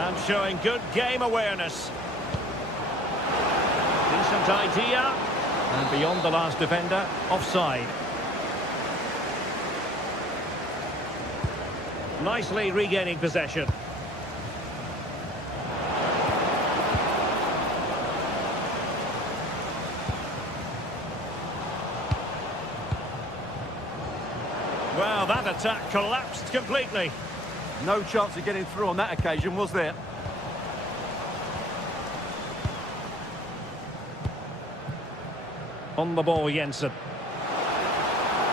And showing good game awareness. Decent idea. And beyond the last defender, offside. Nicely regaining possession. Well, that attack collapsed completely. No chance of getting through on that occasion, was there? On the ball, Jensen.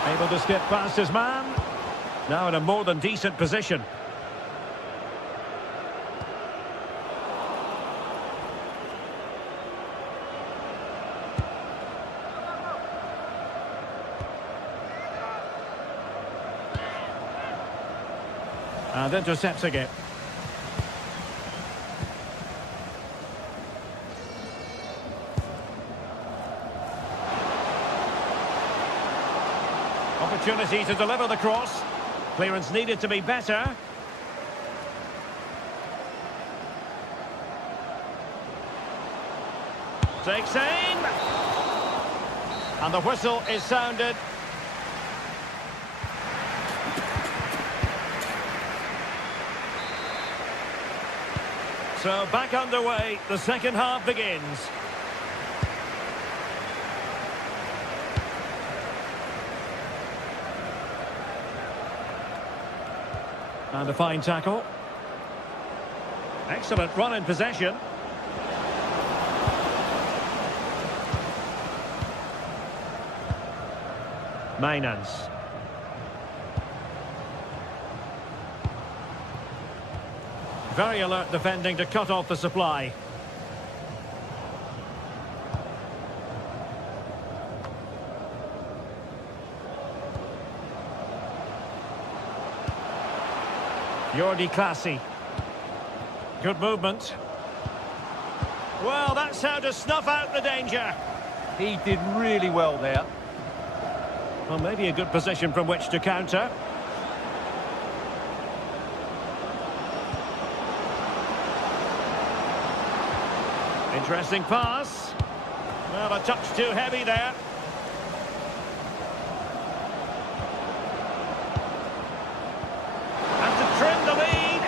Able to skip past his man. Now in a more than decent position. And intercepting it. Opportunity to deliver the cross. Clearance needed to be better. Takes aim. And the whistle is sounded. So back underway, the second half begins. And a fine tackle. Excellent run in possession. Mainans. Very alert defending to cut off the supply. Jordi Classy. Good movement. Well, that's how to snuff out the danger. He did really well there. Well, maybe a good position from which to counter. Interesting pass. Well, a touch too heavy there. And to trim the lead.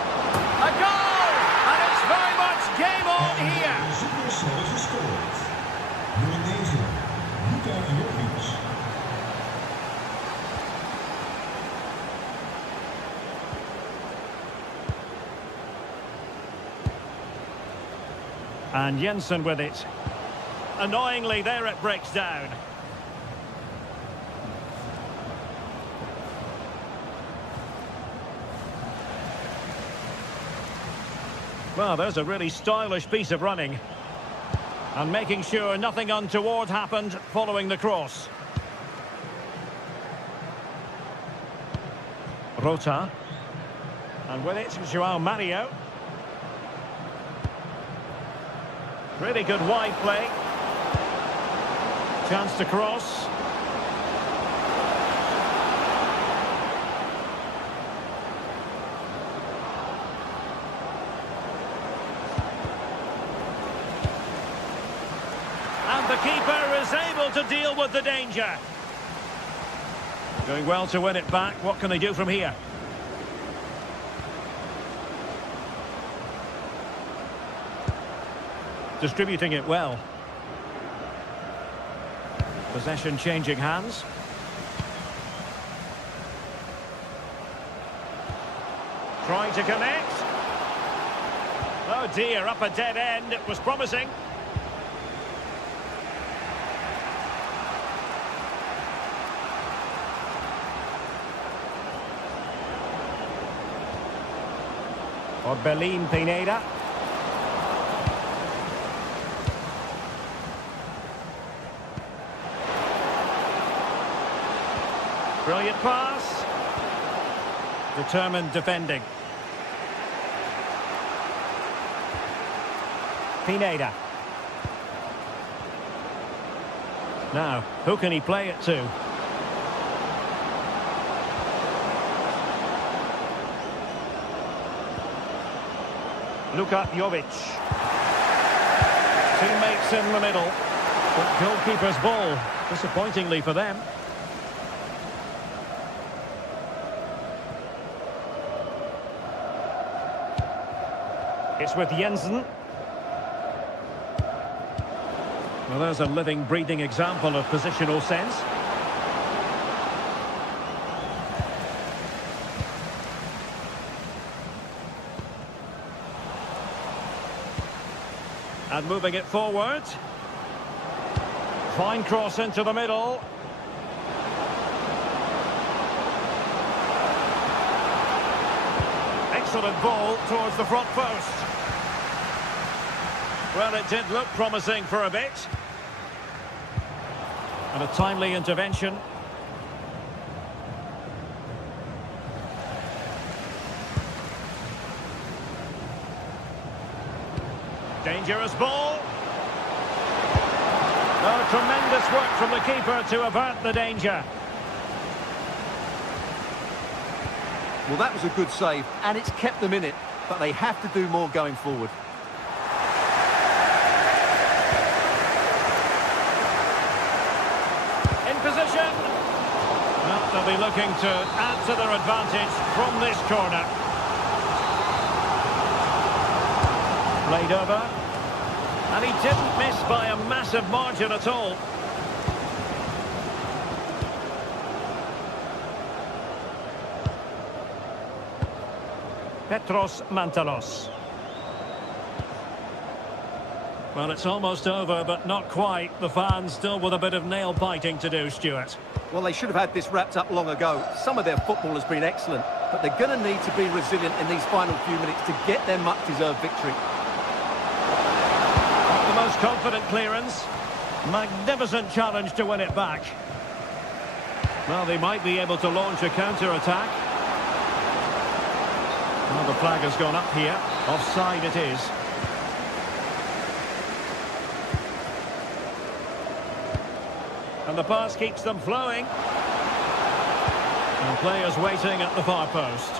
A goal! And it's very much game on here. And Jensen with it. Annoyingly, there it breaks down. Well, there's a really stylish piece of running. And making sure nothing untoward happened following the cross. Rota. And with it, João Mario. Really good wide play. Chance to cross. And the keeper is able to deal with the danger. Doing well to win it back. What can they do from here? Distributing it well. Possession changing hands. Trying to connect. Oh dear, up a dead end. It was promising. Orbelín Pineda. Brilliant pass. Determined defending. Pineda. Now, who can he play it to? Luka Jovic. Teammates in the middle. But goalkeeper's ball, disappointingly for them. It's with Jensen. Well, there's a living, breathing example of positional sense. And moving it forward. Fine cross into the middle. Excellent ball towards the front post. Well, it did look promising for a bit. And a timely intervention. Dangerous ball. Oh, tremendous work from the keeper to avert the danger. Well, that was a good save, and it's kept them in it, but they have to do more going forward. In position. Well, they'll be looking to add to their advantage from this corner. Played over. And he didn't miss by a massive margin at all. Petros Mantalos. Well, it's almost over, but not quite. The fans still with a bit of nail-biting to do, Stuart. Well, they should have had this wrapped up long ago. Some of their football has been excellent, but they're going to need to be resilient in these final few minutes to get their much-deserved victory. The most confident clearance. Magnificent challenge to win it back. Well, they might be able to launch a counter-attack. Well, the flag has gone up here. Offside it is. And the pass keeps them flowing. And players waiting at the far post.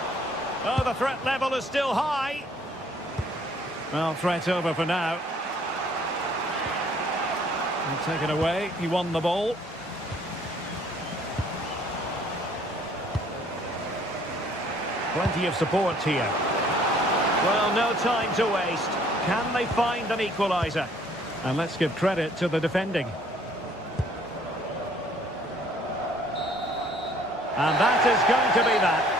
Oh, the threat level is still high. Well, threat over for now. And taken away. He won the ball. Plenty of support here. Well, no time to waste. Can they find an equaliser? And let's give credit to the defending. And that is going to be that.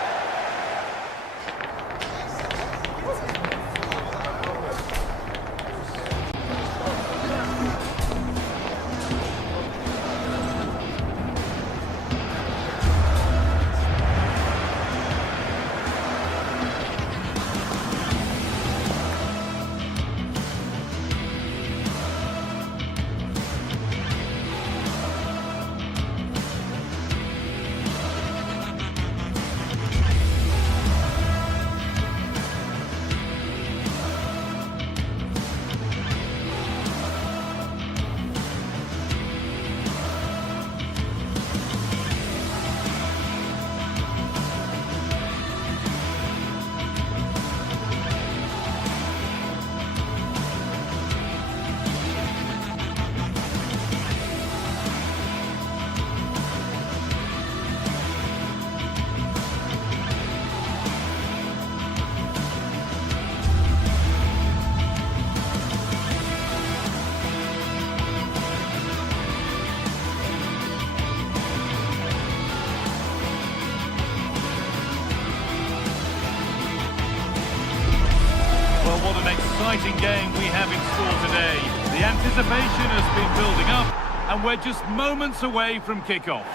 What an exciting game we have in store today. The anticipation has been building up and we're just moments away from kickoff.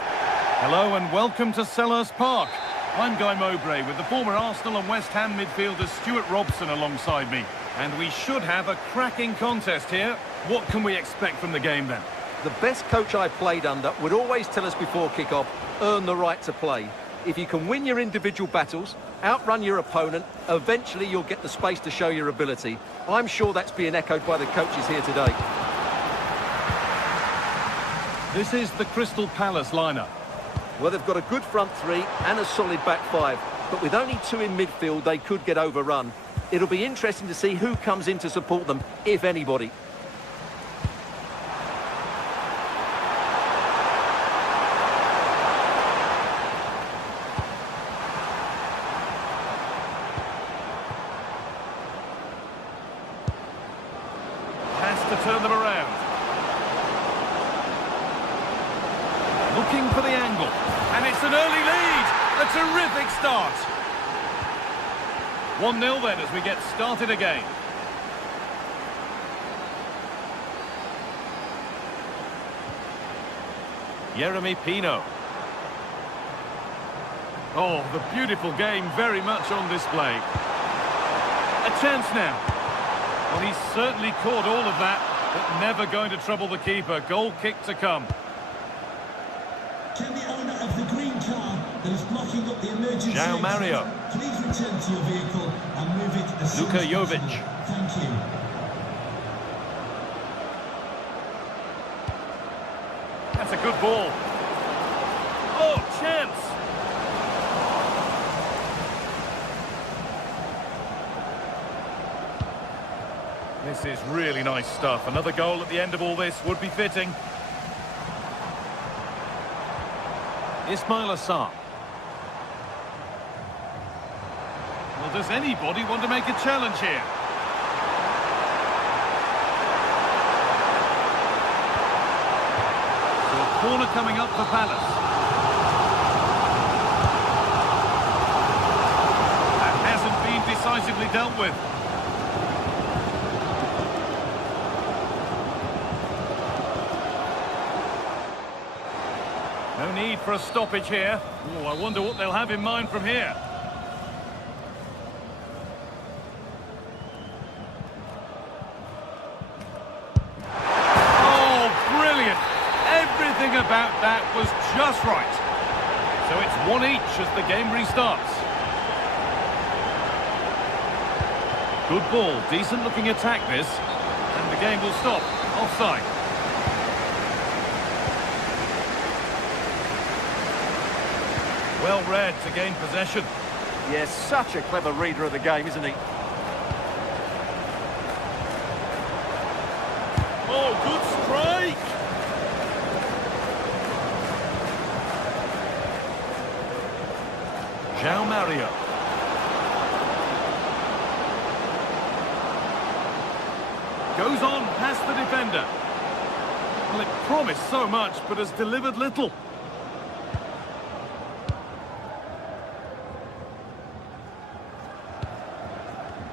Hello and welcome to Selhurst Park. I'm Guy Mowbray with the former Arsenal and West Ham midfielder Stuart Robson alongside me. And we should have a cracking contest here. What can we expect from the game then? The best coach I played under would always tell us before kickoff, earn the right to play. If you can win your individual battles, outrun your opponent, eventually you'll get the space to show your ability. I'm sure that's being echoed by the coaches here today. This is the Crystal Palace lineup. Well, they've got a good front three and a solid back five, but with only two in midfield, they could get overrun. It'll be interesting to see who comes in to support them, if anybody. Has to turn them around. Looking for the angle. And it's an early lead. A terrific start. 1-0 then as we get started again. Jeremy Pino. Oh, the beautiful game very much on display. A chance now. Well, he's certainly caught all of that, but never going to trouble the keeper. Goal kick to come. Can the owner of the green car that is blocking up the emergency João Mario. please return to your vehicle and move it as soon Luka as Jovic. possible. Thank you. That's a good ball. Oh, chance. This is really nice stuff. Another goal at the end of all this would be fitting. Ismail Assar. Well, does anybody want to make a challenge here? So a corner coming up for Palace. That hasn't been decisively dealt with. No need for a stoppage here. Oh, I wonder what they'll have in mind from here. Oh, brilliant. Everything about that was just right. So it's 1 each as the game restarts. Good ball, decent looking attack this. And the game will stop. Offside. Well read to gain possession. Yes, such a clever reader of the game, isn't he? Oh, good strike! João Mario. Goes on past the defender. Well, it promised so much, but has delivered little.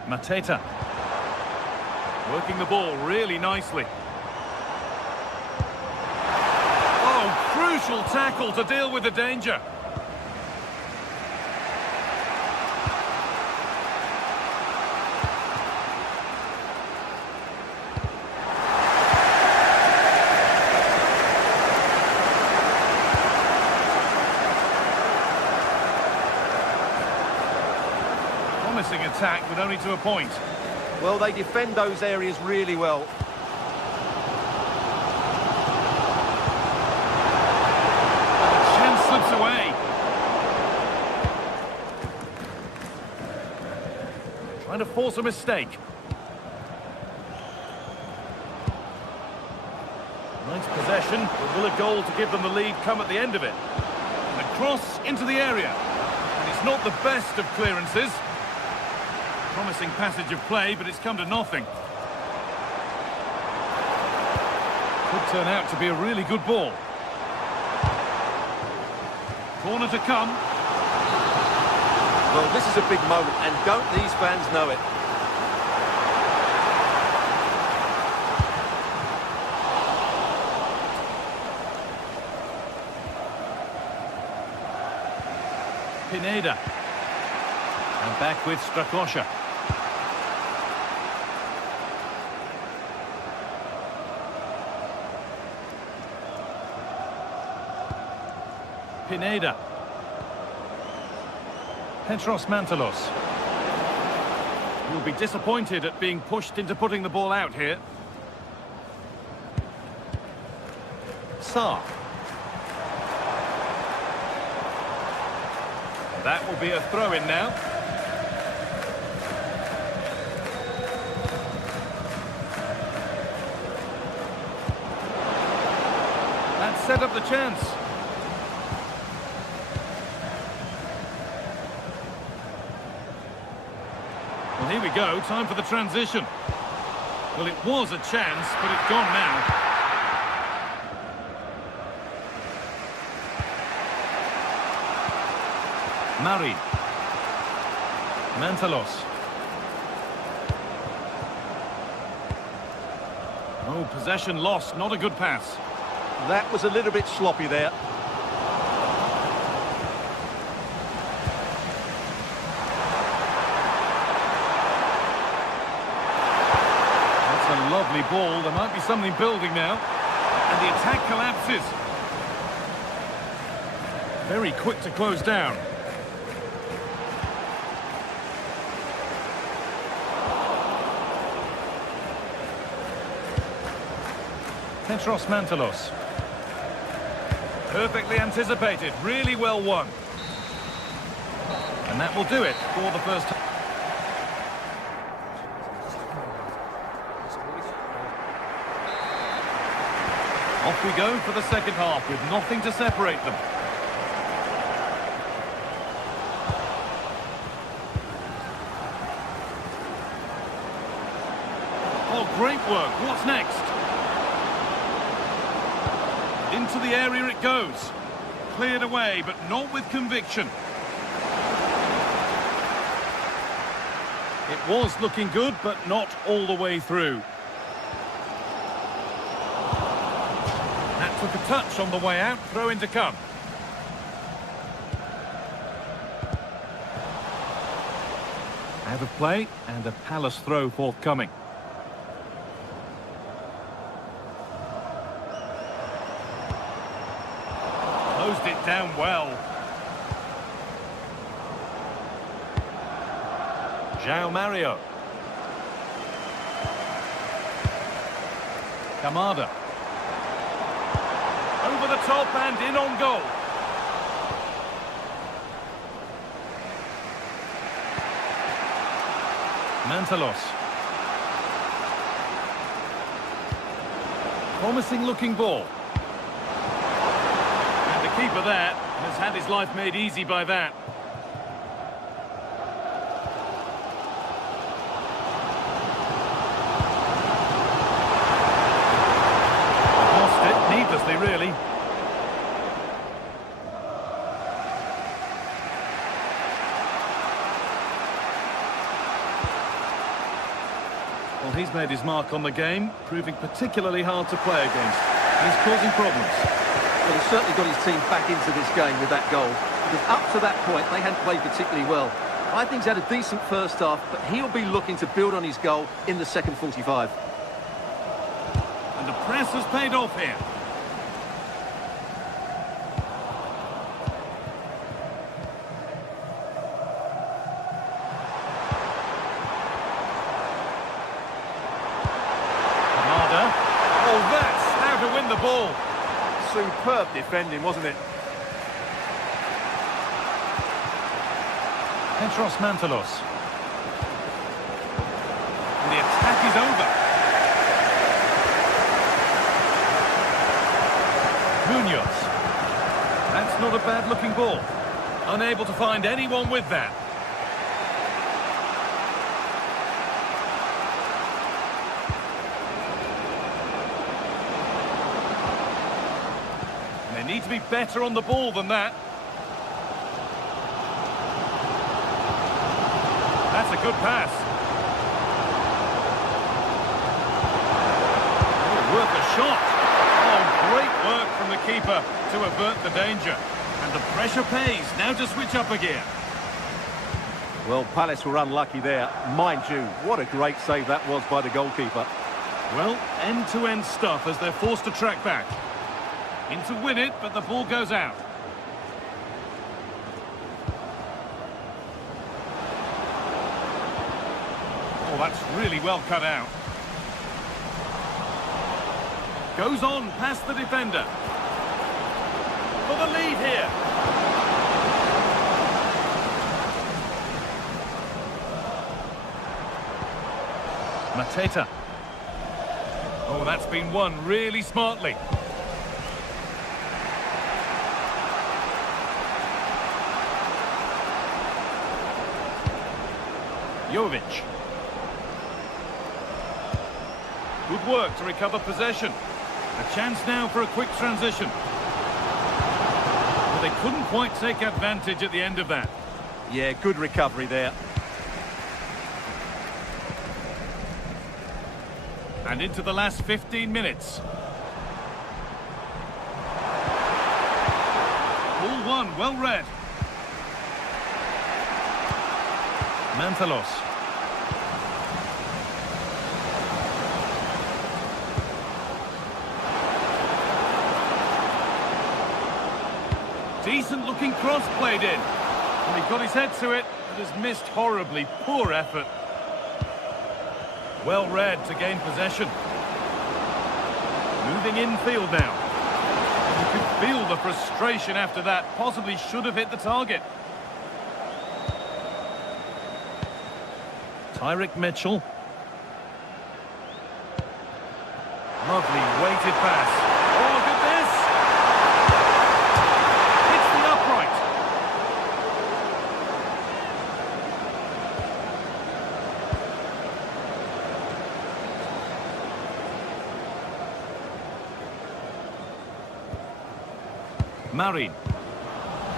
Mateta. Working the ball really nicely. Oh, crucial tackle to deal with the danger. Promising attack, but only to a point. Well, they defend those areas really well. Chance slips away. Trying to force a mistake. Nice possession, but will a goal to give them the lead come at the end of it? And a cross into the area. And it's not the best of clearances. Promising passage of play, but it's come to nothing. Could turn out to be a really good ball. Corner to come. Well, this is a big moment, and don't these fans know it? Pineda. And back with Strakosha. Pineda. Petros Mantalos. He'll be disappointed at being pushed into putting the ball out here. Sarr. That will be a throw-in now. set up the chance. Well, here we go, time for the transition. Well, it was a chance, but it's gone now. Mari. Mantalos. Oh, possession lost, not a good pass. That was a little bit sloppy there. That's a lovely ball. There might be something building now. And the attack collapses. Very quick to close down. Petros Mantalos. Perfectly anticipated, really well won. And that will do it for the first time. Off we go for the second half with nothing to separate them. Oh, great work. What's next? Into the area it goes. Cleared away, but not with conviction. It was looking good, but not all the way through. That took a touch on the way out. Throw in to come. Out of play, and a Palace throw forthcoming. Closed it down well. João Mario. Kamada. Over the top and in on goal. Mantalos. Promising looking ball. And the keeper there has had his life made easy by that. Lost it needlessly, really. Well, he's made his mark on the game, proving particularly hard to play against. He's causing problems. Well, he's certainly got his team back into this game with that goal, because up to that point, they hadn't played particularly well. I think he's had a decent first half, but he'll be looking to build on his goal in the second 45. And the press has paid off here. Oh, that's how to win the ball. Superb defending, wasn't it? Petros Mantalos. And the attack is over. Munoz. That's not a bad-looking ball. Unable to find anyone with that. They need to be better on the ball than that. That's a good pass. Oh, worth a shot. Oh, great work from the keeper to avert the danger. And the pressure pays. Now to switch up a gear. Well, Palace were unlucky there. Mind you, what a great save that was by the goalkeeper. Well, end-to-end stuff as they're forced to track back. In to win it, but the ball goes out. Oh, that's really well cut out. Goes on past the defender. For the lead here. Mateta. Oh, that's been won really smartly. Jovic. Good work to recover possession. A chance now for a quick transition. But they couldn't quite take advantage at the end of that. Yeah, good recovery there. And into the last 15 minutes. Ball one, well read. Mantalos. Decent looking cross played in. And he got his head to it, but has missed horribly. Poor effort. Well read to gain possession. Moving infield now. You could feel the frustration after that. Possibly should have hit the target. Tyrick Mitchell. Lovely weighted pass. Oh, look at this! Hits the upright. Marin.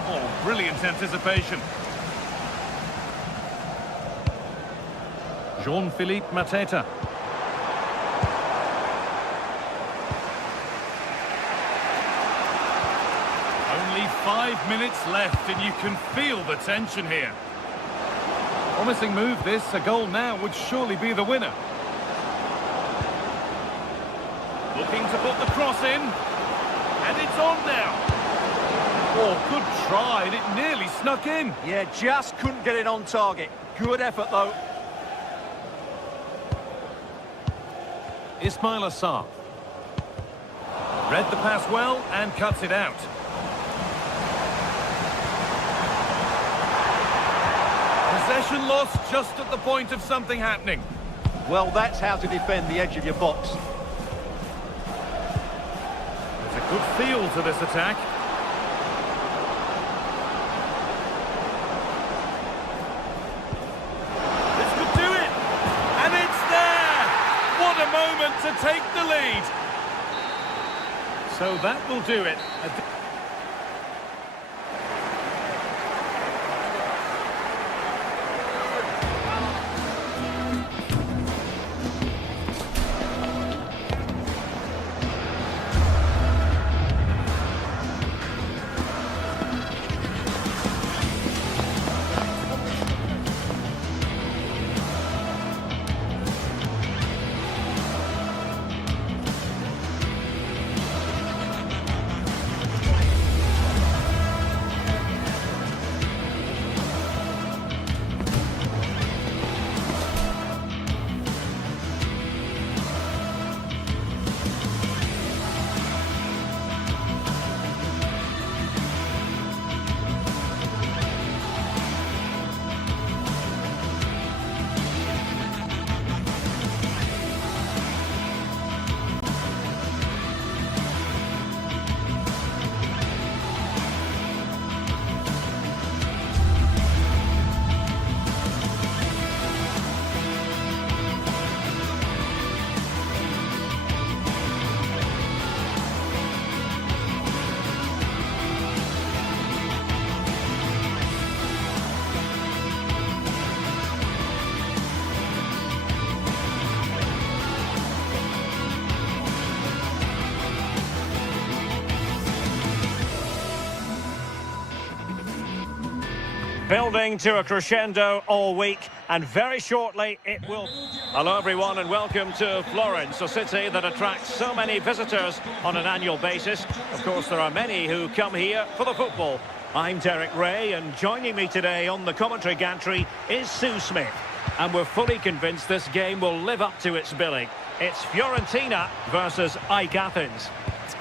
Oh, brilliant anticipation. Jean-Philippe Mateta. Only 5 minutes left and you can feel the tension here. Promising move this, a goal now would surely be the winner. Looking to put the cross in. And it's on now. Oh, good try, and it nearly snuck in. Yeah, just couldn't get it on target. Good effort, though. Ismail Assar. Read the pass well and cuts it out. Possession lost just at the point of something happening. Well, that's how to defend the edge of your box. There's a good feel to this attack. This could do it! And it's there! What a moment to take the lead! So that will do it. Building to a crescendo all week, and very shortly it will... Hello everyone and welcome to Florence, a city that attracts so many visitors on an annual basis. Of course, there are many who come here for the football. I'm Derek Ray, and joining me today on the commentary gantry is Sue Smith. And we're fully convinced this game will live up to its billing. It's Florentina versus AEK Athens.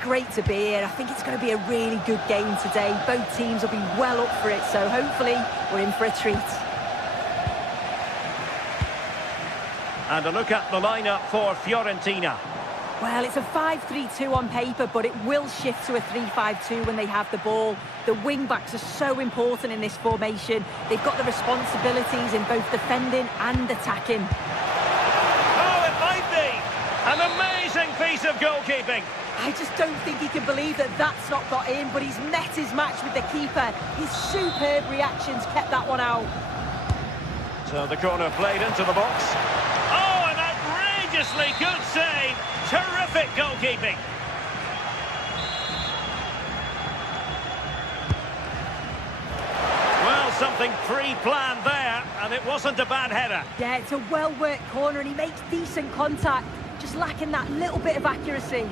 Great to be here. I think it's going to be a really good game today. Both teams will be well up for it, so hopefully we're in for a treat. And a look at the lineup for Fiorentina. Well, it's a 5-3-2 on paper, but it will shift to a 3-5-2 when they have the ball. The wing-backs are so important in this formation. They've got the responsibilities in both defending and attacking. Oh, it might be! An amazing piece of goalkeeping. I just don't think he can believe that that's not got in, but he's met his match with the keeper. His superb reactions kept that one out. So the corner played into the box. Oh, an outrageously good save. Terrific goalkeeping. Well, something pre-planned there, and it wasn't a bad header. Yeah, it's a well-worked corner, and he makes decent contact, just lacking that little bit of accuracy.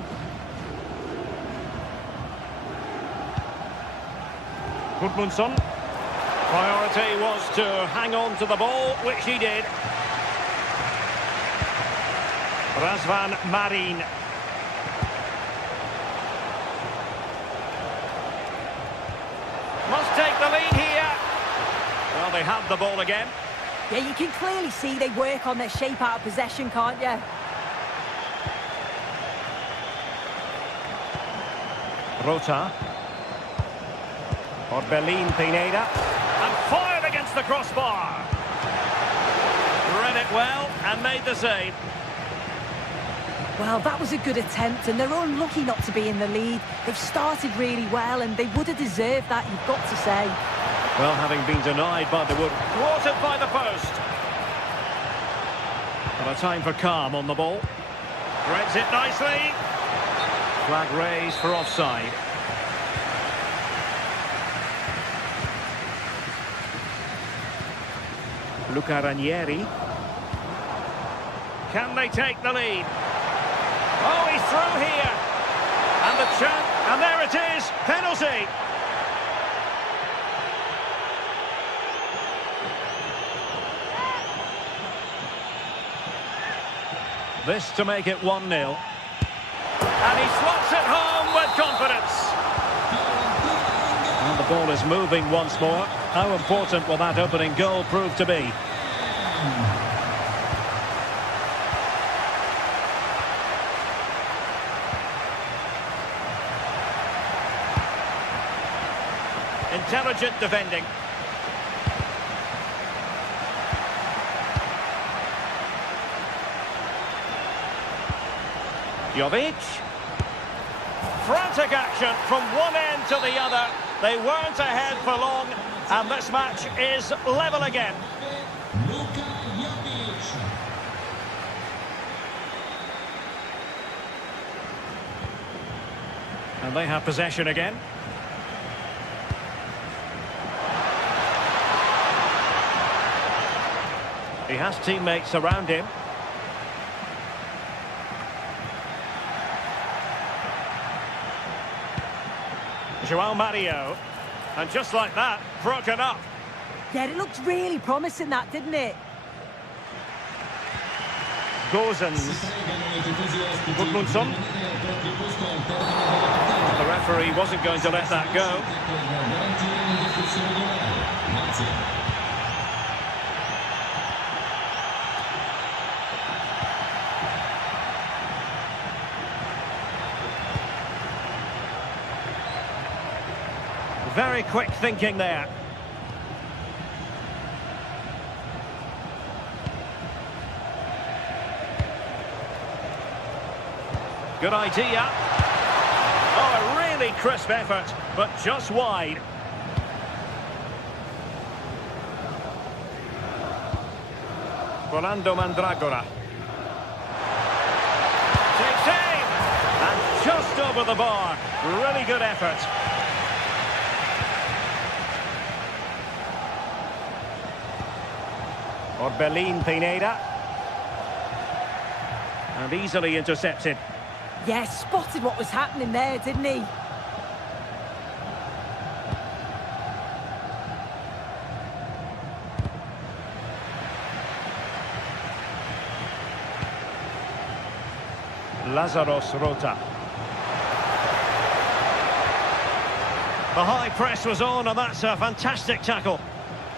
Gudmundsson. Priority was to hang on to the ball, which he did. Razvan Marin. Must take the lead here. Well, they have the ball again. Yeah, you can clearly see they work on their shape out of possession, can't you? Rota. Orbelin Pineda. And fired against the crossbar. Read it well and made the save. Well, that was a good attempt, and they're unlucky not to be in the lead. They've started really well, and they would have deserved that, you've got to say. Well, having been denied by the wood, thwarted by the post. And a time for calm on the ball. Threads it nicely. Flag raised for offside. Luca Ranieri. Can they take the lead? Oh, he's through here. And the chance, and there it is, penalty. This to make it 1-0. And he slots it home with confidence. And the ball is moving once more. How important will that opening goal prove to be? Intelligent defending. Jovic. Frantic action from one end to the other. They weren't ahead for long, and this match is level again. And they have possession again. He has teammates around him. João Mario. And just like that, broken up. Yeah, it looked really promising, that, didn't it? Gozens. Gudmundsson. The referee wasn't going to let that go. Very quick thinking there. Good idea. Oh, a really crisp effort, but just wide. Rolando Mandragora. Takes aim! And just over the bar. Really good effort. Orbelin Pineda. And easily intercepted. Yeah, spotted what was happening there, didn't he? Lazaros Rota. The high press was on, and that's a fantastic tackle.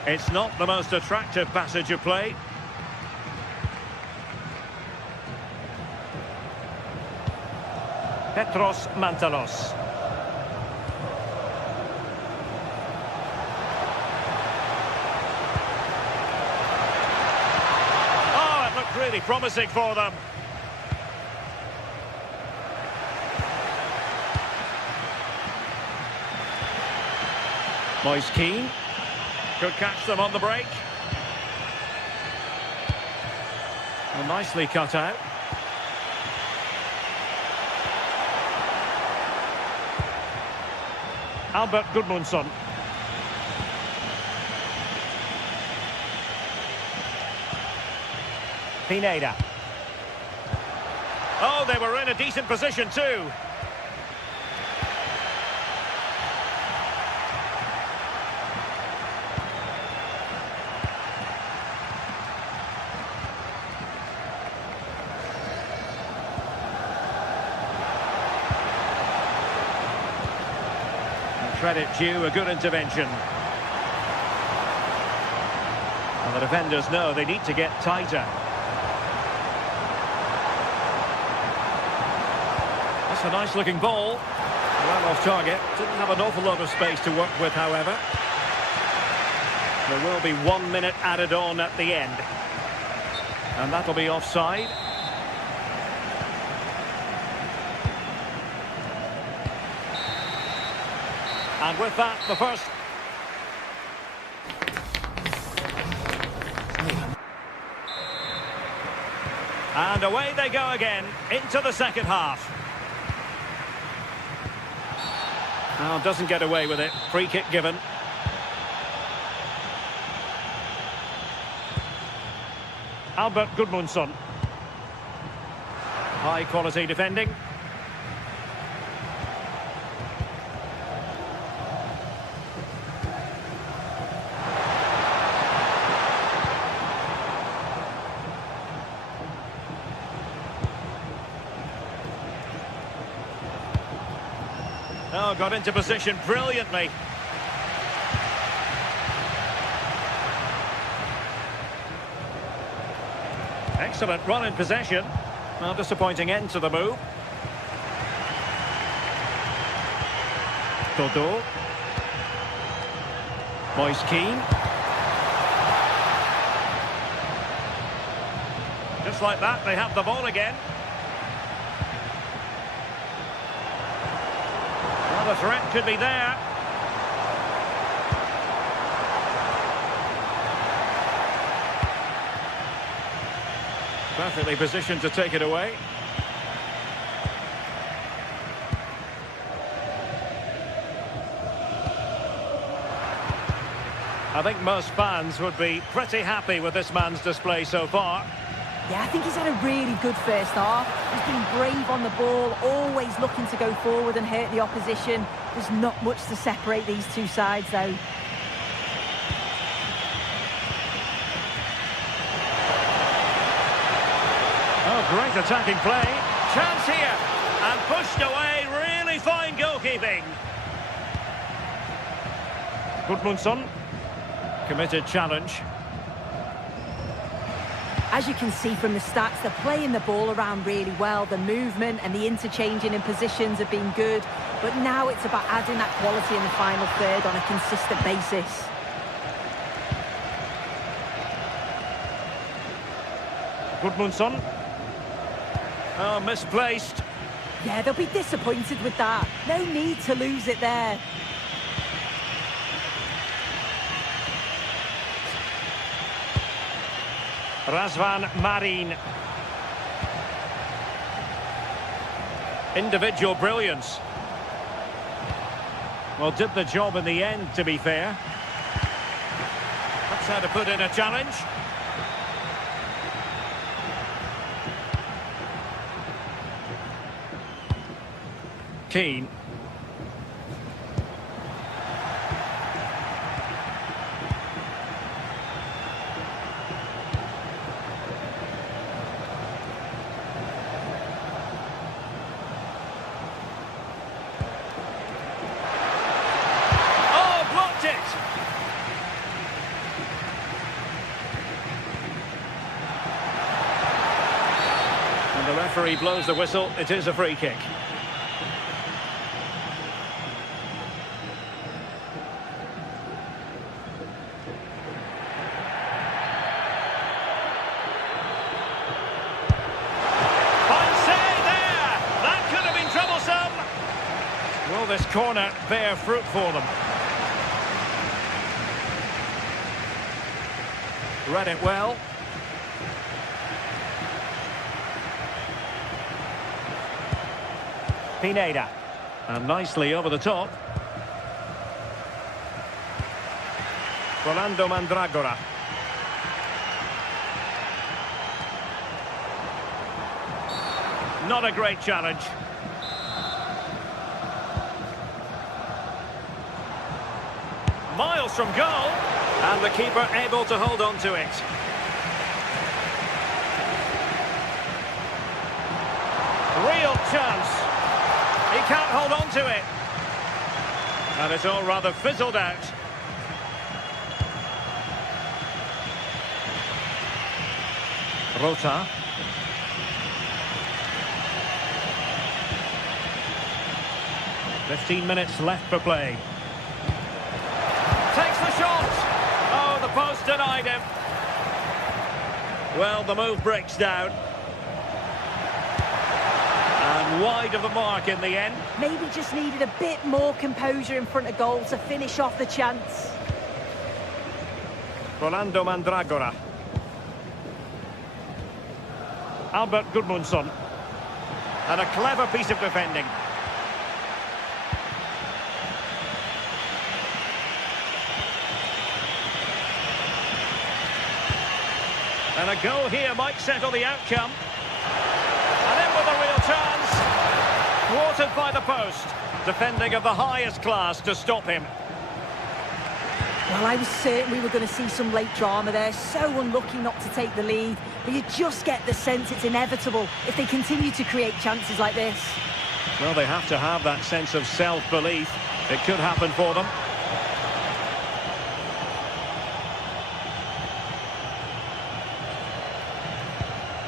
It's not the most attractive passage of play. Petros Mantalos. Oh, it looked really promising for them. Moise Keane could catch them on the break. Well, nicely cut out. Albert Gudmundsson. Pineda. Oh, they were in a decent position too. Credit due, a good intervention. And the defenders know they need to get tighter. That's a nice looking ball. Well off target. Didn't have an awful lot of space to work with, however. There will be 1 minute added on at the end. And that'll be offside. And with that, the first. And away they go again, into the second half. Now doesn't get away with it. Free kick given. Albert Gudmundsson. High quality defending. Oh, got into position brilliantly. Excellent run in possession. Well, disappointing end to the move. Dodo. Moise Keane. Just like that, they have the ball again. The threat could be there. Perfectly positioned to take it away. I think most fans would be pretty happy with this man's display so far. Yeah, I think he's had a really good first half. He's been brave on the ball, always looking to go forward and hurt the opposition. There's not much to separate these two sides, though. Oh, great attacking play. Chance here. And pushed away. Really fine goalkeeping. Gudmundsson. Committed challenge. As you can see from the stats, they're playing the ball around really well. The movement and the interchanging in positions have been good. But now it's about adding that quality in the final third on a consistent basis. Gudmundsson. Oh, misplaced. Yeah, they'll be disappointed with that. No need to lose it there. Razvan Marin. Individual brilliance. Well, did the job in the end, to be fair. That's how to put in a challenge. Keane. The referee blows the whistle. It is a free kick. corner bear fruit for them. Read it well. Pineda. And nicely over the top. Rolando Mandragora. Not a great challenge. Miles from goal. And the keeper able to hold on to it. Real chance. He can't hold on to it. And it's all rather fizzled out. Rota. "15 minutes left for play. Takes the shot. Oh, the post denied him. Well, the move breaks down. And wide of the mark in the end. Maybe just needed a bit more composure in front of goal to finish off the chance. Rolando Mandragora. Albert Gudmundsson. And a clever piece of defending. And a goal here might settle the outcome. And in with a real chance. Thwarted by the post. Defending of the highest class to stop him. Well, I was certain we were going to see some late drama there. So unlucky not to take the lead. But you just get the sense it's inevitable if they continue to create chances like this. Well, they have to have that sense of self-belief. It could happen for them.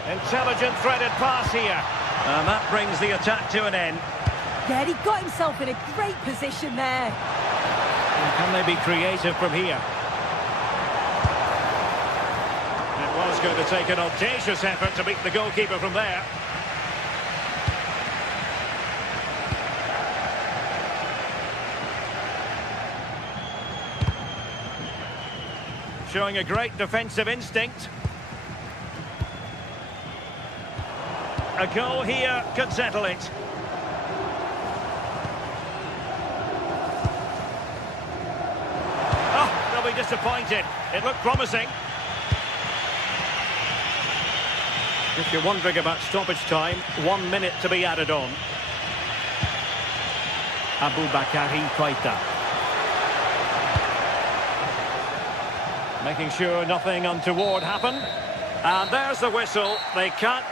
Intelligent threaded pass here. And that brings the attack to an end. Yeah, he got himself in a great position there. And can they be creative from here? It was going to take an audacious effort to beat the goalkeeper from there. Showing a great defensive instinct. A goal here could settle it. Oh, they'll be disappointed. It looked promising. If you're wondering about stoppage time, 1 minute to be added on. Aboubakary Keita. Making sure nothing untoward happened. And there's the whistle. They can't.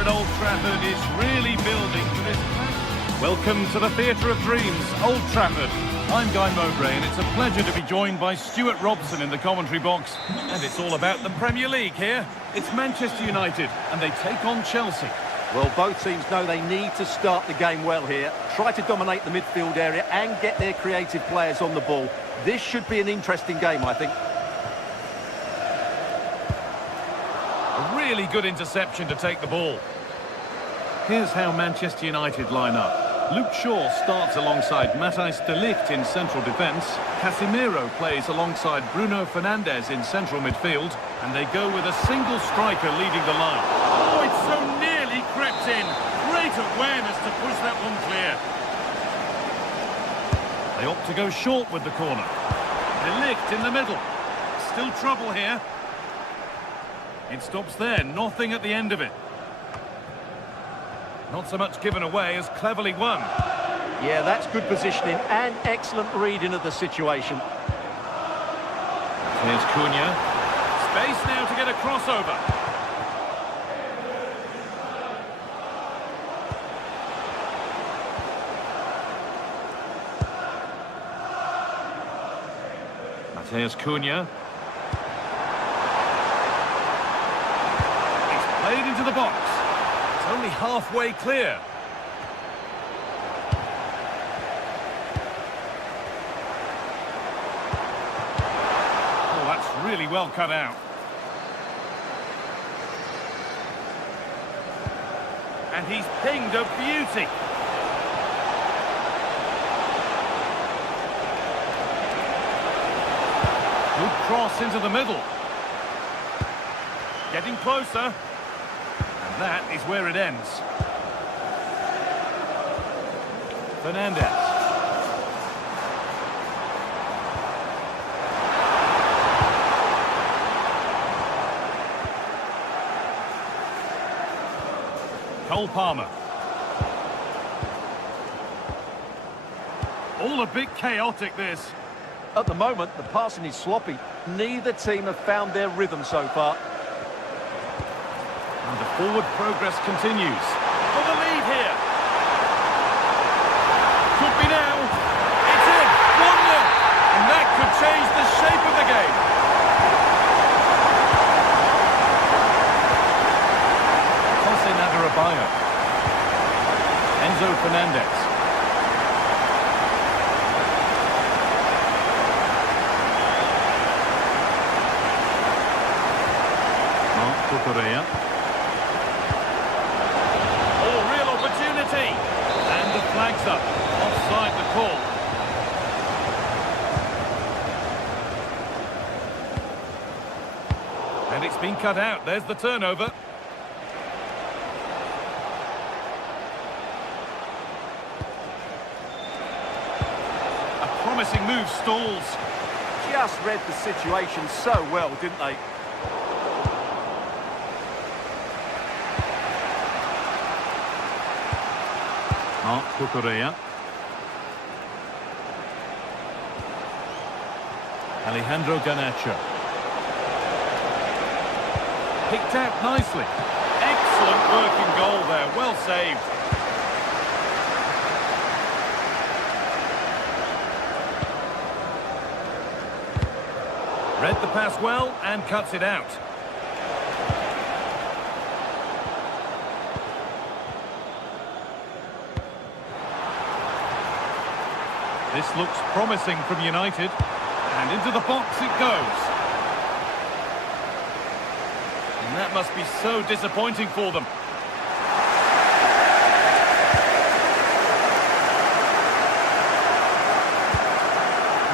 At Old Trafford is really building for this match. Welcome to the Theatre of Dreams, Old Trafford. I'm Guy Mowbray, and it's a pleasure to be joined by Stuart Robson in the commentary box. And it's all about the Premier League here. It's Manchester United, and they take on Chelsea. Well, both teams know they need to start the game well here. Try to dominate the midfield area and get their creative players on the ball. This should be an interesting game, I think. A really good interception to take the ball. Here's how Manchester United line up. Luke Shaw starts alongside Matthijs de Ligt in central defence. Casemiro plays alongside Bruno Fernandes in central midfield. And they go with a single striker leading the line. Oh, it's so nearly crept in. Great awareness to push that one clear. They opt to go short with the corner. De Ligt in the middle. Still trouble here. It stops there, nothing at the end of it. Not so much given away as cleverly won. Yeah, that's good positioning and excellent reading of the situation. Here's Cunha. Space now to get a crossover. Here's Cunha. It's played into the box. It's only halfway clear. Oh, that's really well cut out. And he's pinged a beauty. Good cross into the middle. Getting closer. And that is where it ends. Fernandes. Cole Palmer. All a bit chaotic, this. At the moment, the passing is sloppy. Neither team have found their rhythm so far. And the forward progress continues. For the lead here. Could be now. It's in. 1-0. And that could change the shape of the game. Jose Navarro. Enzo Fernandez. Korea. Oh, real opportunity. And the flag's up. Offside the call. And it's been cut out. There's the turnover. A promising move stalls. Just read the situation so well, didn't they? Korea. Alejandro Garnacho. Picked out nicely. Excellent working goal there. Well saved. Read the pass well and cuts it out. This looks promising from United. And into the box it goes. And that must be so disappointing for them.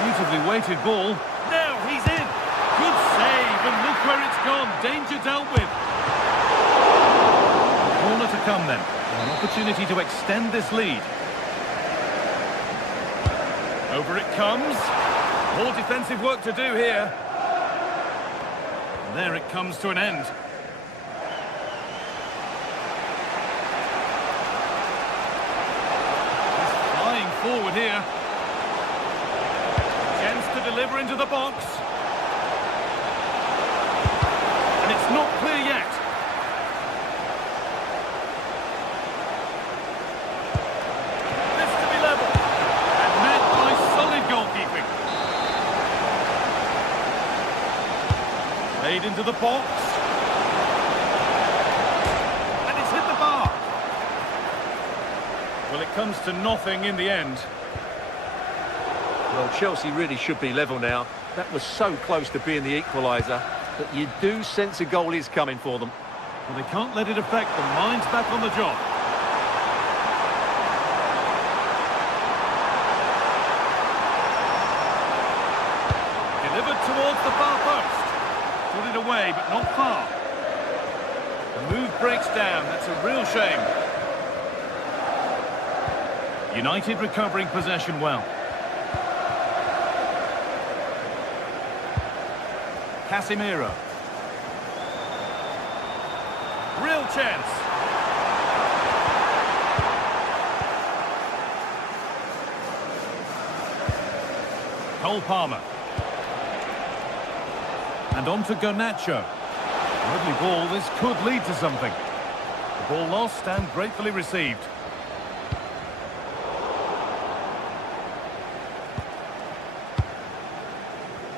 Beautifully weighted ball. Now he's in. Good save, and look where it's gone. Danger dealt with. Corner to come then. An opportunity to extend this lead. Over it comes. More defensive work to do here. And there it comes to an end. He's flying forward here. Chance to deliver into the box. And it's not clear yet. This to be level. And met by solid goalkeeping. Played into the box. And it's hit the bar. Well, it comes to nothing in the end. Well, Chelsea really should be level now. That was so close to being the equaliser, but you do sense a goal is coming for them. Well, they can't let it affect them. Mind's back on the job. towards the far post. Put it away, but not far. The move breaks down. That's a real shame. United recovering possession well. Casemiro. Real chance. Cole Palmer. And on to Garnacho. Lovely ball, this could lead to something. The ball lost and gratefully received.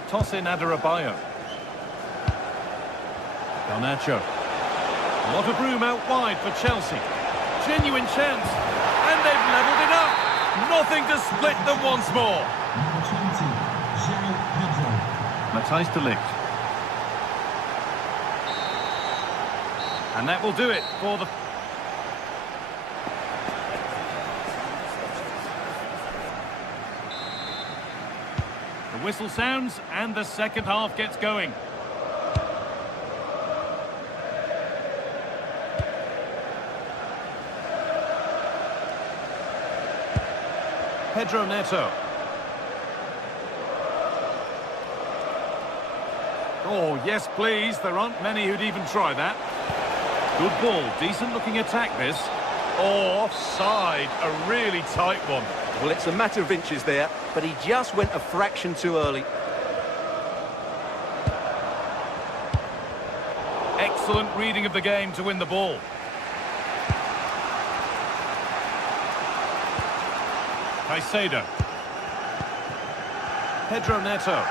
Toss in Adarabioyo. Garnacho. A lot of room out wide for Chelsea. Genuine chance. And they've levelled it up. Nothing to split them once more. Number 20, João Pedro. Matthijs de Ligt. And that will do it for the... The whistle sounds and the second half gets going. Pedro Neto. Oh, yes, please. There aren't many who'd even try that. Good ball. Decent looking attack, this. Oh, offside. A really tight one. Well, it's a matter of inches there, but he just went a fraction too early. Excellent reading of the game to win the ball. Caicedo. Pedro Neto.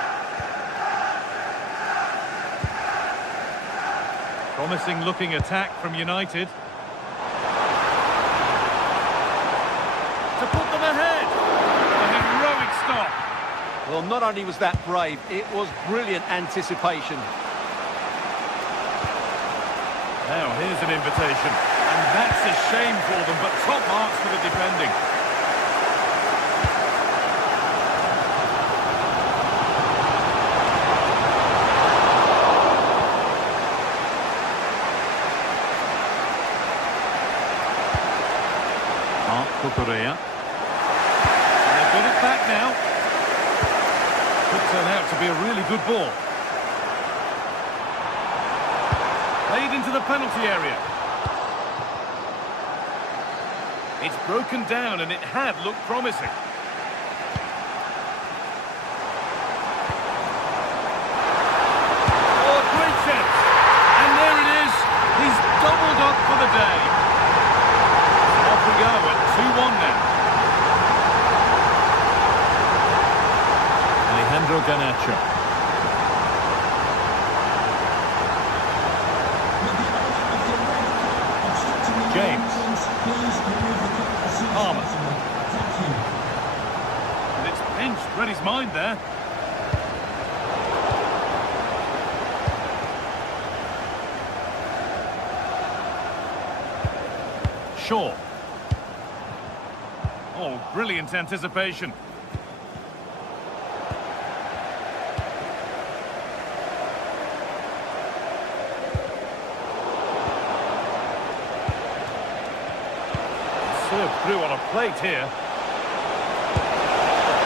Promising looking attack from United. To put them ahead. A heroic stop. Well, not only was that brave, it was brilliant anticipation. Now, here's an invitation. And that's a shame for them, but top marks for the defending. Kukurea. And they've got it back now. Could turn out to be a really good ball. Played into the penalty area. It's broken down and it had looked promising. Oh, great chance. And there it is. He's doubled up for the day. Off we go at 2-1 now. Alejandro Garnacho. James. Palmer. And it's pinched, read his mind there. Shaw. Oh, brilliant anticipation. Served through on a plate here.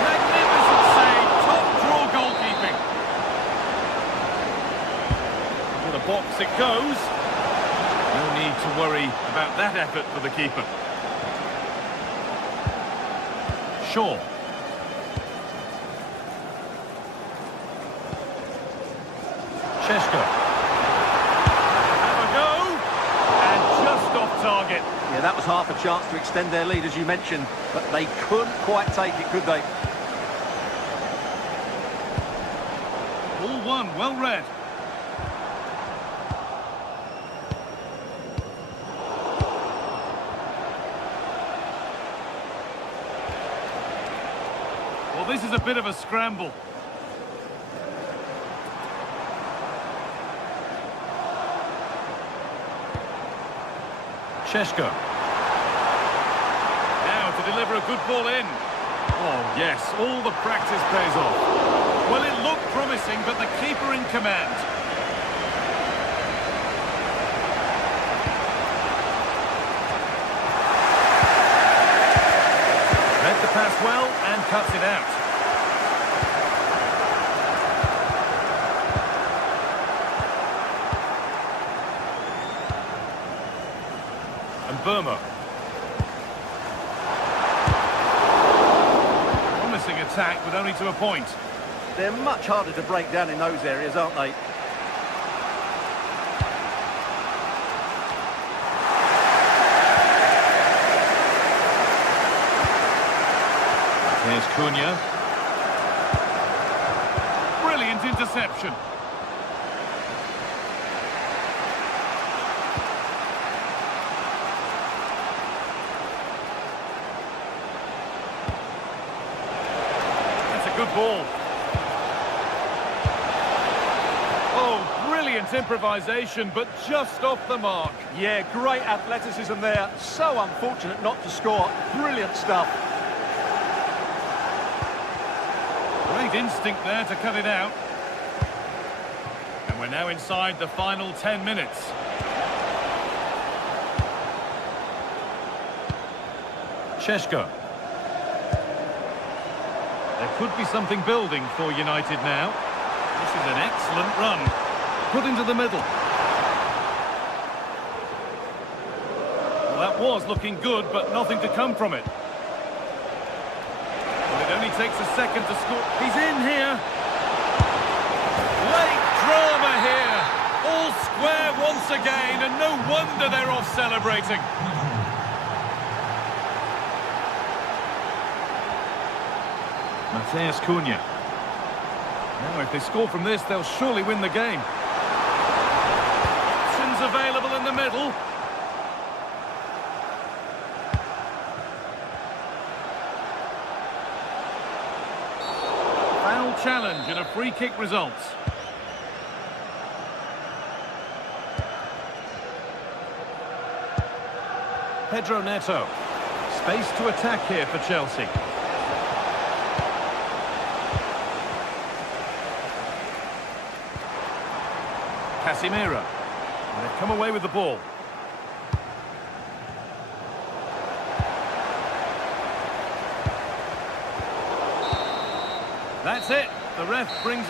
Magnificent save, top draw goalkeeping. To the box it goes. No need to worry about that effort for the keeper. Shaw. Šeško. Have a go. And just off target. Yeah, that was half a chance to extend their lead, as you mentioned, but they couldn't quite take it, could they? Ball one, well read. Well, this is a bit of a scramble. Šeško. Now to deliver a good ball in. Oh, yes, all the practice pays off. Well, it looked promising, but the keeper in command. Read the pass well and cuts it out. And Burma. Promising attack, but only to a point. They're much harder to break down in those areas, aren't they? Here's Cunha. Brilliant interception. That's a good ball. Oh, brilliant improvisation, but just off the mark. Yeah, great athleticism there. So unfortunate not to score. Brilliant stuff. Great instinct there to cut it out. And we're now inside the final 10 minutes. Šeško. There could be something building for United now. This is an excellent run. Put into the middle. Well, that was looking good, but nothing to come from it. Well, it only takes a second to score. He's in here. Late drama here. All square once again, and no wonder they're off celebrating. Matheus Cunha. Now, if they score from this, they'll surely win the game. Options available in the middle. Foul challenge and a free kick results. Pedro Neto. Space to attack here for Chelsea. Casemiro. And they've come away with the ball. That's it. The ref brings...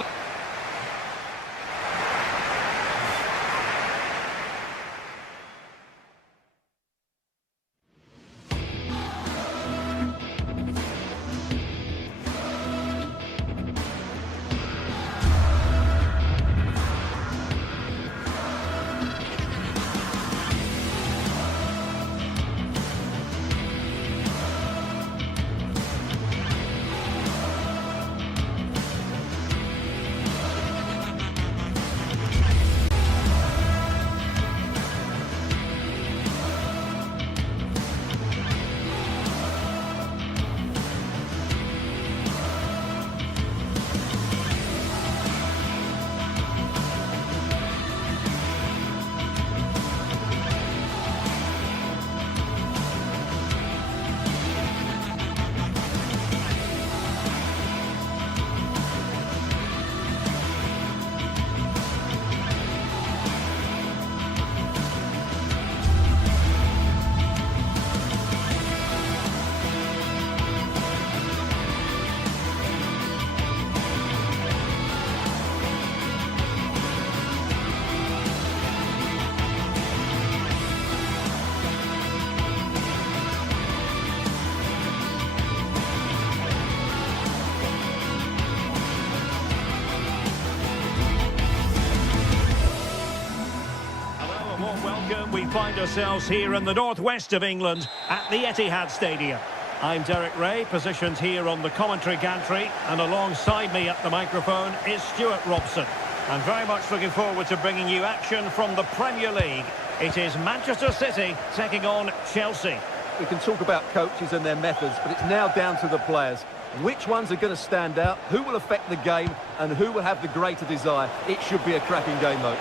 We find ourselves here in the northwest of England at the Etihad Stadium. I'm Derek Ray, positioned here on the commentary gantry, and alongside me at the microphone is Stuart Robson. I'm very much looking forward to bringing you action from the Premier League. It is Manchester City taking on Chelsea. We can talk about coaches and their methods, but it's now down to the players. Which ones are going to stand out, who will affect the game, and who will have the greater desire. It should be a cracking game, though.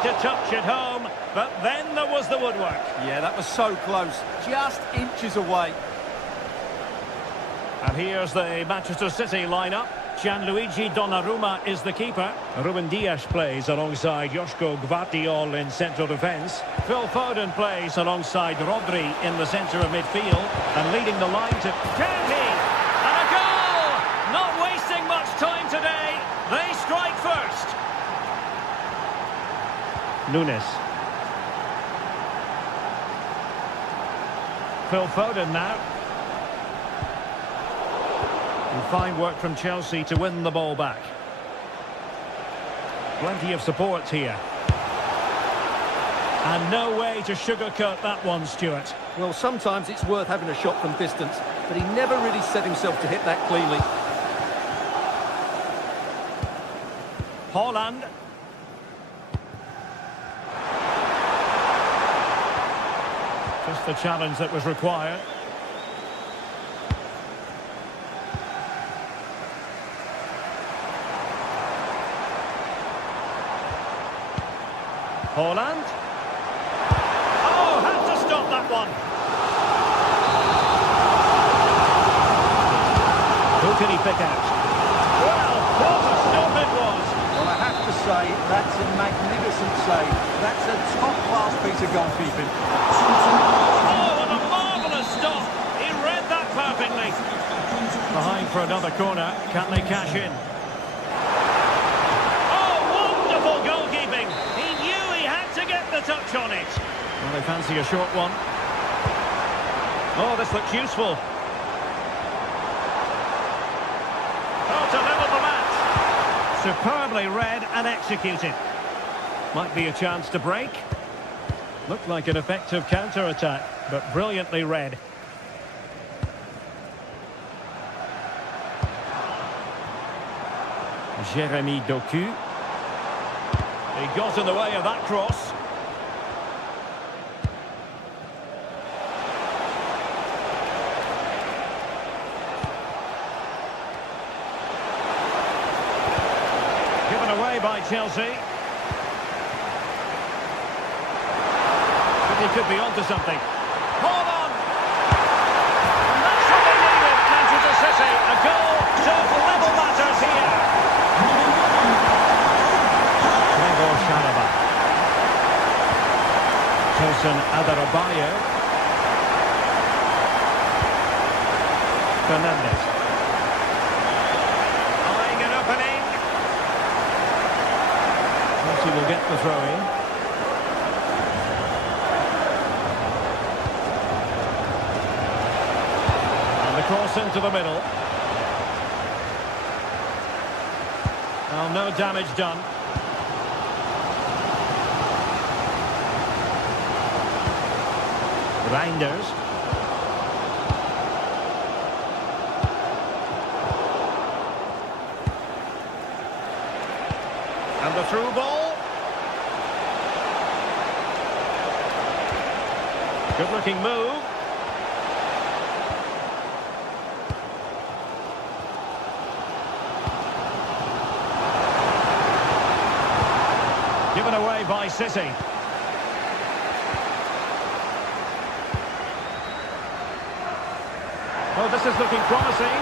To touch it home, but then there was the woodwork. Yeah, that was so close. Just inches away. And here's the Manchester City lineup. Gianluigi Donnarumma is the keeper. Ruben Dias plays alongside Joško Gvardiol in central defence. Phil Foden plays alongside Rodri in the centre of midfield. And leading the line to... Can he? And a goal! Not wasting much time today. They strike first. Nunes. Phil Foden now. And fine work from Chelsea to win the ball back. Plenty of support here. And no way to sugarcoat that one, Stuart. Well, sometimes it's worth having a shot from distance, but he never really set himself to hit that cleanly. Haaland. Just the challenge that was required. Haaland. Oh, had to stop that one. Who can he pick out? Well, what a stop it was. Well, I have to say, that's a magnificent save. That's a top-class piece of goalkeeping. Oh, what a marvellous stop. He read that perfectly. Behind for another corner. Can they cash in? Oh, wonderful goalkeeping. He knew he had to get the touch on it. Well, they fancy a short one. Oh, this looks useful. Oh, to level the match. Superbly read and executed. Might be a chance to break. Looked like an effective counter-attack, but brilliantly read. Jeremy Doku. He got in the way of that cross. Given away by Chelsea. But he could be onto something. Hold on! And that's what they needed, Manchester City. A goal to level matters here. Shalaba. Tosin Adarabayo. Fernandez. Eyeing an opening. Chelsea will get the throw in. And the cross into the middle. Well, no damage done. Reinders. And the through ball. Good looking move. Given away by City. Oh, this is looking promising,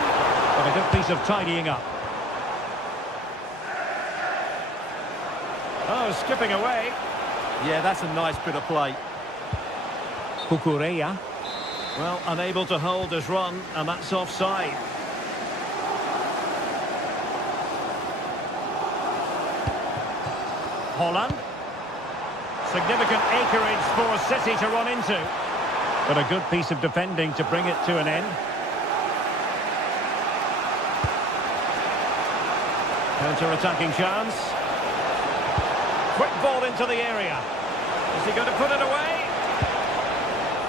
but a good piece of tidying up. Oh, skipping away. Yeah, that's a nice bit of play. Kukureya. Well, unable to hold his run, and that's offside. Haaland. Significant acreage for City to run into. But a good piece of defending to bring it to an end. Counter-attacking chance. Quick ball into the area. Is he going to put it away?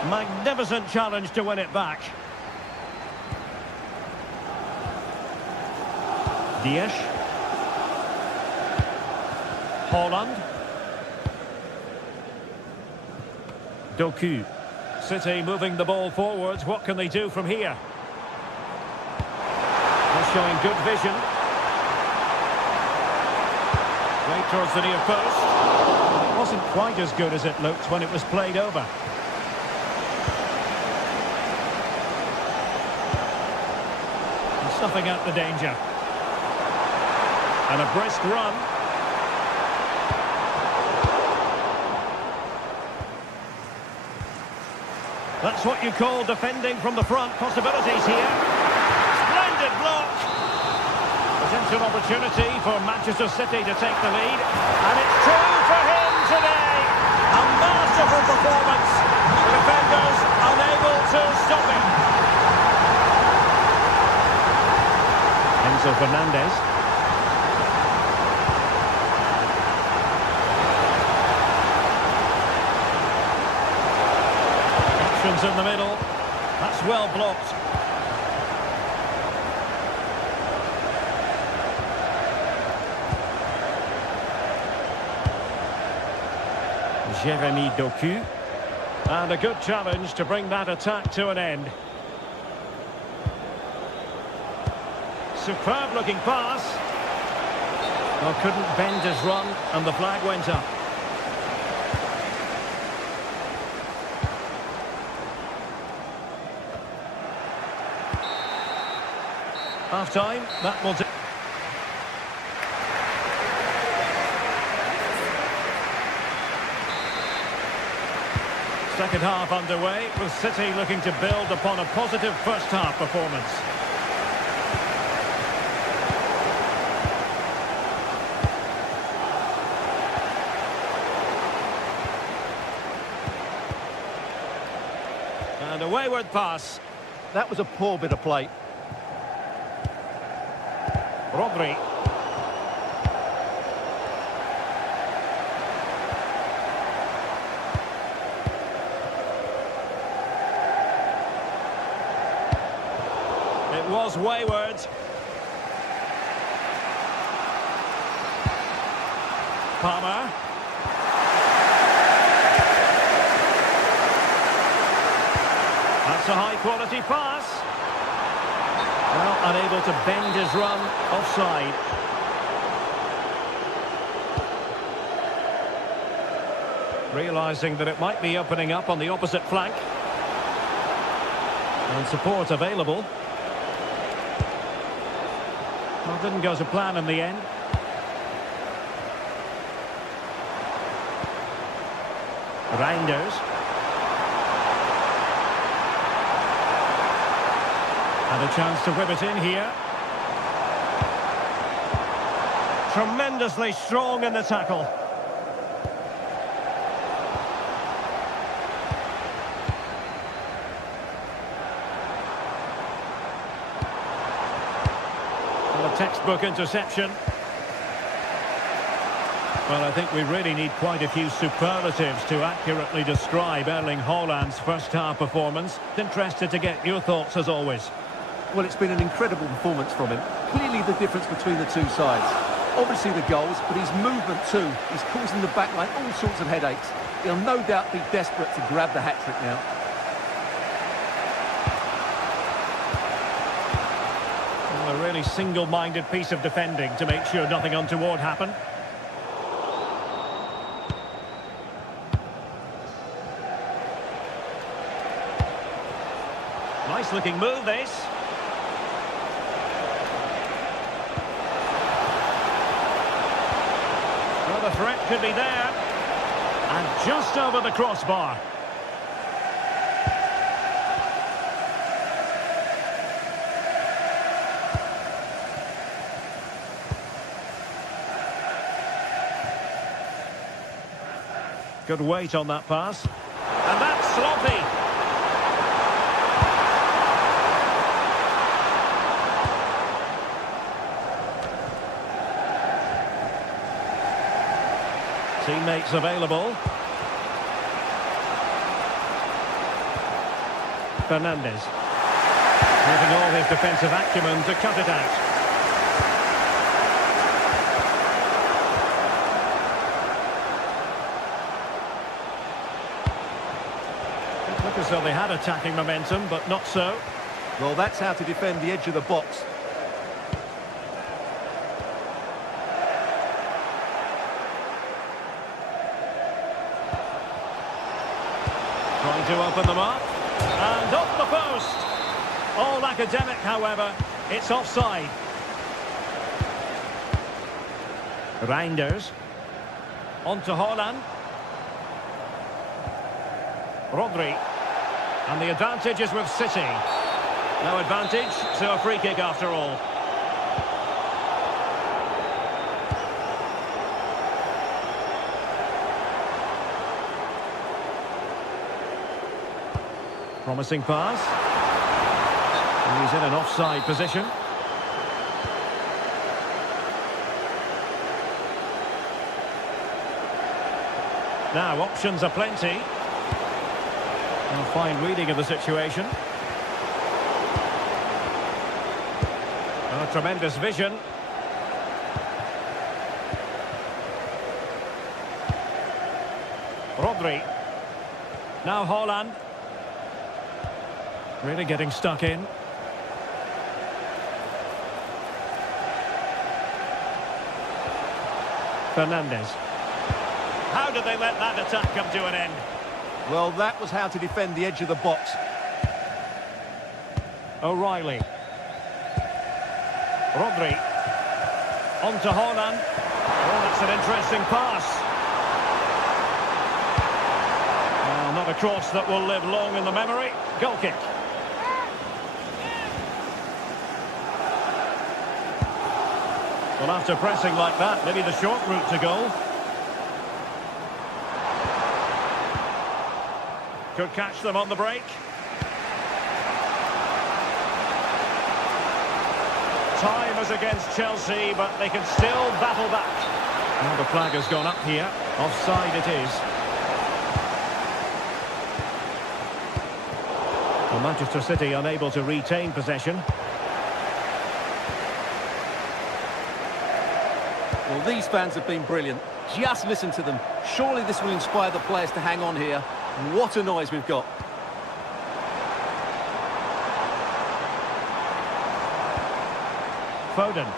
Magnificent challenge to win it back. Dias. Haaland. Doku. City moving the ball forwards. What can they do from here? They're showing good vision. Right towards the near post. Wasn't quite as good as it looked when it was played over. And snuffing out the danger. And a brisk run. That's what you call defending from the front. Possibilities here. Splendid block. Potential opportunity for Manchester City to take the lead. And it's two for him today. A masterful performance. The defenders unable to stop him. Enzo Fernandez. Options in the middle. That's well blocked. Jeremy Doku. And a good challenge to bring that attack to an end. Superb looking pass. Well, couldn't bend his run and the flag went up. Half time, that will do. Second half underway, with City looking to build upon a positive first half performance. And a wayward pass. That was a poor bit of play. Rodri. It was wayward. Palmer. That's a high-quality pass. Well, unable to bend his run, offside. Realising that it might be opening up on the opposite flank. And support available. Well, didn't go to plan in the end. Reinders. And a chance to whip it in here. Tremendously strong in the tackle. And a textbook interception. Well, I think we really need quite a few superlatives to accurately describe Erling Haaland's first half performance. Interested to get your thoughts as always. Well, it's been an incredible performance from him. Clearly the difference between the two sides. Obviously the goals, but his movement too. He's causing the backline all sorts of headaches. He'll no doubt be desperate to grab the hat-trick now. Well, a really single-minded piece of defending to make sure nothing untoward happened. Nice looking move, this. Well, the threat could be there. And just over the crossbar. Good weight on that pass. And that's sloppy. Teammates available. Fernandez. Using all his defensive acumen to cut it out. It looked as though they had attacking momentum, but not so. Well, that's how to defend the edge of the box. Trying to open them up. And off the post. All academic, however. It's offside. Reinders. On to Haaland. Rodri. And the advantage is with City. No advantage, so a free kick after all. Promising pass. He's in an offside position. Now, options are plenty. A fine reading of the situation. Oh, tremendous vision. Rodri. Now Haaland. Really getting stuck in. Fernandes. How did they let that attack come to an end? Well, that was how to defend the edge of the box. O'Reilly. Rodri. On to Haaland. Oh, that's an interesting pass. Well, not a cross that will live long in the memory. Goal kick. Well, after pressing like that, maybe the short route to goal. Could catch them on the break. Time is against Chelsea, but they can still battle back. Well, the flag has gone up here. Offside it is. Well, Manchester City unable to retain possession. Well, these fans have been brilliant. Just listen to them. Surely this will inspire the players to hang on here. What a noise we've got. Foden.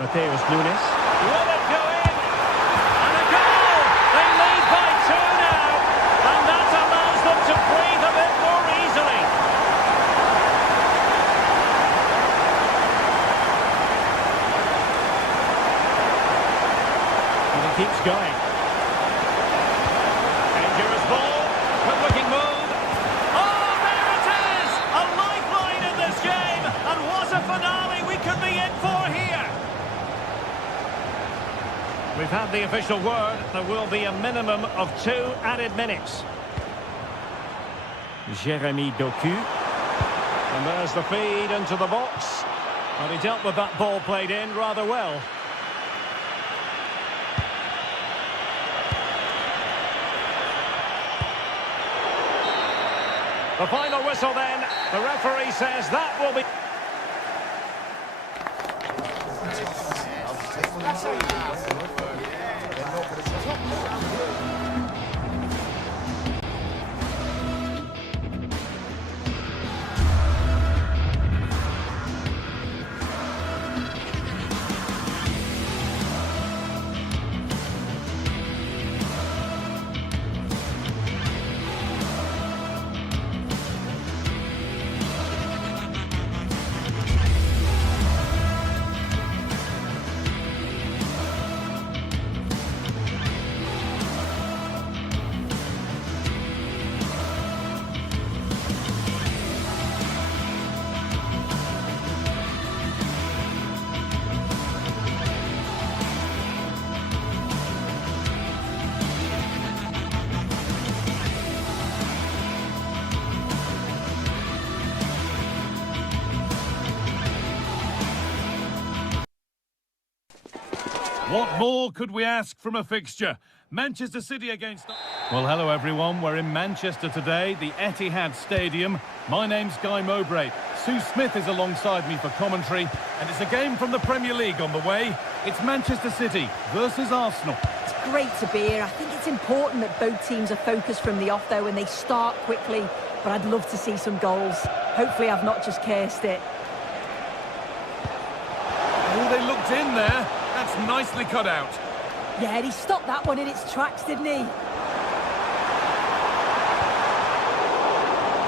Mateus Nunes. Will it go in? And a goal! They lead by 2 now. And that allows them to breathe a bit more easily. And he keeps going. Dangerous ball. Good-looking move. Oh, there it is! A lifeline in this game. And what a finale we could be in for here. We've had the official word. There will be a minimum of 2 added minutes. Jeremy Doku. And there's the feed into the box. And he dealt with that ball played in rather well. The final whistle then. The referee says that will be... What more could we ask from a fixture? Manchester City against... Well, hello everyone. We're in Manchester today, the Etihad Stadium. My name's Guy Mowbray. Sue Smith is alongside me for commentary. And it's a game from the Premier League on the way. It's Manchester City versus Arsenal. It's great to be here. I think it's important that both teams are focused from the off, though, and they start quickly. But I'd love to see some goals. Hopefully I've not just cursed it. Oh, they looked in there. That's nicely cut out. Yeah, he stopped that one in its tracks, didn't he?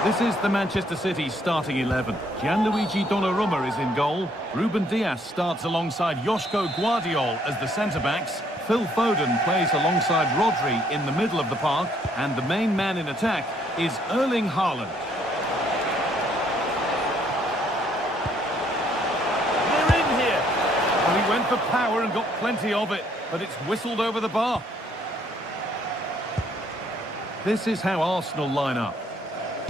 This is the Manchester City starting 11. Gianluigi Donnarumma is in goal. Ruben Dias starts alongside Joško Guardiol as the centre-backs. Phil Foden plays alongside Rodri in the middle of the park. And the main man in attack is Erling Haaland. They're in here. Well, he went for power and got plenty of it, but it's whistled over the bar. This is how Arsenal line up.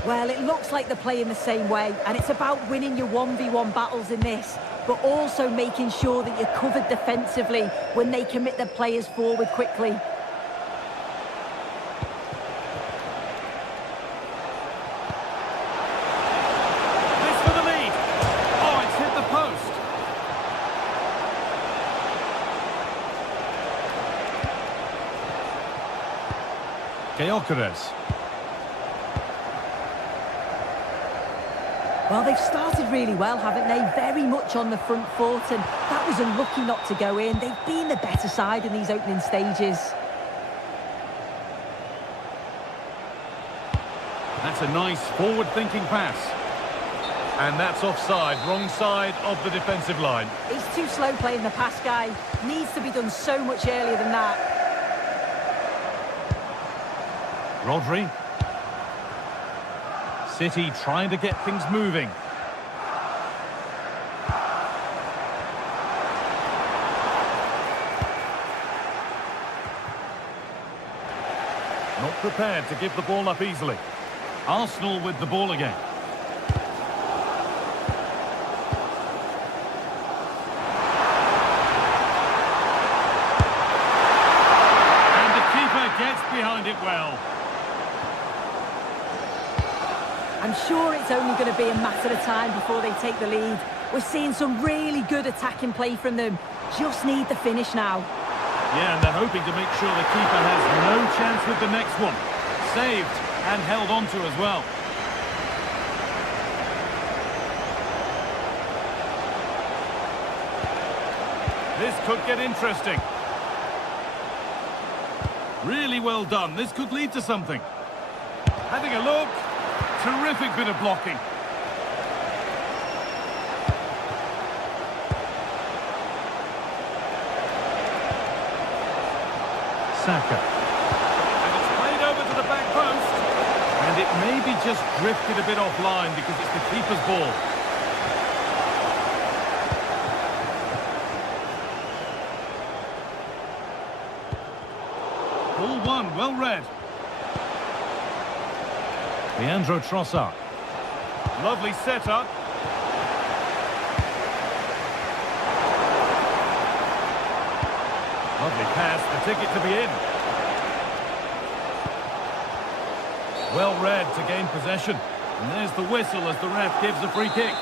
Well, it looks like they're playing the same way, and it's about winning your 1v1 battles in this, but also making sure that you're covered defensively when they commit their players forward quickly. This for the lead. Oh, it's hit the post. Gyökeres. Well, they've started really well, haven't they? Very much on the front foot, and that was unlucky not to go in. They've been the better side in these opening stages. That's a nice forward-thinking pass. And that's offside, wrong side of the defensive line. He's too slow playing the pass, guy. Needs to be done so much earlier than that. Rodri. City trying to get things moving. Not prepared to give the ball up easily. Arsenal with the ball again. And the keeper gets behind it well. I'm sure it's only going to be a matter of time before they take the lead. We're seeing some really good attacking play from them. Just need the finish now. Yeah, and they're hoping to make sure the keeper has no chance with the next one. Saved and held on to as well. This could get interesting. Really well done. This could lead to something. Having a look. Terrific bit of blocking. Saka. And it's played over to the back post. And it maybe just drifted a bit offline because it's the keeper's ball. Ball one, well read. Leandro Trossard. Lovely setup. Lovely pass, the ticket to be in. Well read to gain possession. And there's the whistle as the ref gives a free kick.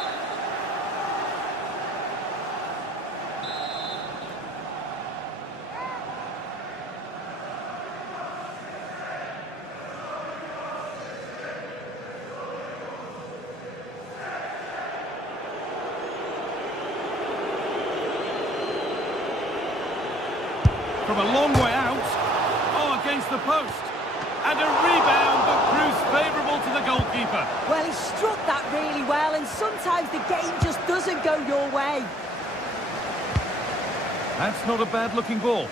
From a long way out. Oh, against the post. And a rebound that proves favourable to the goalkeeper. Well, he struck that really well, and sometimes the game just doesn't go your way. That's not a bad-looking ball.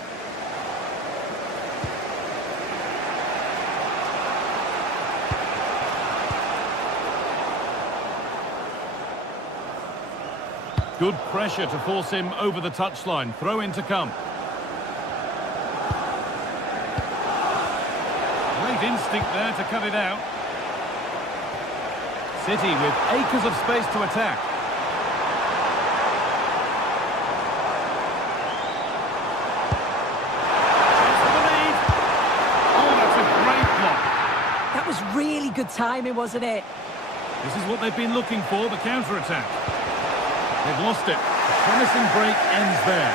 Good pressure to force him over the touchline. Throw in to come. Great instinct there to cut it out. City with acres of space to attack. Chance for the lead. Oh, that's a great block. That was really good timing, wasn't it? This is what they've been looking for, the counter-attack. They've lost it. The promising break ends there.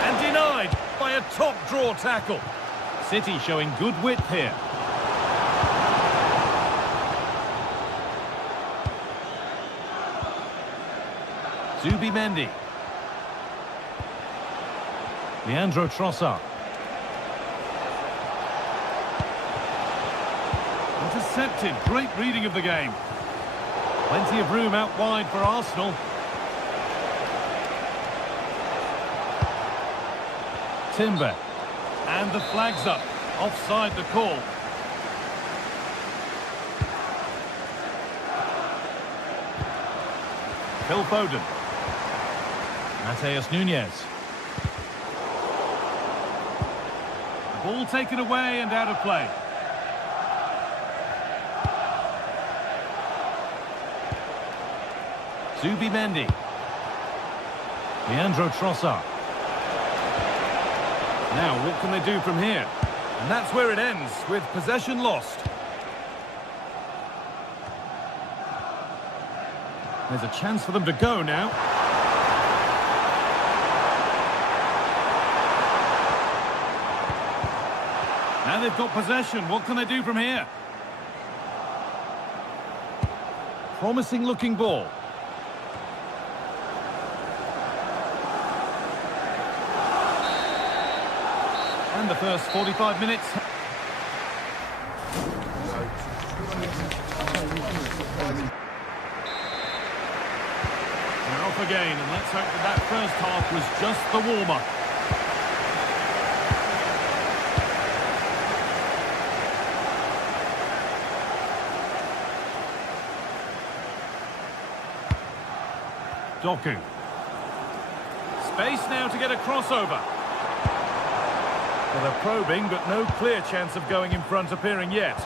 And denied by a top draw tackle. City showing good width here. Zubimendi. Leandro Trossard. Intercepted. Great reading of the game. Plenty of room out wide for Arsenal. Timber. And the flag's up. Offside the call. Phil Foden. Mateus Nunes. Ball taken away and out of play. Zubimendi. Leandro Trossard. Now, what can they do from here? And that's where it ends, with possession lost. There's a chance for them to go now. Now they've got possession. What can they do from here? Promising looking ball. And the first 45 minutes. They're off again, and let's hope that that first half was just the warm-up. Doku. Space now to get a crossover. Well, they're probing, but no clear chance of going in front appearing yet.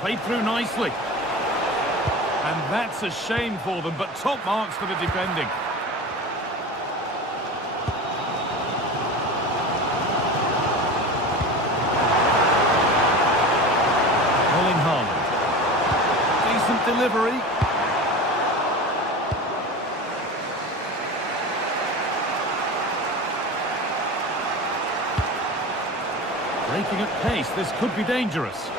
Played through nicely. And that's a shame for them, but top marks for the defending. Erling Haaland. Decent delivery. Breaking at pace, this could be dangerous.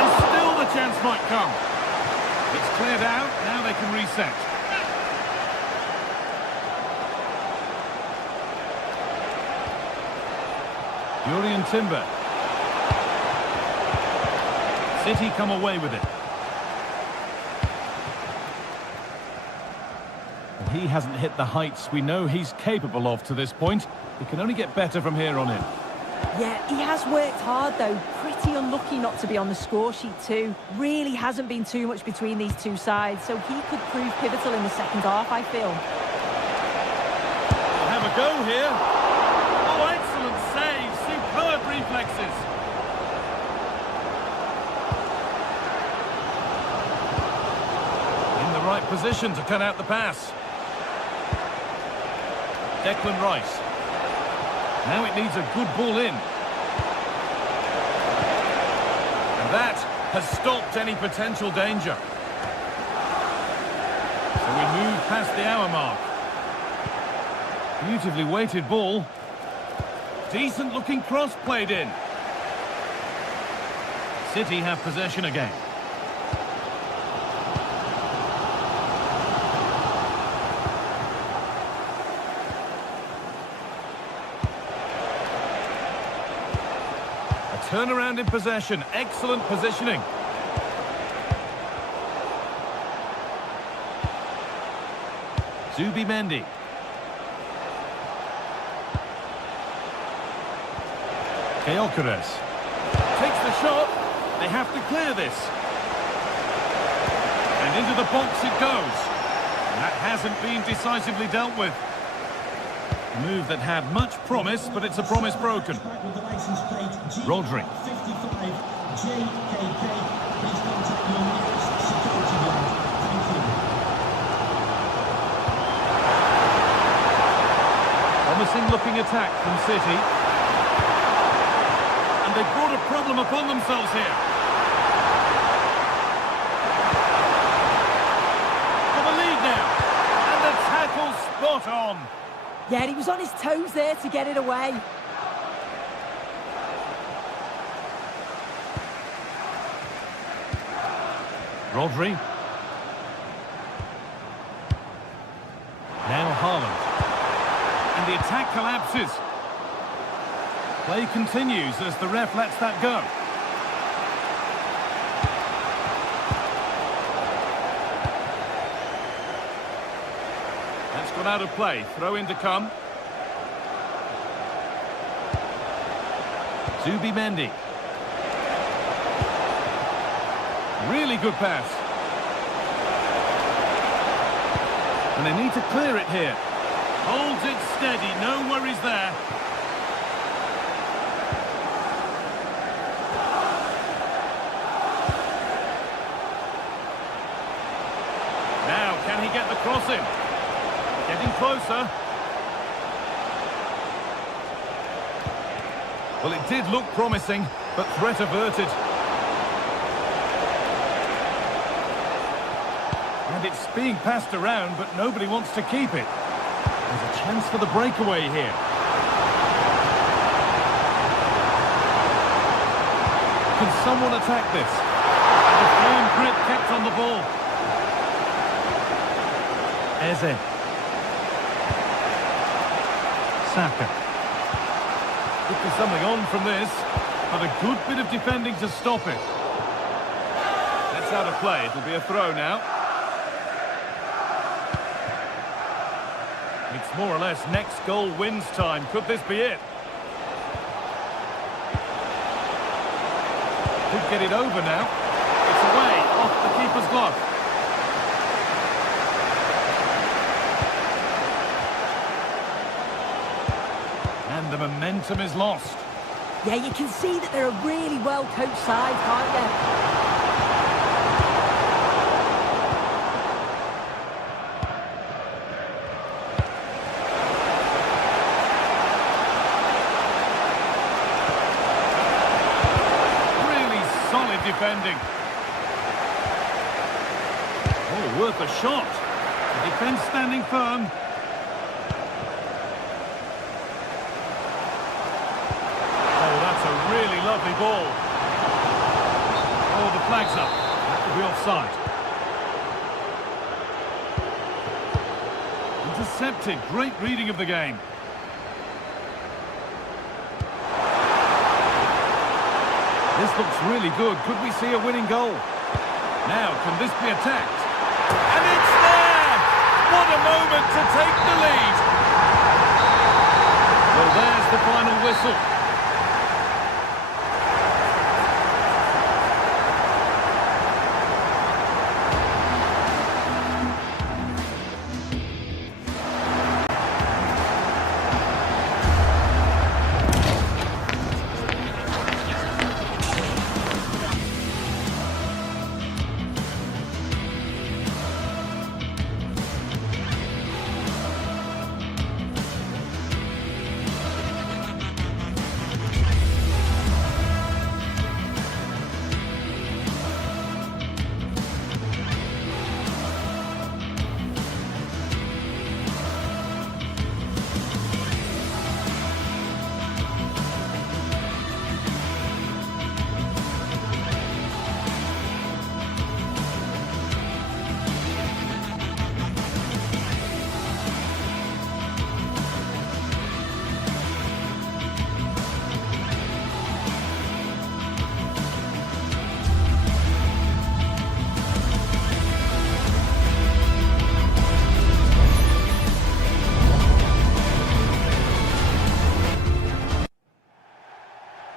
And still the chance might come. It's cleared out, now they can reset. Yuri and Timber. City come away with it. He hasn't hit the heights we know he's capable of to this point. He can only get better from here on in. Yeah, he has worked hard though. Pretty unlucky not to be on the score sheet too. Really hasn't been too much between these two sides, so he could prove pivotal in the second half, I feel. We'll have a go here. Oh, excellent save. Superb reflexes. In the right position to cut out the pass. Declan Rice. Now it needs a good ball in. And that has stopped any potential danger. So we move past the hour mark. Beautifully weighted ball. Decent looking cross played in. City have possession again. Turnaround in possession, excellent positioning. Zubimendi. Gyökeres. Takes the shot. They have to clear this. And into the box it goes. And that hasn't been decisively dealt with. A move that had much promise, but it's a promise broken. Rodri. 55 JKK. Please contact your nearest security guard. Thank you. Promising looking attack from City. And they've brought a problem upon themselves here. For the lead now. And the tackle spot on. Yeah, he was on his toes there to get it away. Rodri. Now Haaland. And the attack collapses. Play continues as the ref lets that go. That's gone out of play. Throw in to come. Zubimendi. Really good pass. And they need to clear it here. Holds it steady, no worries there. Now, can he get the cross in? Getting closer. Well, it did look promising, but threat averted. And it's being passed around, but nobody wants to keep it. There's a chance for the breakaway here. Can someone attack this? The firm grip kept on the ball. Eze. Saka. Could be something on from this, but a good bit of defending to stop it. That's out of play. It'll be a throw now. It's more or less next goal wins time. Could this be it? Could get it over now. It's away, off the keeper's glove. And the momentum is lost. Yeah, you can see that they're a really well-coached side, can't you? Defending. Oh, worth a shot. The defence standing firm. Oh, that's a really lovely ball. Oh, the flag's up. That will be offside. Intercepted. Great reading of the game. This looks really good. Could we see a winning goal? Now, can this be attacked? And it's there! What a moment to take the lead! Well, there's the final whistle.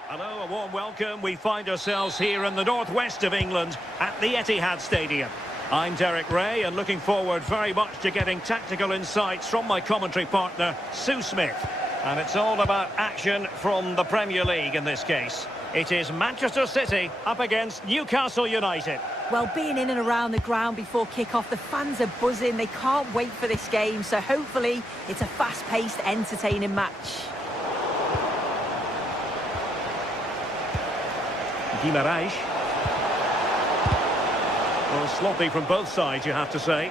Hello, a warm welcome. We find ourselves here in the northwest of England at the Etihad Stadium. I'm Derek Ray and looking forward very much to getting tactical insights from my commentary partner, Sue Smith. And it's all about action from the Premier League in this case. It is Manchester City up against Newcastle United. Well, being in and around the ground before kick-off, the fans are buzzing. They can't wait for this game. So hopefully it's a fast-paced, entertaining match. Guimaraes. Well, sloppy from both sides, you have to say.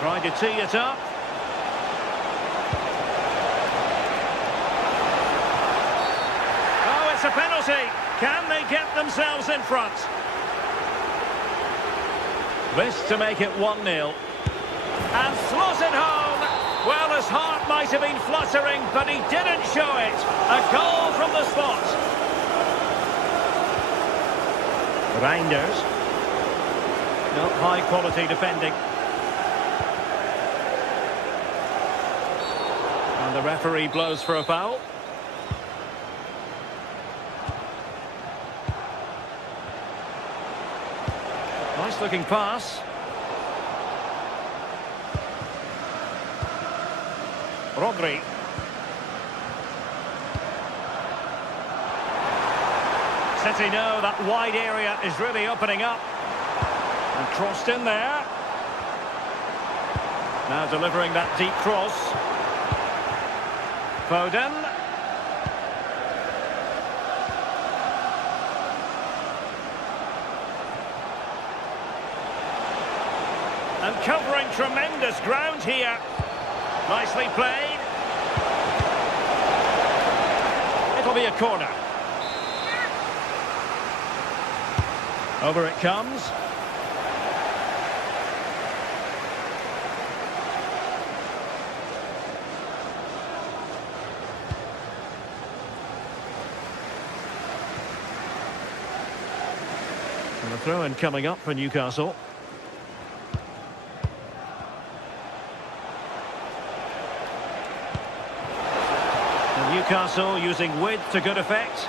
Trying to tee it up. Oh, it's a penalty. Can they get themselves in front? This to make it 1-0. And slots it home. Well, his heart might have been fluttering, but he didn't show it. A goal from the spot. Reinders. No, high quality defending. And the referee blows for a foul. Nice looking pass. Rodri. City know that wide area is really opening up. And crossed in there. Now delivering that deep cross. Foden. And covering tremendous ground here. Nicely played. It'll be a corner. Over it comes. And a throw-in coming up for Newcastle. Newcastle using width to good effect.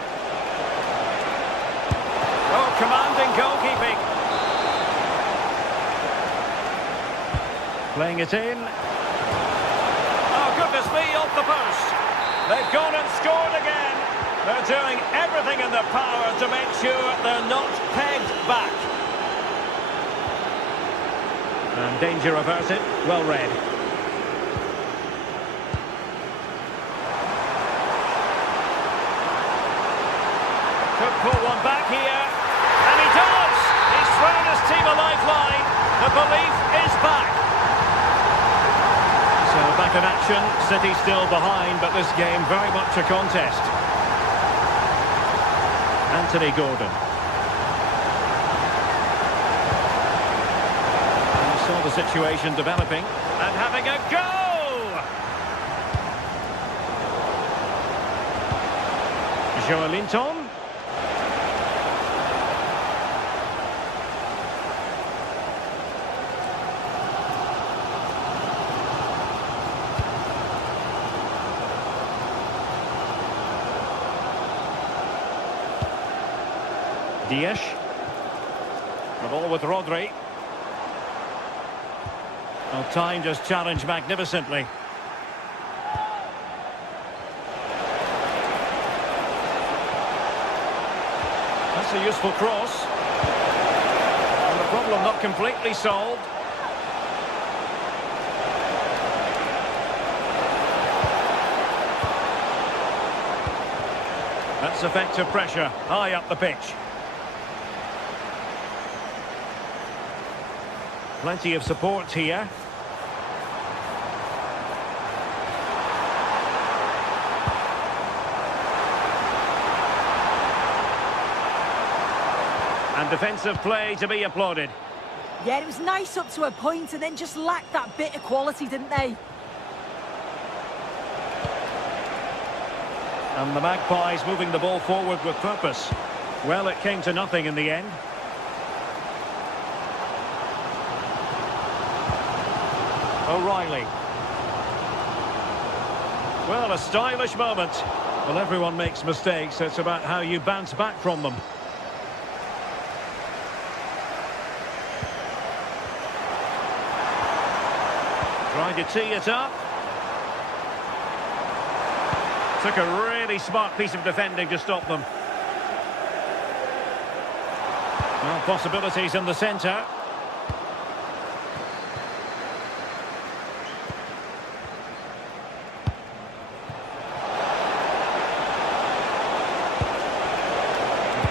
Oh, commanding goalkeeping. Playing it in. Oh, goodness me, off the post. They've gone and scored again. They're doing everything in their power to make sure they're not pegged back. And danger averted. Well read. Could pull one back here, and he does! He's thrown his team a lifeline. The belief is back. So back in action, City still behind, but this game very much a contest. Anthony Gordon. He saw the situation developing, and having a go! Joelinton. Dias. The ball with Rodri. Well, time just challenged magnificently. That's a useful cross. And the problem not completely solved. That's effective pressure high up the pitch. Plenty of support here. And defensive play to be applauded. Yeah, it was nice up to a point and then just lacked that bit of quality, didn't they? And the Magpies moving the ball forward with purpose. Well, it came to nothing in the end. O'Reilly. Well, a stylish moment. Well, everyone makes mistakes. It's about how you bounce back from them. Trying to tee it up. Took a really smart piece of defending to stop them. Well, possibilities in the centre.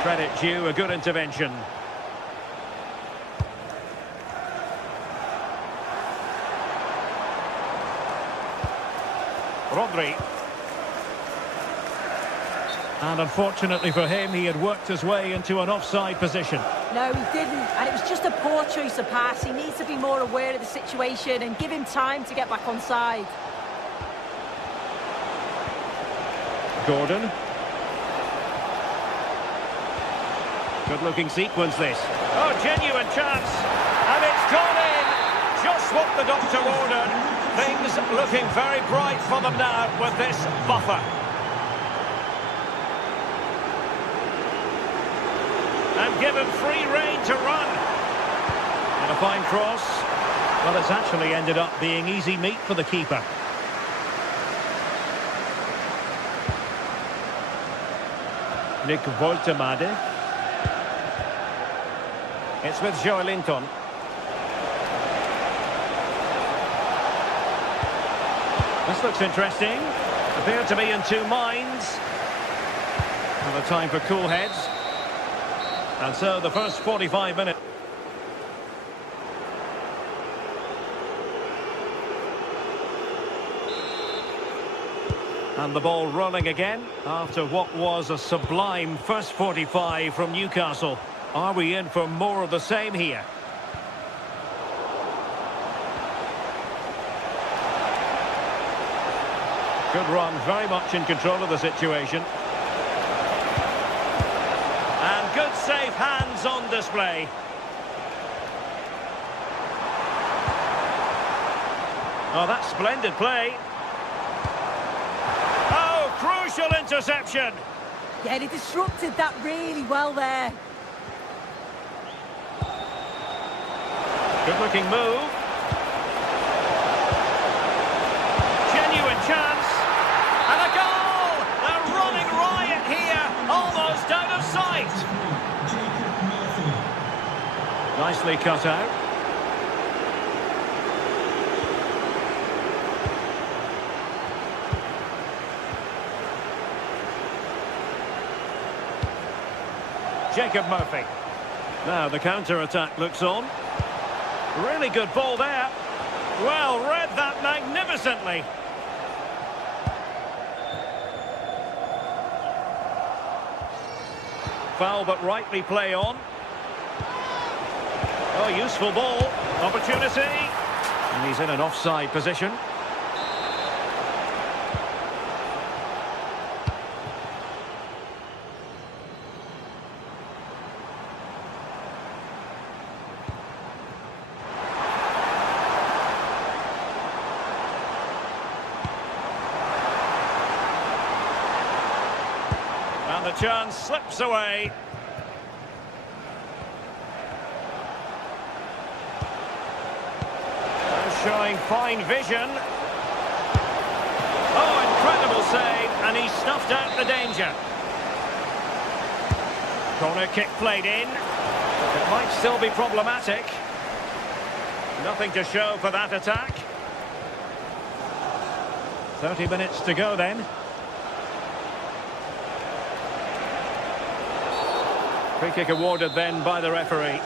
Credit due, a good intervention. Rodri. And unfortunately for him, he had worked his way into an offside position. No, he didn't, and it was just a poor choice of pass. He needs to be more aware of the situation and give him time to get back on side. Gordon. Good-looking sequence, this. Oh, genuine chance. And it's gone in. Just what the doctor ordered. Things looking very bright for them now with this buffer. And given free rein to run. And a fine cross. Well, it's actually ended up being easy meat for the keeper. Nick Voltemade. It's with Joelinton. This looks interesting. Appear to be in two minds. And a time for cool heads. And so the first 45 minutes. And the ball rolling again after what was a sublime first 45 from Newcastle. Are we in for more of the same here? Good run, very much in control of the situation. And good safe hands on display. Oh, that's splendid play. Oh, crucial interception. Yeah, he disrupted that really well there. Good looking move. Genuine chance. And a goal! They're running riot here, almost out of sight. Nicely cut out. Jacob Murphy. Now the counter-attack looks on. Really good ball there. Well, read that magnificently. Foul, but rightly play on. Oh, useful ball. Opportunity. And he's in an offside position. And the chance slips away. And showing fine vision. Oh, incredible save, and he snuffed out the danger. Corner kick played in. It might still be problematic. Nothing to show for that attack. 30 minutes to go then. Free kick awarded then by the referee.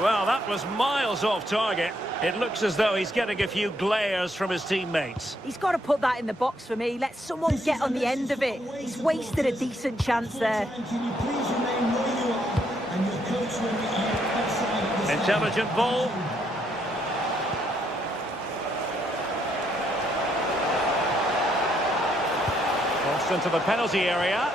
Well, that was miles off target. It looks as though he's getting a few glares from his teammates. He's got to put that in the box for me. Let someone get on the end of it. He's wasted a decent chance there. Intelligent ball. Crossed into the penalty area.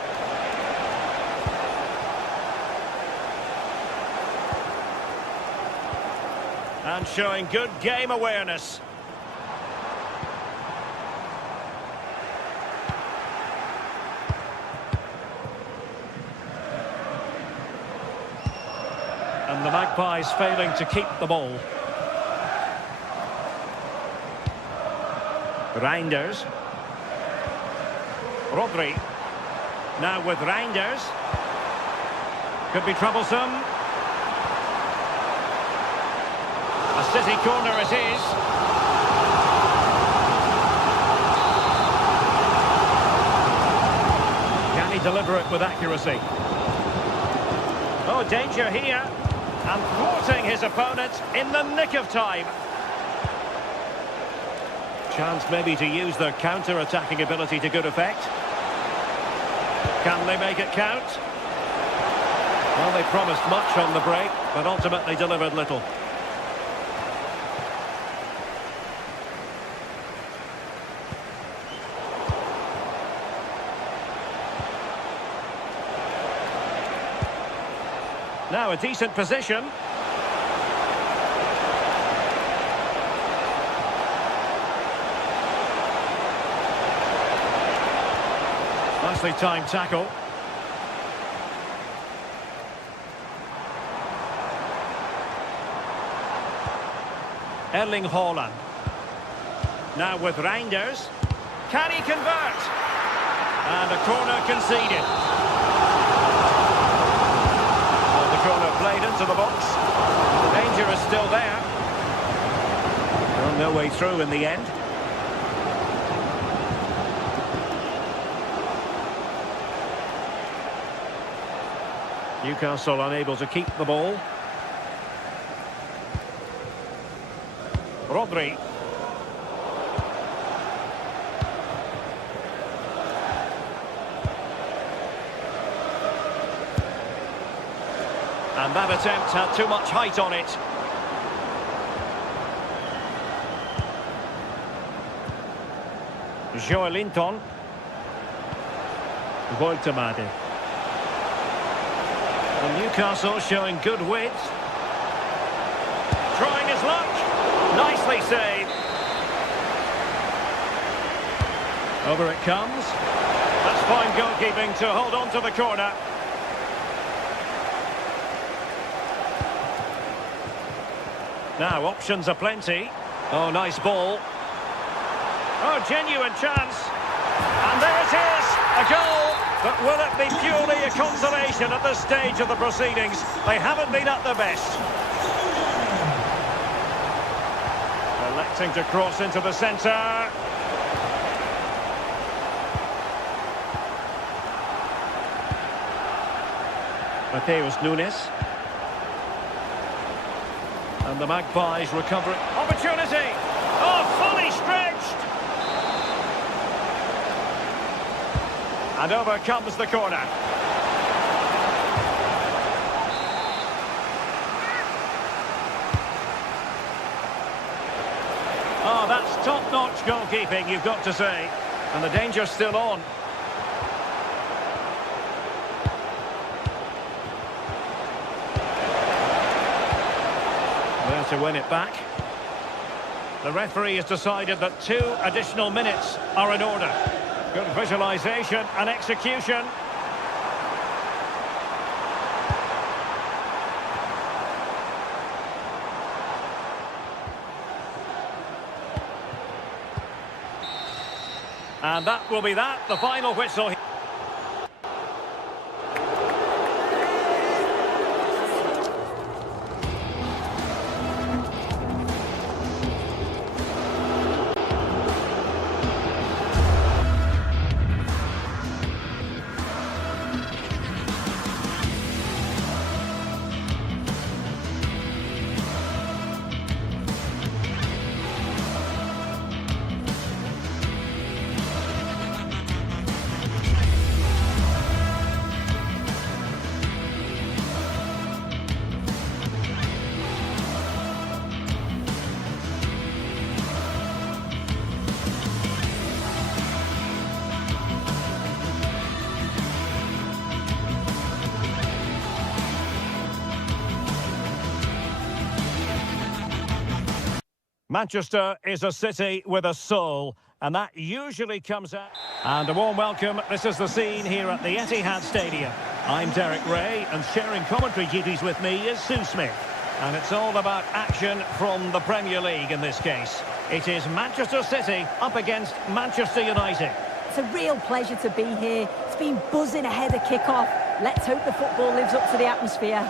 And showing good game awareness. And the Magpies failing to keep the ball. Reinders. Rodri. Now with Reinders. Could be troublesome. A City corner it is. Can he deliver it with accuracy? Oh, danger here. And thwarting his opponent in the nick of time. Chance maybe to use their counter-attacking ability to good effect. Can they make it count? Well, they promised much on the break, but ultimately delivered little. Now a decent position. Nicely timed tackle. Erling Haaland. Now with Reinders. Can he convert? And a corner conceded. Well, the corner played into the box. The danger is still there. Well, no way through in the end. Newcastle unable to keep the ball. Rodri. And that attempt had too much height on it. Joelinton. Woltemade. And Newcastle showing good width. Trying his luck. Nicely saved. Over it comes. That's fine goalkeeping to hold on to the corner. Now options are plenty. Oh, nice ball. Oh, genuine chance. And there it is, a goal. But will it be purely a consolation at this stage of the proceedings? They haven't been at their best. Electing to cross into the centre. Mateus Nunes. And the Magpies recovering. Opportunity! Oh, fully stretched! And over comes the corner. Oh, that's top-notch goalkeeping, you've got to say. And the danger's still on. There to win it back. The referee has decided that 2 additional minutes are in order. Good visualisation and execution. And that will be that, the final whistle. Manchester is a city with a soul, and that usually comes out. And a warm welcome. This is the scene here at the Etihad Stadium. I'm Derek Ray, and sharing commentary duties with me is Sue Smith. And it's all about action from the Premier League in this case. It is Manchester City up against Manchester United. It's a real pleasure to be here. It's been buzzing ahead of kick-off. Let's hope the football lives up to the atmosphere.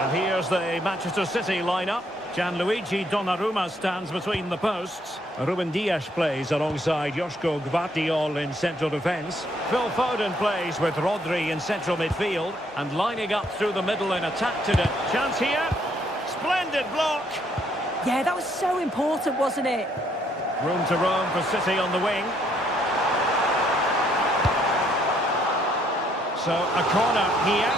And here's the Manchester City lineup. Gianluigi Donnarumma stands between the posts. Ruben Dias plays alongside Joško Gvardiol in central defence. Phil Foden plays with Rodri in central midfield. And lining up through the middle in attack today. Chance here. Splendid block. Yeah, that was so important, wasn't it? Room to roam for City on the wing. So, a corner here.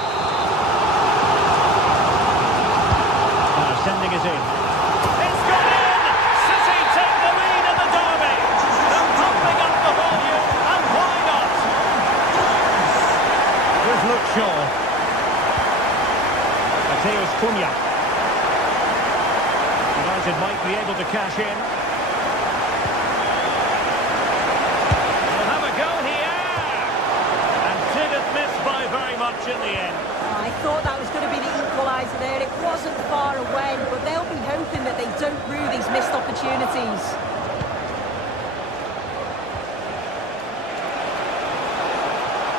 Now sending it in. It's gone in! City take the lead in the derby. They're pumping up the volume, and why not? Here's Luke Shaw. Mateus Cunha. United might be able to cash in. They'll have a go here. And didn't miss by very much in the end. I thought that was going to be the equaliser there. It wasn't far away, but they'll be hoping that they don't rue these missed opportunities.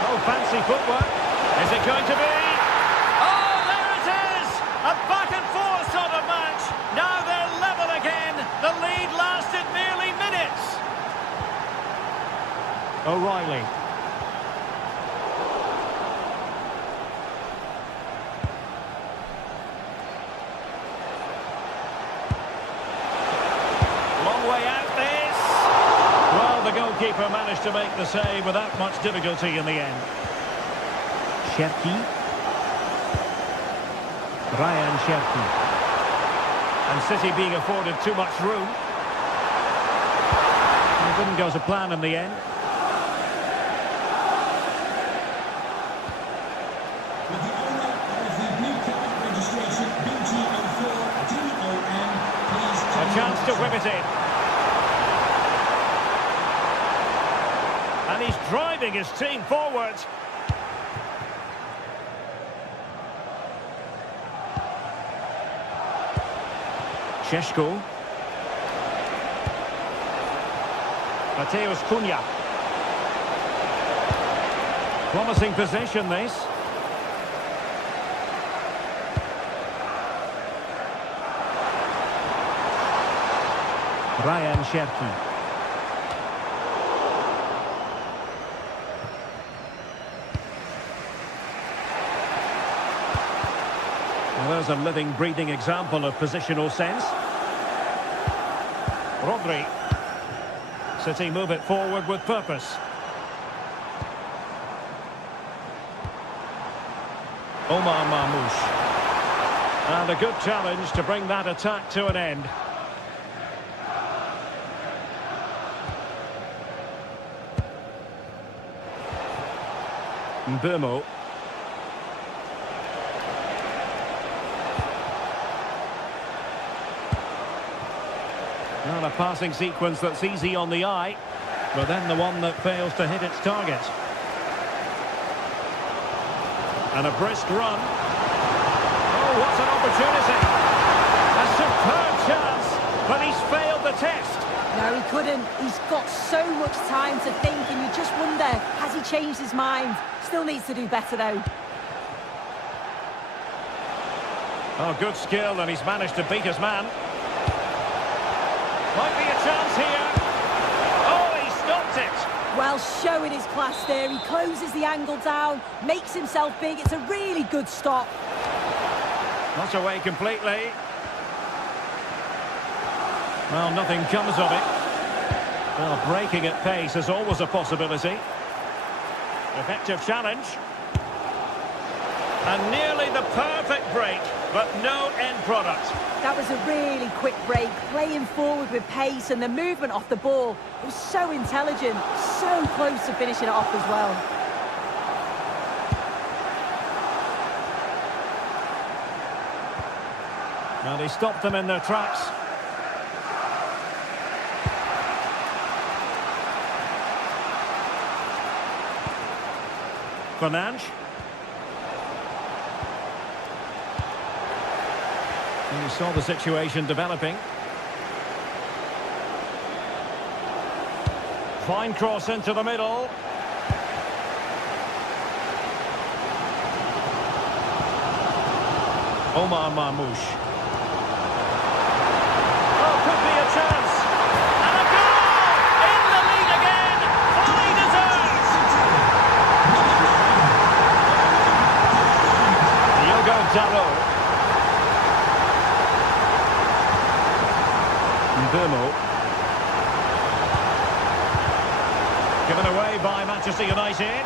Oh, fancy footwork. Is it going to be? Oh, there it is! A back and forth sort of match. Now they're level again. The lead lasted merely minutes. O'Reilly. Long way out this. Well, the goalkeeper managed to make the save without much difficulty in the end. Cherki. Ryan Cherki. And City being afforded too much room. It didn't go to plan in the end. With the owner of the blue card registration, BG04DON, please A chance to whip it in. And he's driving his team forward. Šeško. Mateus Cunha. Promising possession, this. Ryan Cherki. Well, there's a living, breathing example of positional sense. Rodri. City move it forward with purpose. Omar Marmoush. And a good challenge to bring that attack to an end. Mbeumo. Well, a passing sequence that's easy on the eye, but then the one that fails to hit its target. And a brisk run. Oh, what an opportunity! A superb chance, but he's failed the test. No, he couldn't. He's got so much time to think, and you just wonder, has he changed his mind? Still needs to do better, though. Oh, good skill, and he's managed to beat his man. Might be a chance here. Oh, he stopped it. Well, showing his class there. He closes the angle down, makes himself big. It's a really good stop. Not away completely. Well, nothing comes of it. Well, breaking at pace is always a possibility. Effective challenge. And nearly the perfect break, but no end product. That was a really quick break, playing forward with pace, and the movement off the ball. It was so intelligent, so close to finishing it off as well. Well, he stopped them in their tracks. Fernandes. And he saw the situation developing. Fine cross into the middle. Omar Marmoush. by Manchester United.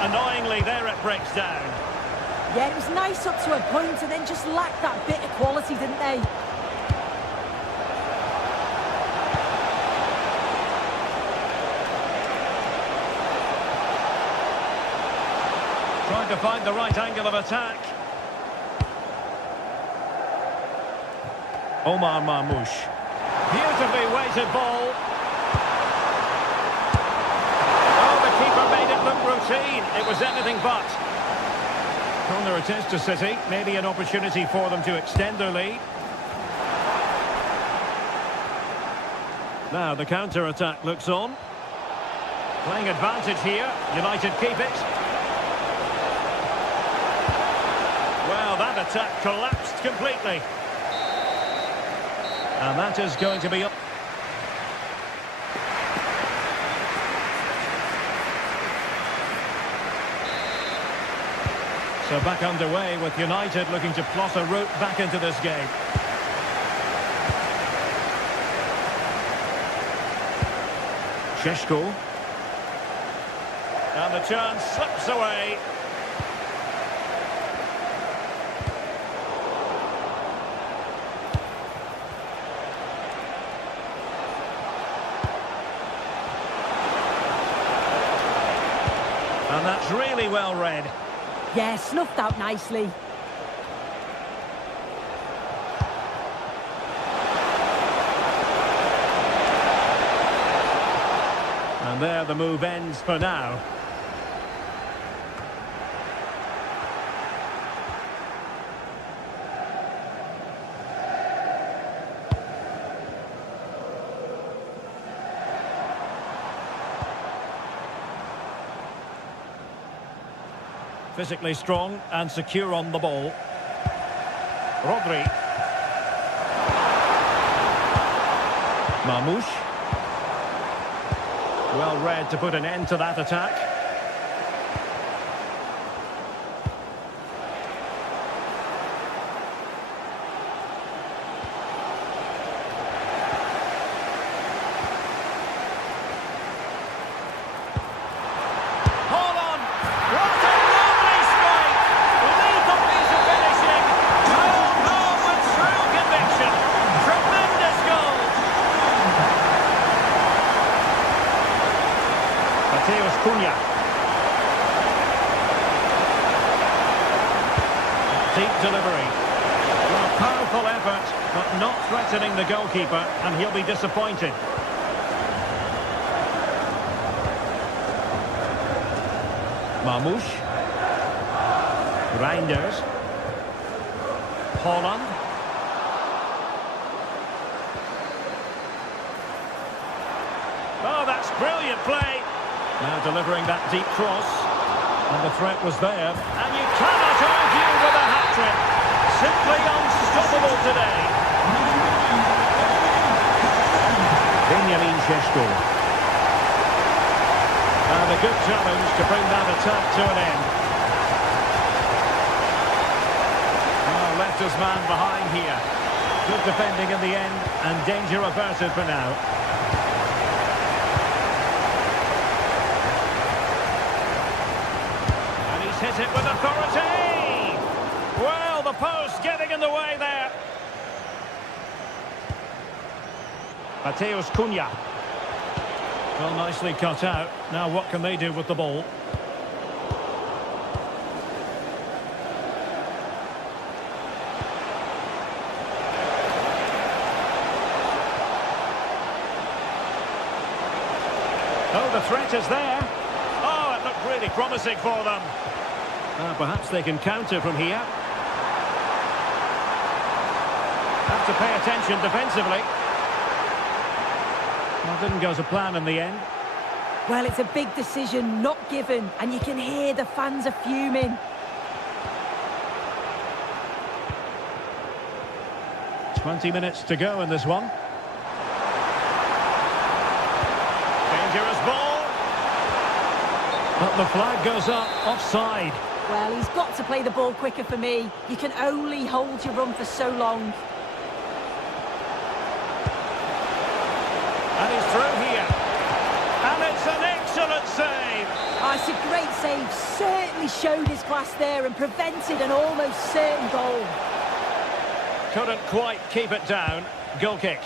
Annoyingly, there it breaks down. Yeah, it was nice up to a point and then just lacked that bit of quality, didn't they? Trying to find the right angle of attack. Omar Marmoush. Beautifully weighted ball. Oh, the keeper made it look routine. It was anything but. Corner it is to City. Maybe an opportunity for them to extend their lead. Now the counter-attack looks on. Playing advantage here. United keep it. Well, that attack collapsed completely. And that is going to be up. So back underway with United looking to plot a route back into this game. Šeško. And the chance slips away. And that's really well read. Yeah, snuffed out nicely. And there the move ends for now. Physically strong and secure on the ball. Rodri. Marmoush. Well read to put an end to that attack. Deep delivery. Well, a powerful effort, but not threatening the goalkeeper, and he'll be disappointed. Marmoush. Reinders. Holland. Oh, that's brilliant play. Now delivering that deep cross. And the threat was there. And you cannot argue with a hat-trick. Simply unstoppable today. Benjamin Šeško. And a good challenge to bring that attack to an end. Oh, left his man behind here. Good defending in the end, and danger averted for now. Hit it with authority. Well, the post getting in the way there. Mateus Cunha. Well, nicely cut out. Now what can they do with the ball? Oh, the threat is there. Oh, it looked really promising for them. Perhaps they can counter from here. Have to pay attention defensively. Well, didn't go to plan in the end. Well, it's a big decision, not given, and you can hear the fans are fuming. "20 minutes to go in this one. Dangerous ball. But the flag goes up, offside. Well, he's got to play the ball quicker for me. You can only hold your run for so long. save. Oh, it's a great save. Certainly showed his class there and prevented an almost certain goal. Couldn't quite keep it down. Goal kick.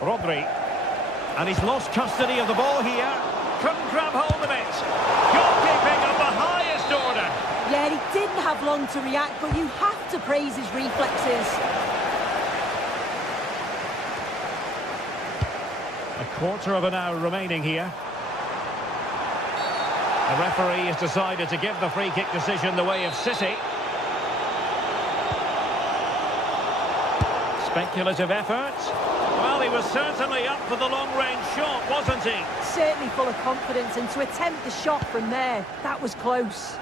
Rodri. And he's lost custody of the ball here. Couldn't grab hold of it. Goalkeeping of the highest order. Yeah, he didn't have long to react, but you have to praise his reflexes. A quarter of an hour remaining here. The referee has decided to give the free kick decision the way of City. Speculative effort. Well, he was certainly up for the long-range shot, wasn't he? Certainly full of confidence, and to attempt the shot from there, that was close.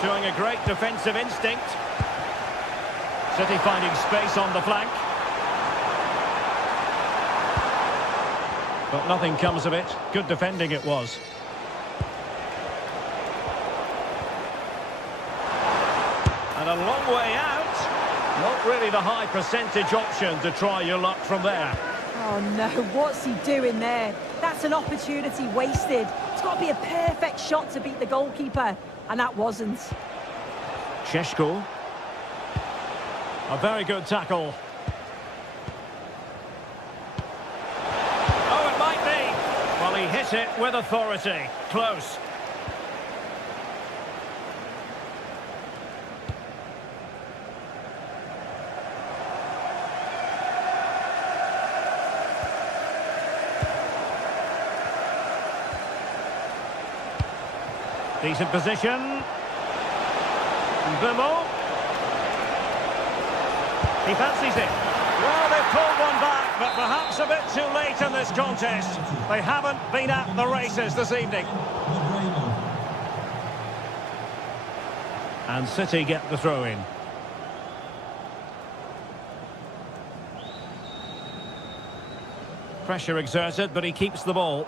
Showing a great defensive instinct. City finding space on the flank. But nothing comes of it. Good defending it was. And a long way out. Not really the high percentage option to try your luck from there. Oh no, what's he doing there? That's an opportunity wasted. It's got to be a perfect shot to beat the goalkeeper, and that wasn't. Šeško. A very good tackle. Oh, it might be. Well, he hit it with authority. Close. Decent position. Bimo. He fancies it. Well, they've pulled one back, but perhaps a bit too late in this contest. They haven't been at the races this evening. And City get the throw-in. Pressure exerted, but he keeps the ball.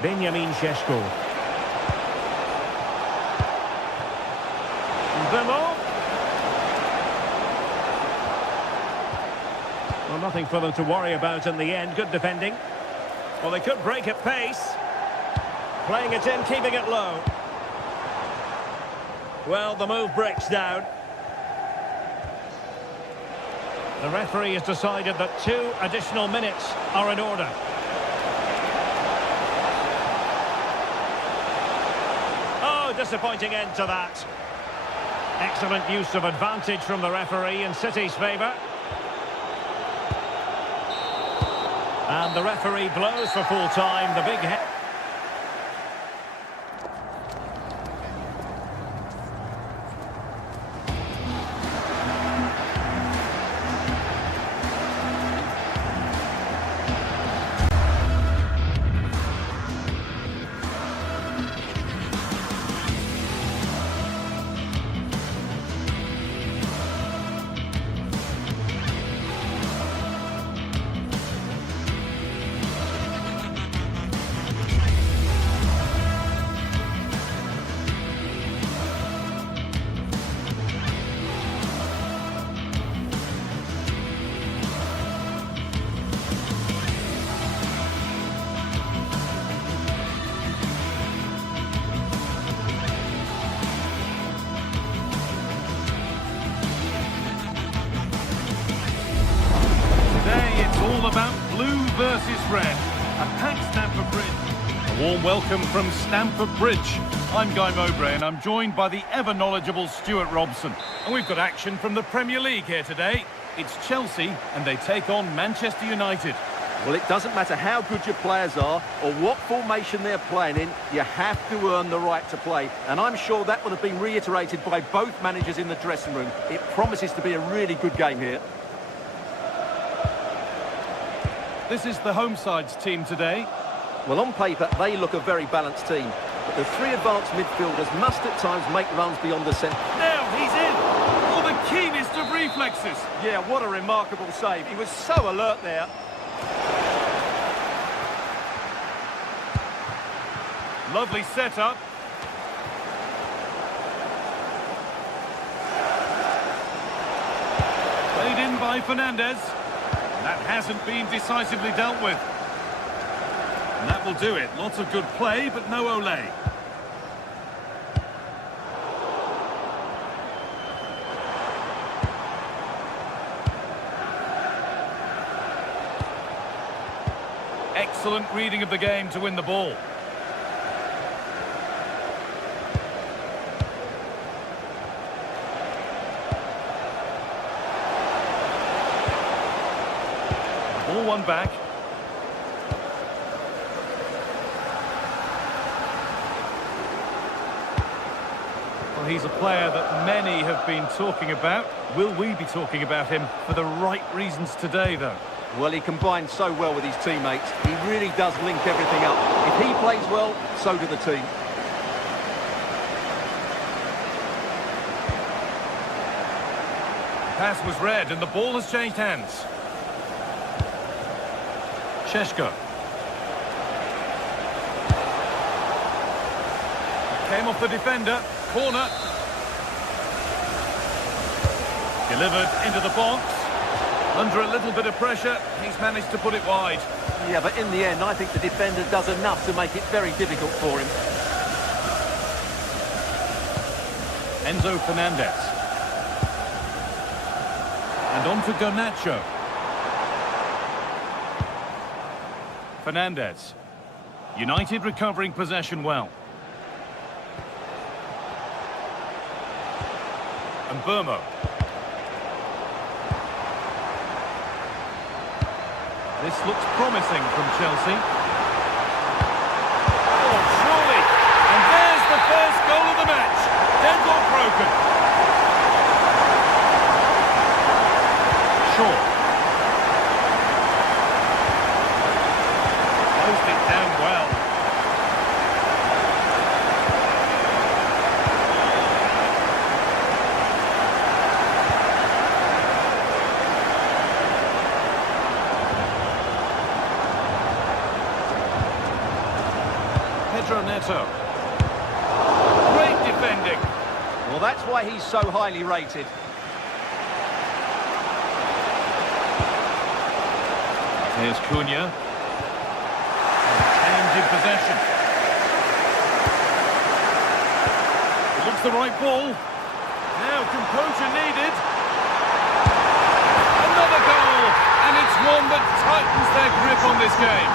Benjamin Šeško. Bimo. Well, nothing for them to worry about in the end. Good defending. Well, they could break at pace. Playing it in, keeping it low. Well, the move breaks down. The referee has decided that 2 additional minutes are in order. Oh, disappointing end to that. Excellent use of advantage from the referee in City's favour. And the referee blows for full time. The big hit. All about blue versus red. A packed Stamford Bridge. A warm welcome from Stamford Bridge. I'm Guy Mowbray and I'm joined by the ever-knowledgeable Stuart Robson. And we've got action from the Premier League here today. It's Chelsea and they take on Manchester United. Well, it doesn't matter how good your players are or what formation they're playing in, you have to earn the right to play. And I'm sure that would have been reiterated by both managers in the dressing room. It promises to be a really good game here. This is the home side's team today. Well, on paper, they look a very balanced team. But the 3 advanced midfielders must at times make runs beyond the centre. Now he's in! Oh, the keenest of reflexes. Yeah, what a remarkable save. He was so alert there. Lovely setup. by Fernandez. That hasn't been decisively dealt with. And that will do it. Lots of good play, but no Olé. Excellent reading of the game to win the ball. Ball one back. Well, he's a player that many have been talking about. Will we be talking about him for the right reasons today, though? Well, he combines so well with his teammates. He really does link everything up. If he plays well, so do the team. Pass was read and the ball has changed hands. Šeško. Came off the defender. Corner. Delivered into the box. Under a little bit of pressure, he's managed to put it wide. Yeah, but in the end, I think the defender does enough to make it very difficult for him. Enzo Fernandez. And on to Garnacho. Fernandez. United recovering possession well. And Burmo. This looks promising from Chelsea. Oh, surely! And there's the first goal of the match. Deadlock broken. Shaw. Closed it down well. Neto. Great defending. Well, that's why he's so highly rated. Here's Cunha. Retained in possession. It looks the right ball. Now composure needed. Another goal. And it's one that tightens their grip on this game.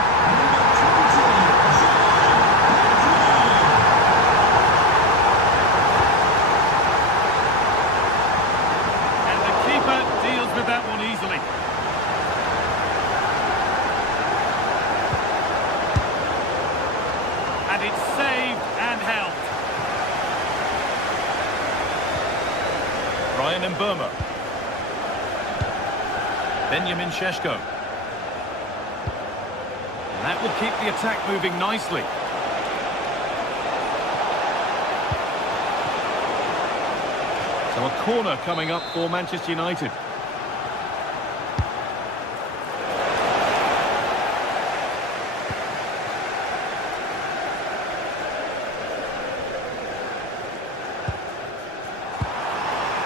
With that one easily. And it's saved and held. Ryan Mbeumo. Benjamin Šeško. And that will keep the attack moving nicely. So a corner coming up for Manchester United.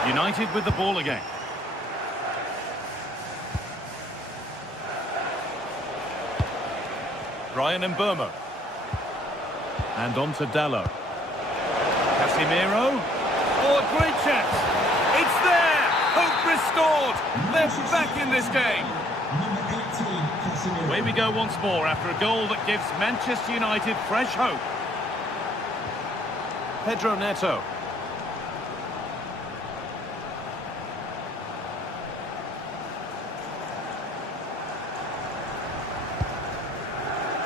United with the ball again. Ryan Mbeumo. And on to Dalot. Casemiro. Oh, a great chance. It's there. Hope restored. They're back in this game. Away we go once more after a goal that gives Manchester United fresh hope. Pedro Neto.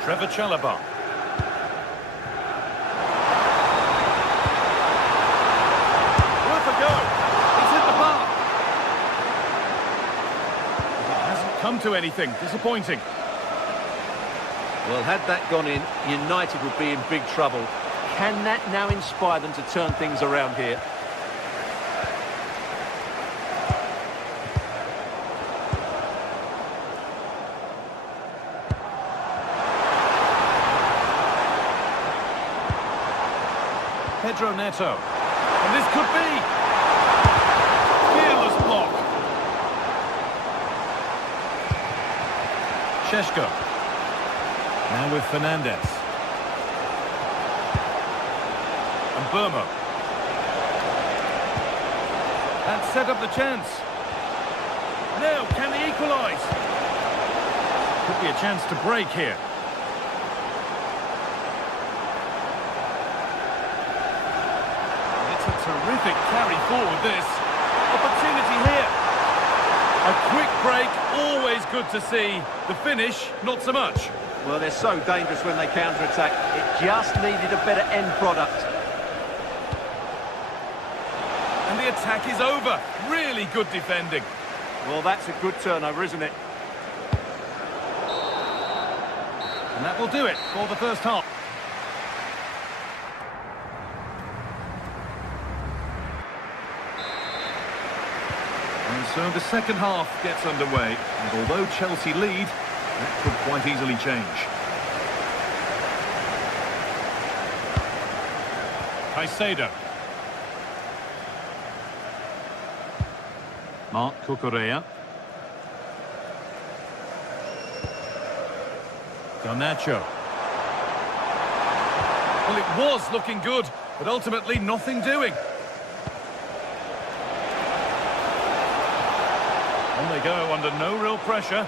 Trevor Chalobah. Worth a go. It's hit the bar. It hasn't come to anything. Disappointing. Well, had that gone in, United would be in big trouble. Can that now inspire them to turn things around here? Pedro Neto. And this could be. Fearless block. Šeško. Now with Fernandez. And Burma. That set up the chance. Now, can they equalise? Could be a chance to break here. It's a terrific carry forward, this. Opportunity here. A quick break, always good to see. The finish, not so much. Well, they're so dangerous when they counter-attack. It just needed a better end product. And the attack is over. Really good defending. Well, that's a good turnover, isn't it? And that will do it for the first half. And so the second half gets underway. And although Chelsea lead, that could quite easily change. Caicedo. Marc Cucurella. Garnacho. Well, it was looking good, but ultimately nothing doing. On they go under no real pressure.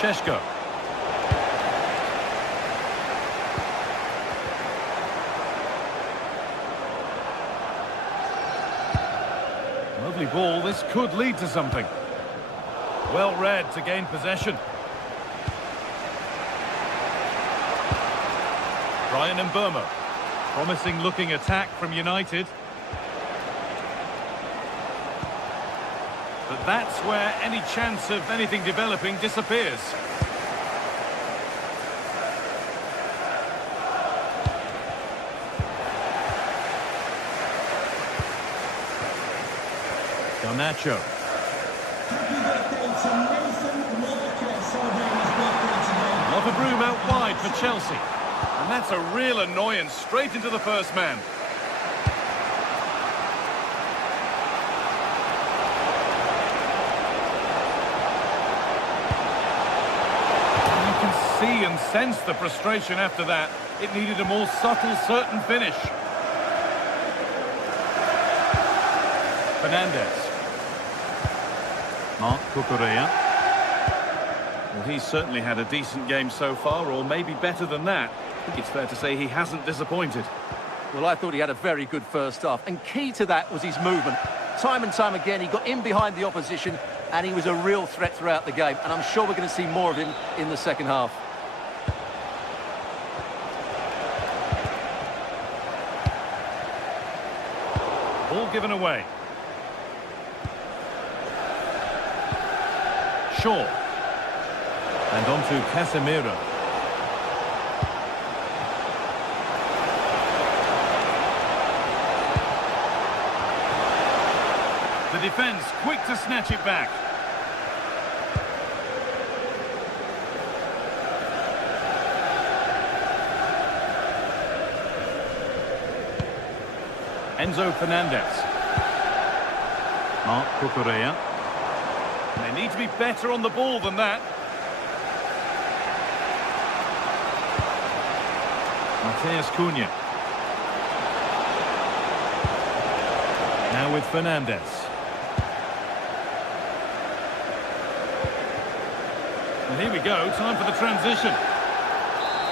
Šeško. Lovely ball, this could lead to something. Well read to gain possession. Brian Mbeumo. Promising looking attack from United. But that's where any chance of anything developing disappears. Garnacho. Lot of room out wide for Chelsea. And that's a real annoyance, straight into the first man. You can see and sense the frustration after that. It needed a more subtle, certain finish. Fernandez. Marc Cucurella. Well, he's certainly had a decent game so far, or maybe better than that. I think it's fair to say he hasn't disappointed. Well, I thought he had a very good first half, and key to that was his movement. Time and time again, he got in behind the opposition, and he was a real threat throughout the game, and I'm sure we're going to see more of him in the second half. Ball given away. Shaw. And on to Casemiro. The defence quick to snatch it back. Enzo Fernandez. Marc Cucurella. They need to be better on the ball than that. Mateus Cunha. Now with Fernandez. And here we go, time for the transition.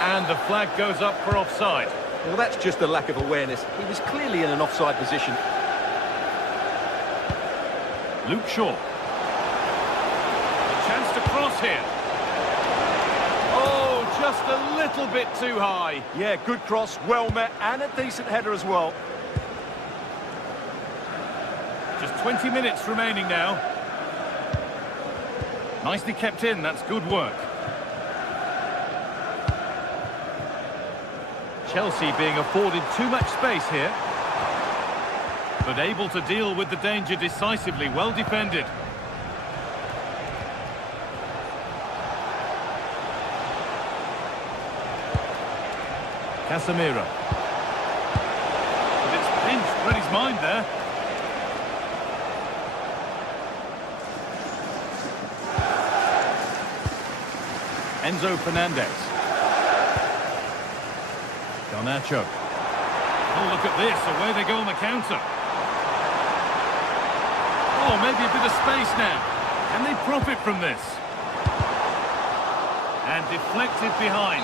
And the flag goes up for offside. Well, that's just a lack of awareness. He was clearly in an offside position. Luke Shaw. A chance to cross here. Oh, just a little bit too high. Yeah, good cross, well met, and a decent header as well. Just 20 minutes remaining now. Nicely kept in, that's good work. Chelsea being afforded too much space here. But able to deal with the danger decisively, well defended. Casemiro. But it's pinched, read his mind there. Enzo Fernandez. Garnacho. Oh, look at this. Away they go on the counter. Oh, maybe a bit of space now. Can they profit from this? And deflected behind.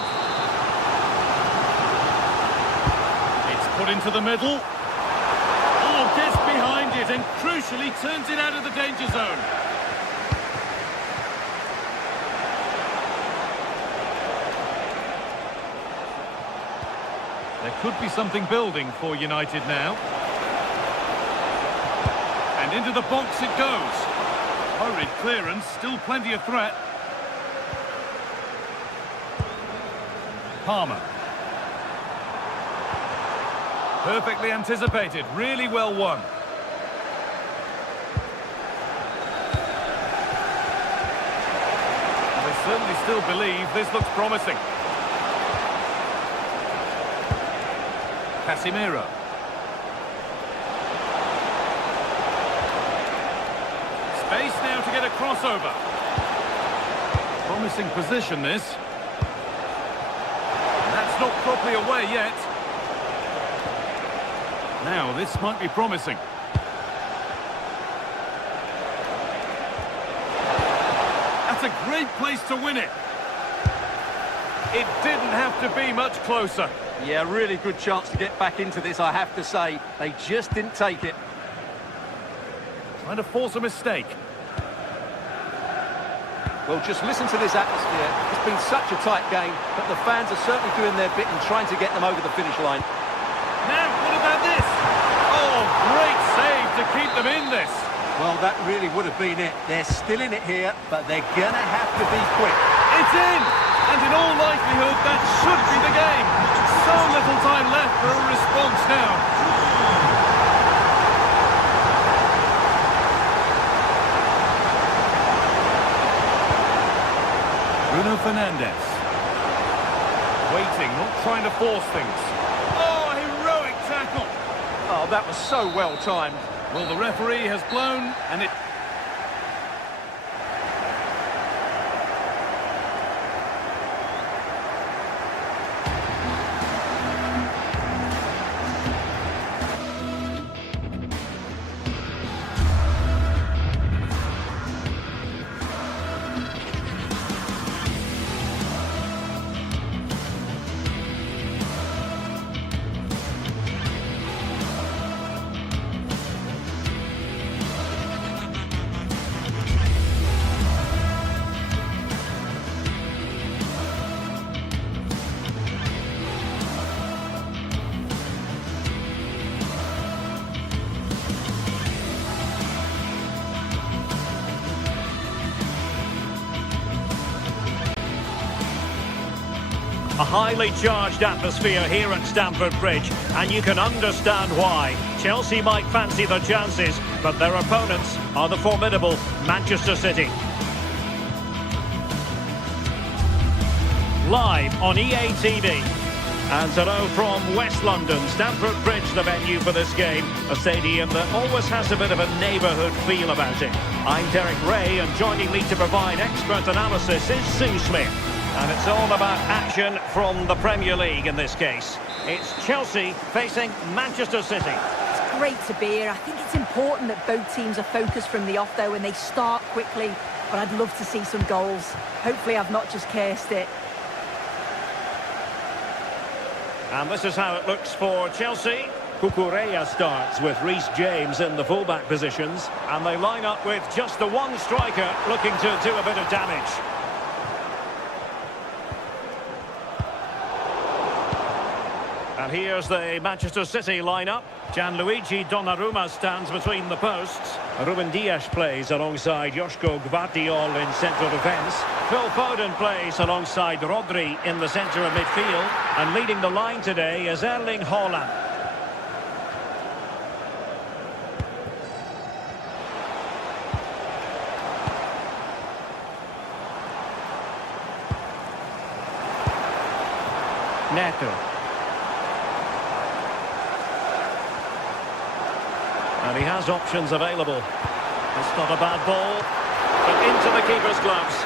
It's put into the middle. Oh, gets behind it and crucially turns it out of the danger zone. There could be something building for United now. And into the box it goes. Hurried clearance, still plenty of threat. Palmer. Perfectly anticipated, really well won. They certainly still believe this looks promising. Casemiro. Space now to get a crossover. Promising position this. And that's not properly away yet. Now this might be promising. That's a great place to win it. It didn't have to be much closer. Yeah, really good chance to get back into this, I have to say. They just didn't take it. Trying to force a mistake. Well, just listen to this atmosphere. It's been such a tight game, but the fans are certainly doing their bit and trying to get them over the finish line. Now, what about this? Oh, great save to keep them in this. Well, that really would have been it. They're still in it here, but they're going to have to be quick. It's in! And in all likelihood, that should be the game. So little time left for a response now. Bruno Fernandes. Waiting, not trying to force things. Oh, heroic tackle. Oh, that was so well timed. Well, the referee has blown, and it... A highly charged atmosphere here at Stamford Bridge, and you can understand why. Chelsea might fancy their chances, but their opponents are the formidable Manchester City. Live on EA TV. And hello from West London, Stamford Bridge, the venue for this game. A stadium that always has a bit of a neighbourhood feel about it. I'm Derek Ray, and joining me to provide expert analysis is Sue Smith. And it's all about action from the Premier League in this case. It's Chelsea facing Manchester City. It's great to be here. I think it's important that both teams are focused from the off, though, and they start quickly. But I'd love to see some goals. Hopefully I've not just cursed it. And this is how it looks for Chelsea. Cucurella starts with Reece James in the fullback positions. And they line up with just the one striker looking to do a bit of damage. And here's the Manchester City lineup. Gianluigi Donnarumma stands between the posts. Ruben Dias plays alongside Joško Gvardiol in central defence. Phil Foden plays alongside Rodri in the centre of midfield. And leading the line today is Erling Haaland. Neto. And he has options available. It's not a bad ball, but into the keeper's gloves.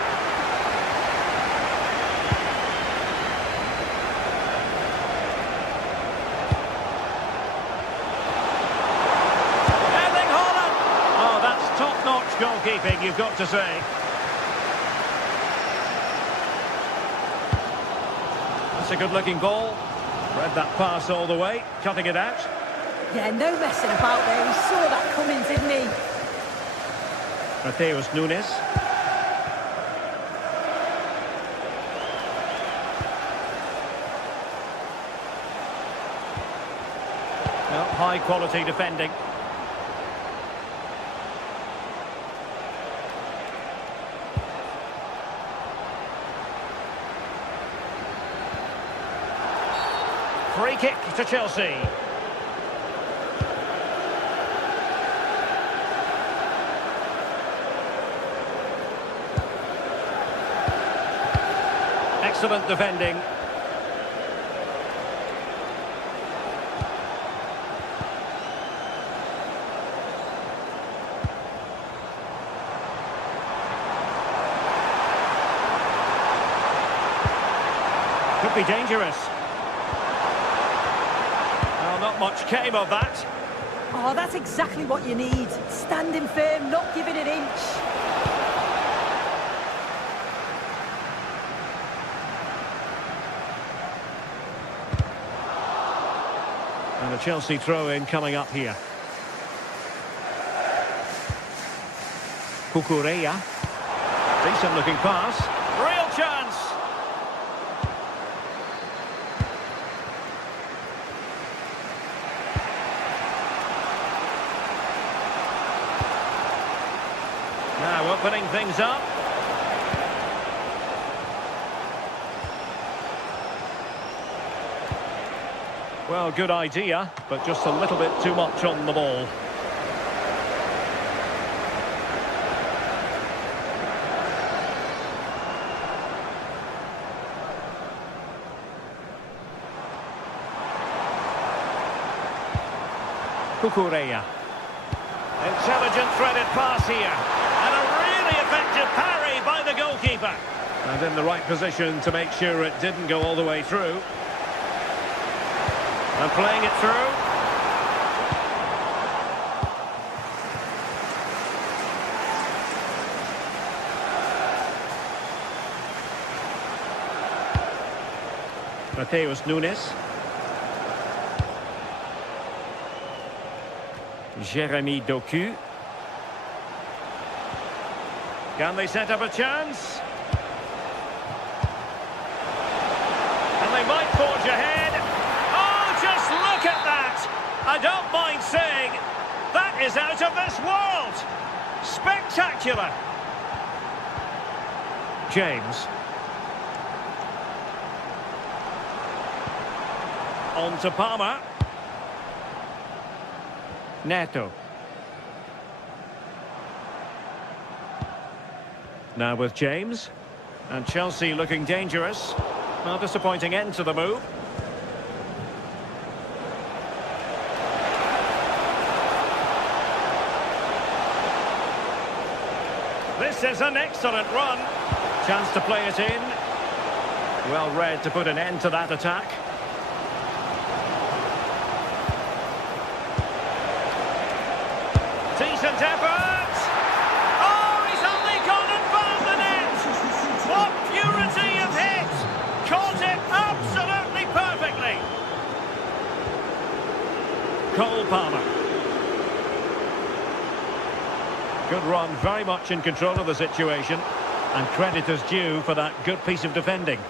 keeping, you've got to say. That's a good-looking ball. Read that pass all the way, cutting it out. Yeah, no messing about there. He saw that coming, didn't he? Mateus Nunes. Well, high-quality defending. Free kick to Chelsea. Excellent defending. Could be dangerous. Well, not much came of that. Oh, that's exactly what you need. Standing firm, not giving an inch. And a Chelsea throw-in coming up here. Cucurella. Decent-looking pass. Real chance! Now opening things up. Well, good idea, but just a little bit too much on the ball. Cucurella. Intelligent threaded pass here. And a really effective parry by the goalkeeper. And in the right position to make sure it didn't go all the way through. And playing it through. Mateus Nunes. Jeremy Doku. Can they set up a chance? And they might forge ahead. Oh, just look at that! I don't mind saying, that is out of this world! Spectacular! James. On to Palmer. Neto. Now with James. And Chelsea looking dangerous. Well, disappointing end to the move. This is an excellent run. Chance to play it in. Well read to put an end to that attack. Decent effort! Oh, he's only gone and found the net! What purity of hit! Caught it absolutely perfectly! Cole Palmer. Good run, very much in control of the situation. And credit is due for that good piece of defending.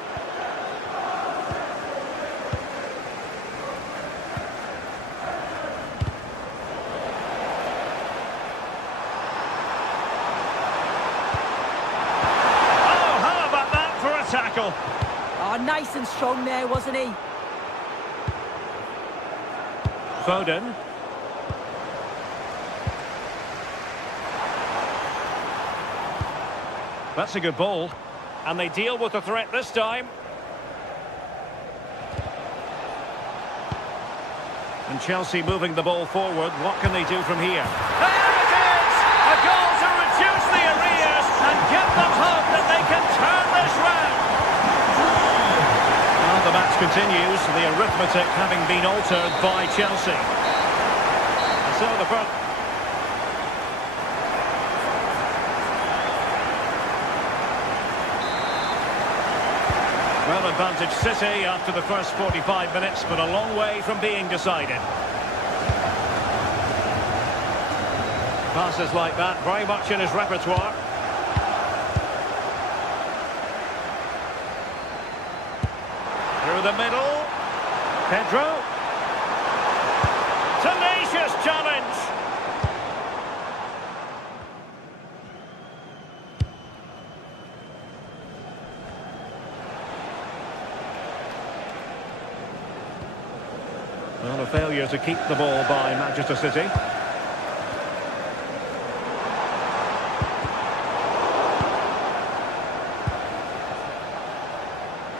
Tackle. Oh, nice and strong there, wasn't he? Foden. That's a good ball. And they deal with the threat this time. And Chelsea moving the ball forward. What can they do from here? There it is! A goal to reduce the arrears and give them hope that they can turn this round. Well, the match continues, the arithmetic having been altered by Chelsea. So the front. Advantage City after the first 45 minutes, but a long way from being decided. Passes like that, very much in his repertoire. Through the middle. Pedro. Tenacious challenge. Well, a failure to keep the ball by Manchester City.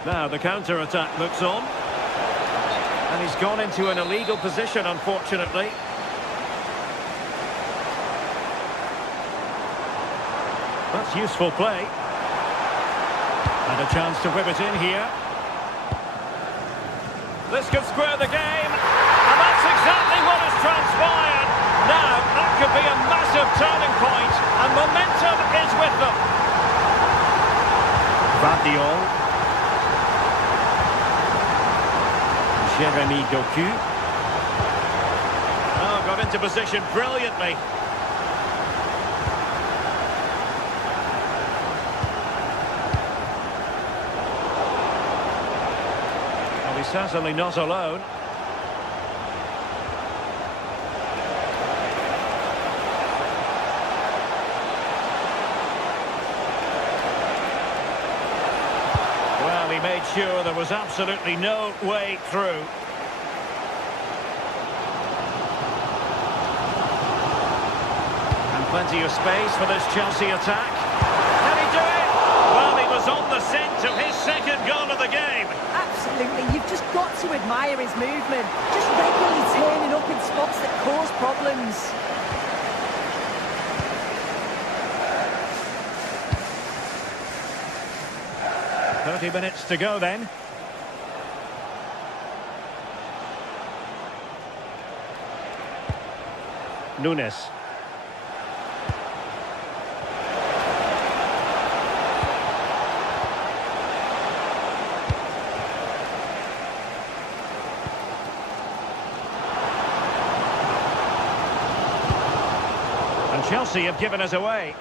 Now the counter-attack looks on. And he's gone into an illegal position, unfortunately. That's useful play. And a chance to whip it in here. This could square the game. And that's exactly what has transpired. Now, that could be a massive turning point. And momentum is with them. Vardiol. Jeremy Doku. Oh, got into position brilliantly. Well, he's certainly not alone. Well, he made sure there was absolutely no way through. And plenty of space for this Chelsea attack. Can he do it? Well, he was on the scent of his second goal of the game. Absolutely, you've just got to admire his movement. Just regularly turning up in spots that cause problems. "30 minutes to go then. Nunes. And Chelsea have given us away.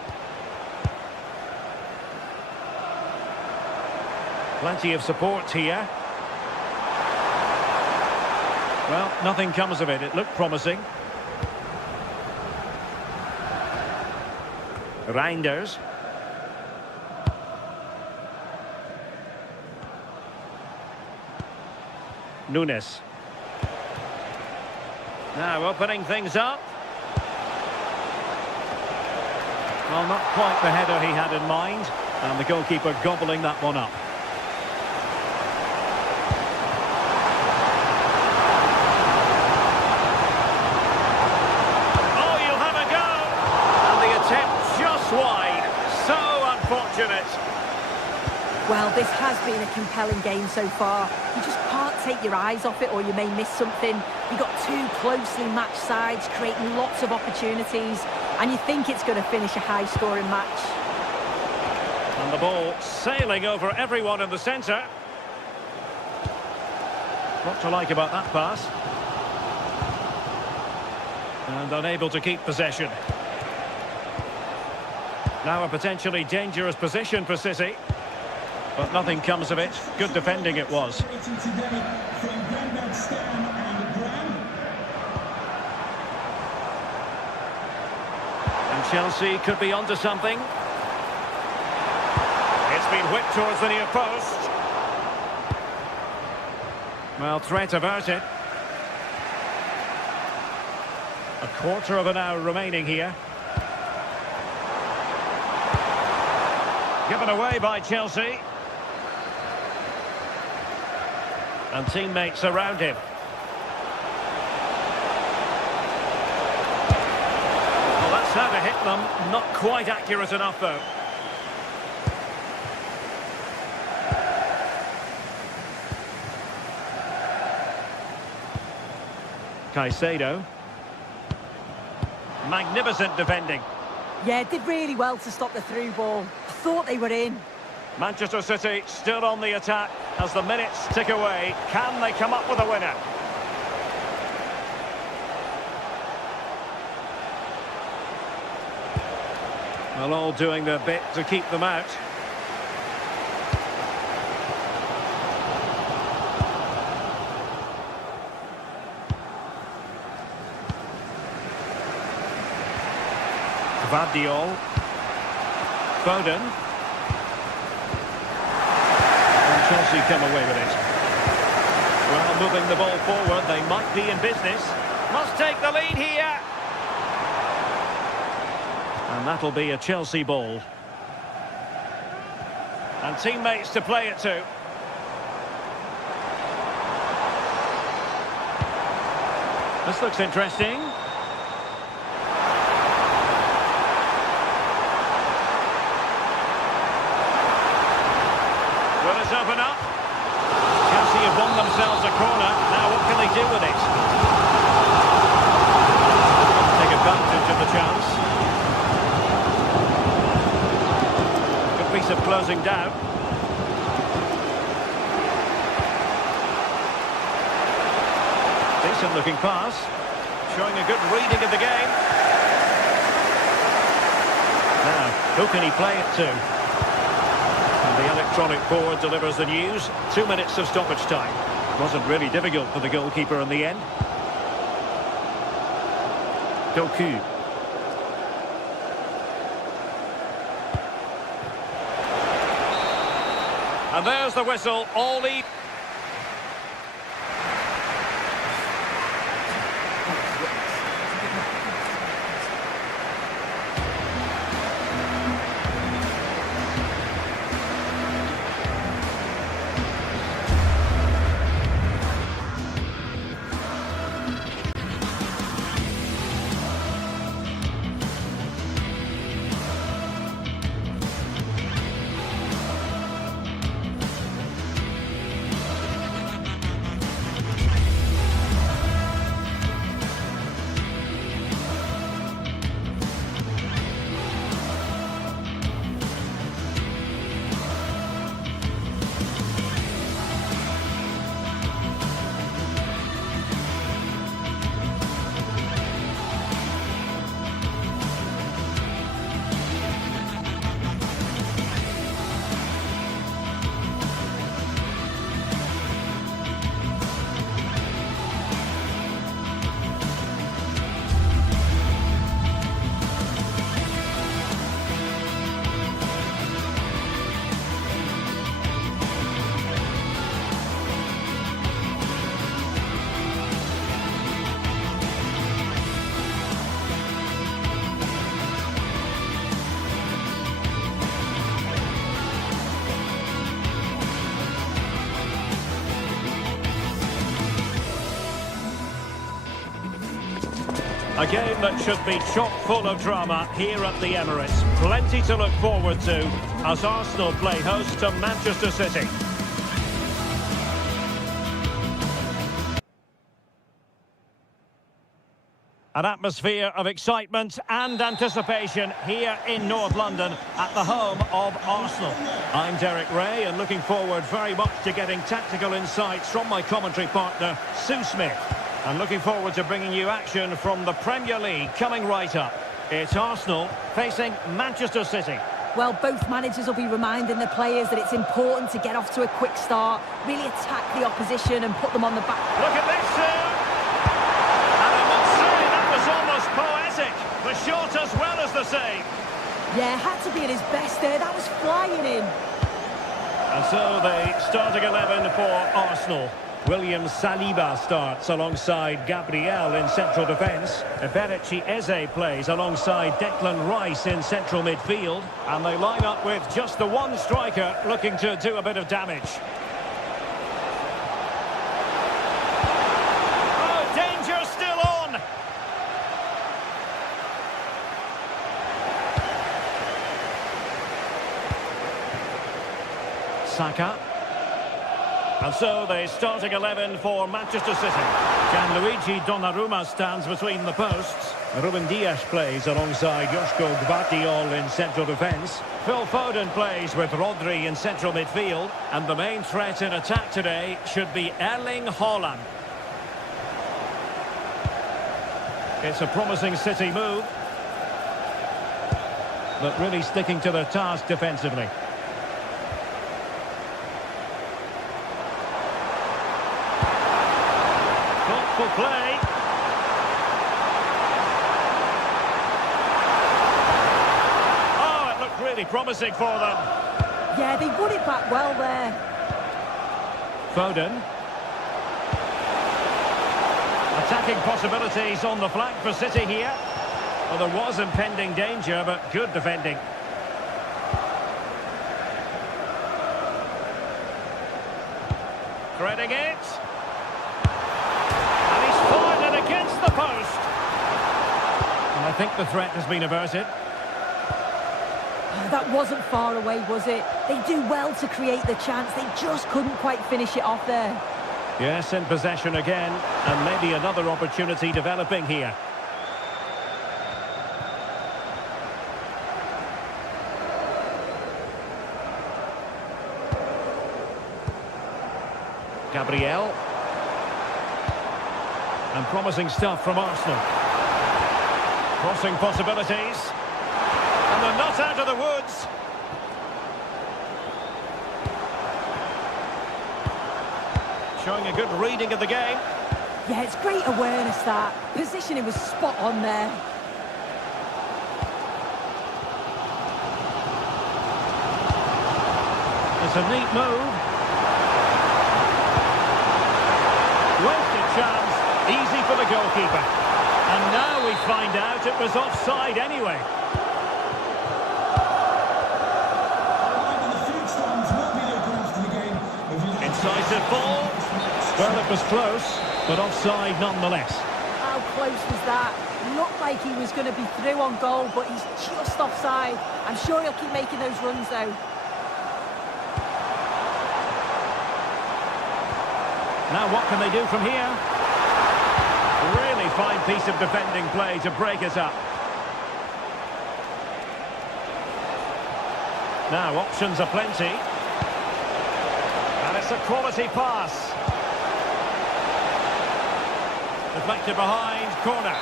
Plenty of support here. Well, nothing comes of it. It looked promising. Reinders. Nunes. Now opening things up. Well, not quite the header he had in mind. And the goalkeeper gobbling that one up. Wide. So unfortunate. Well, this has been a compelling game so far. You just can't take your eyes off it or you may miss something. You've got two closely matched sides creating lots of opportunities and you think it's going to finish a high-scoring match. And the ball sailing over everyone in the centre. What to like about that pass. And unable to keep possession. Now a potentially dangerous position for City. But nothing comes of it. Good defending it was. And Chelsea could be onto something. It's been whipped towards the near post. Well, threat averted. A quarter of an hour remaining here. Given away by Chelsea. And teammates around him. Well, that's how to hit them. Not quite accurate enough, though. Caicedo. Magnificent defending. Yeah, did really well to stop the through ball. I thought they were in. Manchester City still on the attack. as the minutes tick away. Can they come up with a winner? Well, all doing their bit to keep them out. Gvardiol. Foden. And Chelsea come away with it. Well, moving the ball forward, they might be in business. Must take the lead here. And that'll be a Chelsea ball. And teammates to play it to. This looks interesting. Will this open up? Chelsea have won themselves a corner. Now what can they do with it? Take advantage of the chance. Piece of closing down. Decent looking pass, showing a good reading of the game. Now, who can he play it to? And the electronic board delivers the news. 2 minutes of stoppage time. Wasn't really difficult for the goalkeeper in the end. Doku. And there's the whistle, all lead. A game that should be chock full of drama here at the Emirates. Plenty to look forward to as Arsenal play host to Manchester City. An atmosphere of excitement and anticipation here in North London at the home of Arsenal. I'm Derek Ray and looking forward very much to getting tactical insights from my commentary partner, Sue Smith. And looking forward to bringing you action from the Premier League coming right up. It's Arsenal facing Manchester City. Well, both managers will be reminding the players that it's important to get off to a quick start, really attack the opposition and put them on the back. Look at this, Sue! And I must say, that was almost poetic. The shot as well as the save. Yeah, had to be at his best there. That was flying in. And so the starting 11 for Arsenal. William Saliba starts alongside Gabriel in central defence. Eberechi Eze plays alongside Declan Rice in central midfield. And they line up with just the one striker looking to do a bit of damage. Oh, danger still on! Saka. And so the starting 11 for Manchester City. Gianluigi Donnarumma stands between the posts. Ruben Dias plays alongside Joško Gvardiol in central defence. Phil Foden plays with Rodri in central midfield. And the main threat in attack today should be Erling Haaland. It's a promising City move, but really sticking to their task defensively. Thoughtful play. Really promising for them. Yeah, they won it back well there. Foden. Attacking possibilities on the flank for City here. Well, there was impending danger, but good defending. Threading it. And he's fired it against the post. And I think the threat has been averted. That wasn't far away, was it? They do well to create the chance. They just couldn't quite finish it off there. Yes, in possession again, and maybe another opportunity developing here. Gabriel. And promising stuff from Arsenal. Crossing possibilities. And they're not out of the woods. Showing a good reading of the game. Yeah, it's great awareness, that. Positioning was spot on there. It's a neat move. Wasted chance. Easy for the goalkeeper. And now we find out it was offside anyway. Incisive ball. Well, it was close, but offside nonetheless. How close was that? Looked like he was going to be through on goal, but he's just offside. I'm sure he'll keep making those runs, though. Now what can they do from here? Really fine piece of defending play to break us up. Now options are plenty. And it's a quality pass. Deflected behind, corner.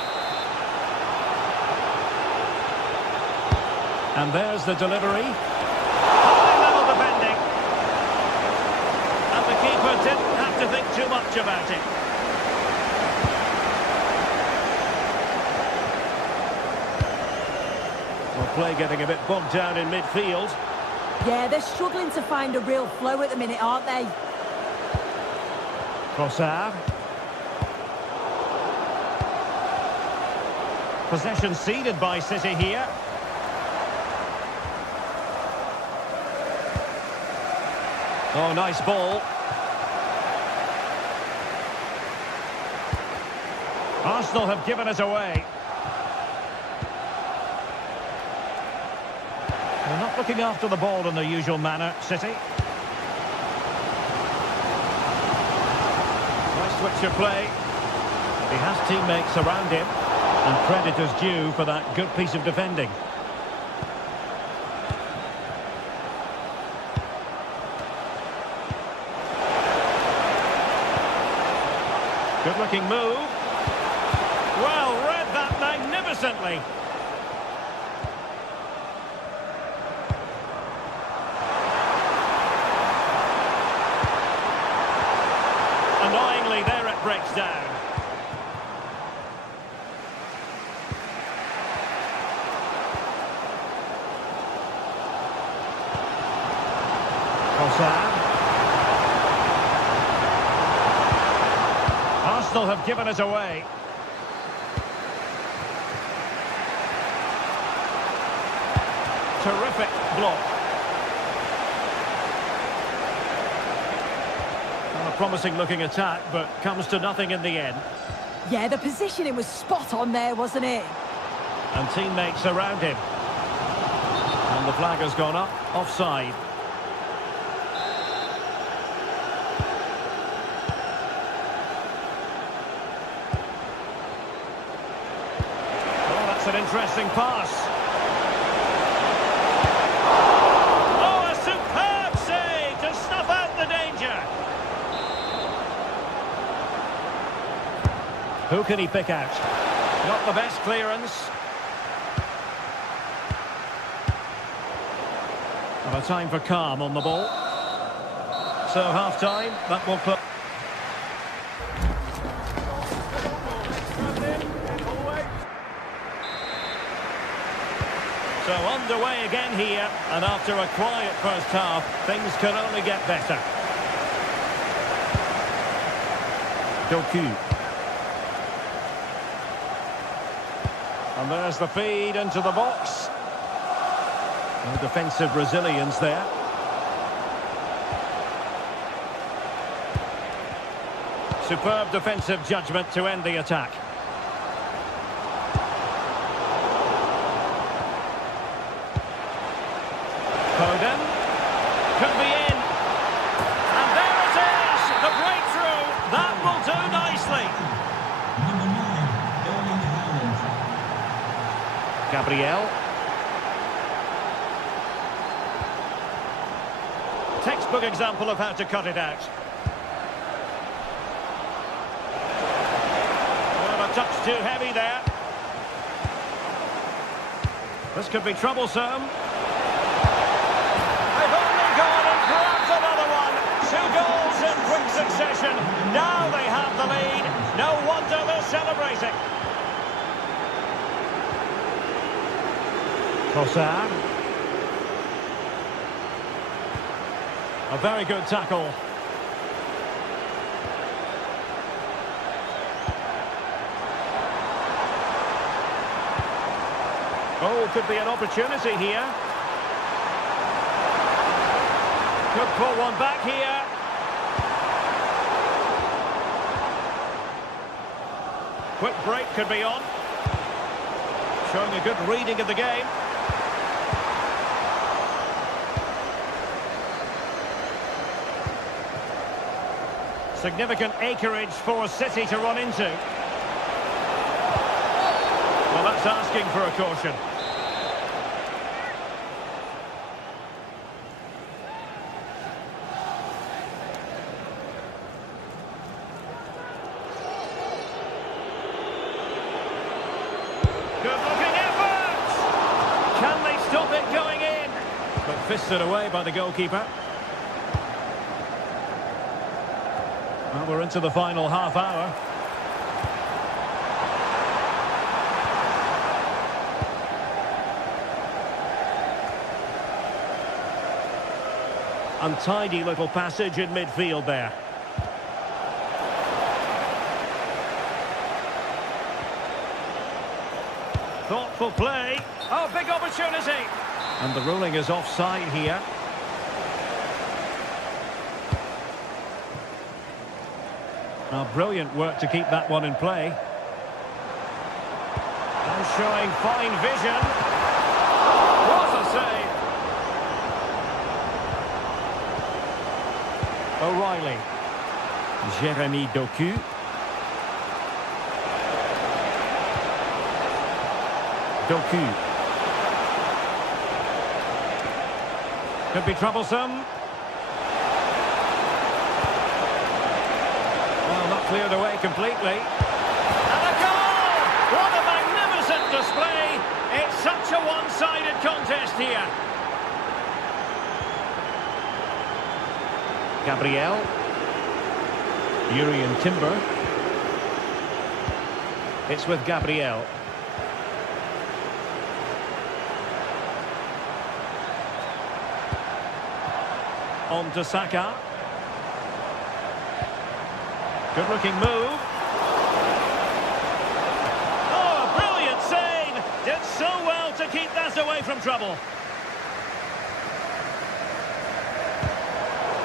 And there's the delivery. High level defending. And the keeper didn't have to think too much about it. Well, play getting a bit bogged down in midfield. Yeah, they're struggling to find a real flow at the minute, aren't they? Trossard. Possession ceded by City here. Oh, nice ball. Arsenal have given it away. They're not looking after the ball in their usual manner, City. Nice switch of play. He has teammates around him, and credit is due for that good piece of defending. Good-looking move. Well, read that magnificently. Annoyingly, there it breaks down. Trossard. Arsenal have given it away. Terrific block. Well, a promising looking attack, but comes to nothing in the end. Yeah, the positioning was spot on there, wasn't it? And teammates around him. And the flag has gone up, offside. That's an interesting pass. Oh, a superb save to snuff out the danger. Who can he pick out? Not the best clearance. And a time for calm on the ball. So half-time, that will close. So underway again here, and after a quiet first half, things can only get better. Doku. And there's the feed into the box. No defensive resilience there. Superb defensive judgment to end the attack. Foden. Could be in. And there it is! The breakthrough! That will do nicely. Number 9, Gabriel. Textbook example of how to cut it out. Well, a touch too heavy there. This could be troublesome. They've only gone and grabbed another one. 2 goals in quick succession. Now they have the lead. No wonder they're celebrating. Trossard. A very good tackle. Oh, could be an opportunity here. Could pull one back here. Quick break could be on. Showing a good reading of the game. Significant acreage for City to run into. Well, that's asking for a caution. Good-looking effort! Can they stop it going in? But fisted away by the goalkeeper. Well, we're into the final half hour. Untidy little passage in midfield there. Thoughtful play. Oh, big opportunity. And the ruling is offside here. Now, brilliant work to keep that one in play. And showing fine vision. What a save! O'Reilly. Jeremy Doku. Doku. Could be troublesome. Well, not cleared away completely. And a goal! What a magnificent display! It's such a one-sided contest here. Gabriel. Urian Timber. It's with Gabriel. On to Saka. Good looking move. Oh, a brilliant save! Did so well to keep that away from trouble.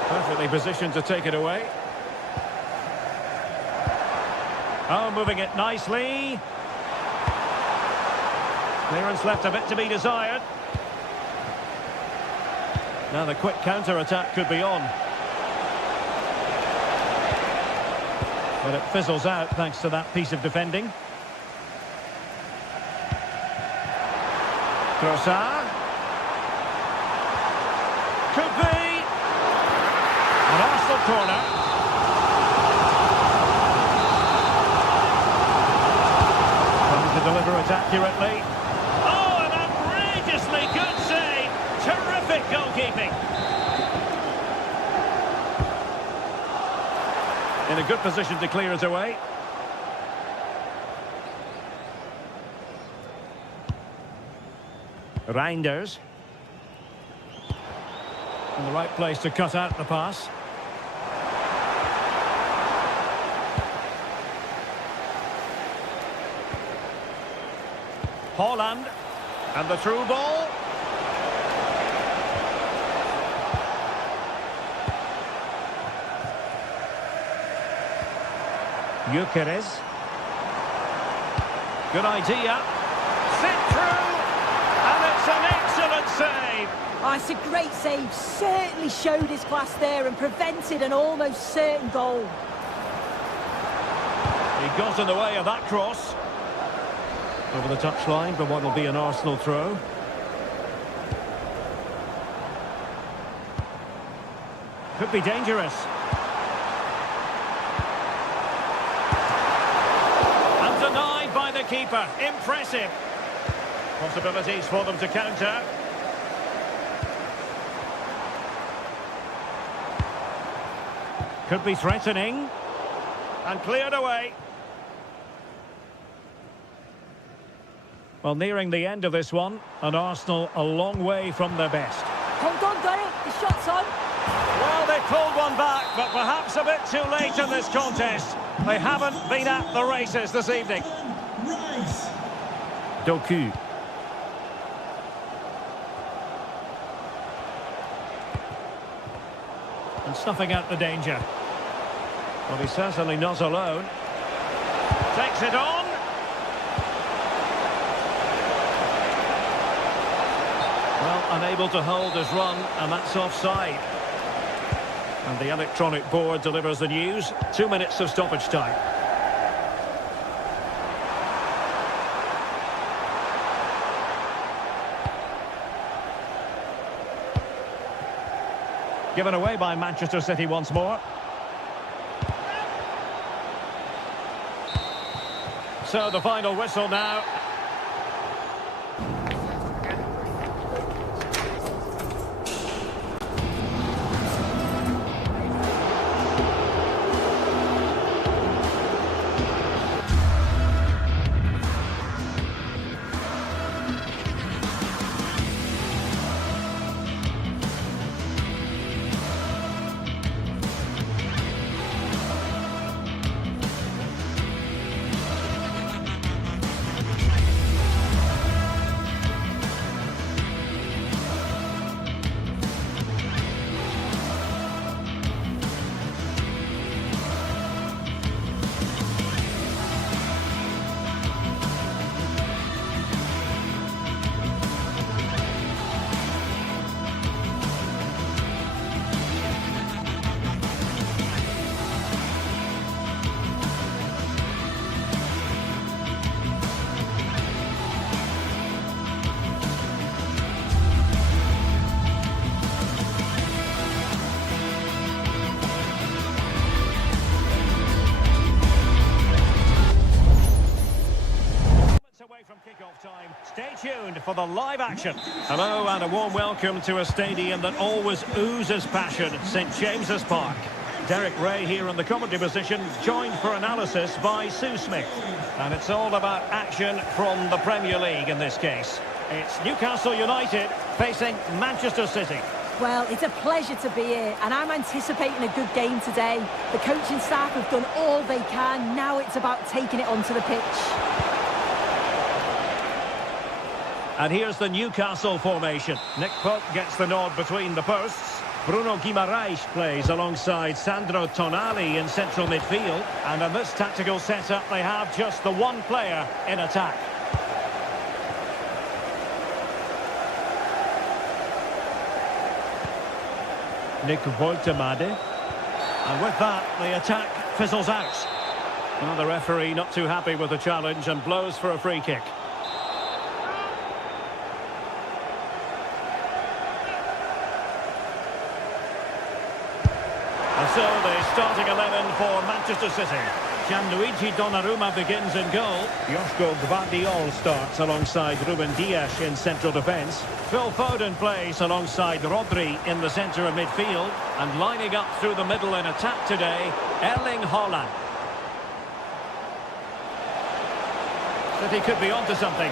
Perfectly positioned to take it away. Oh, moving it nicely. Clearance left a bit to be desired. Now the quick counter-attack could be on. But it fizzles out thanks to that piece of defending. Trossard. Could be. An Arsenal corner. Trying to deliver it accurately. Oh, an outrageously good save. Terrific goalkeeping. In a good position to clear it away. Reinders. In the right place to cut out the pass. Haaland. And the through ball. Gyökeres. Good idea. Sit through. And it's an excellent save. Oh, it's a great save. Certainly showed his class there and prevented an almost certain goal. He got in the way of that cross. Over the touchline for what will be an Arsenal throw. Could be dangerous. And denied by the keeper. Impressive. Possibilities for them to counter. Could be threatening. And cleared away. Well, nearing the end of this one, and Arsenal a long way from their best. Hold on, Derek. The shot's on. Well, they pulled one back, but perhaps a bit too late in this contest. They haven't been at the races this evening. Doku. And snuffing out the danger. Well, he's certainly not alone. Takes it on. Well, unable to hold his run, and that's offside. And the electronic board delivers the news. 2 minutes of stoppage time. Given away by Manchester City once more. So the final whistle now. Stay tuned for the live action. Hello and a warm welcome to a stadium that always oozes passion, St James's Park. Derek Ray here in the commentary position, joined for analysis by Sue Smith. And it's all about action from the Premier League in this case. It's Newcastle United facing Manchester City. Well, it's a pleasure to be here, and I'm anticipating a good game today. The coaching staff have done all they can. Now it's about taking it onto the pitch. And here's the Newcastle formation. Nick Pope gets the nod between the posts. Bruno Guimaraes plays alongside Sandro Tonali in central midfield. And in this tactical setup, they have just the one player in attack. Nick Woltemade. And with that, the attack fizzles out. Well, the referee not too happy with the challenge and blows for a free kick. starting 11 for Manchester City. Gianluigi Donnarumma begins in goal. Joško Gvardiol starts alongside Ruben Dias in central defence. Phil Foden plays alongside Rodri in the centre of midfield. And lining up through the middle in attack today, Erling Haaland. City could be onto something.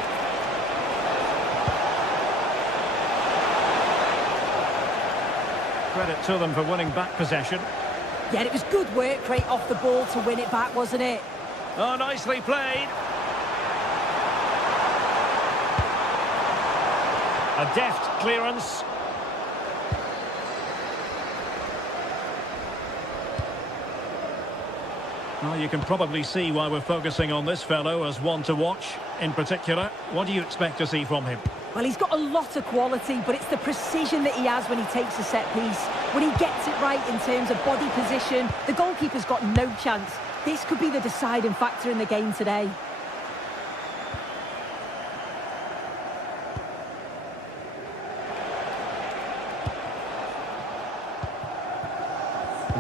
Credit to them for winning back possession. Yeah, it was good work rate off the ball to win it back, wasn't it? Oh, nicely played. A deft clearance. Well, you can probably see why we're focusing on this fellow as one to watch. In particular, what do you expect to see from him? Well, he's got a lot of quality, but it's the precision that he has when he takes a set piece. When he gets it right in terms of body position, the goalkeeper's got no chance. This could be the deciding factor in the game today.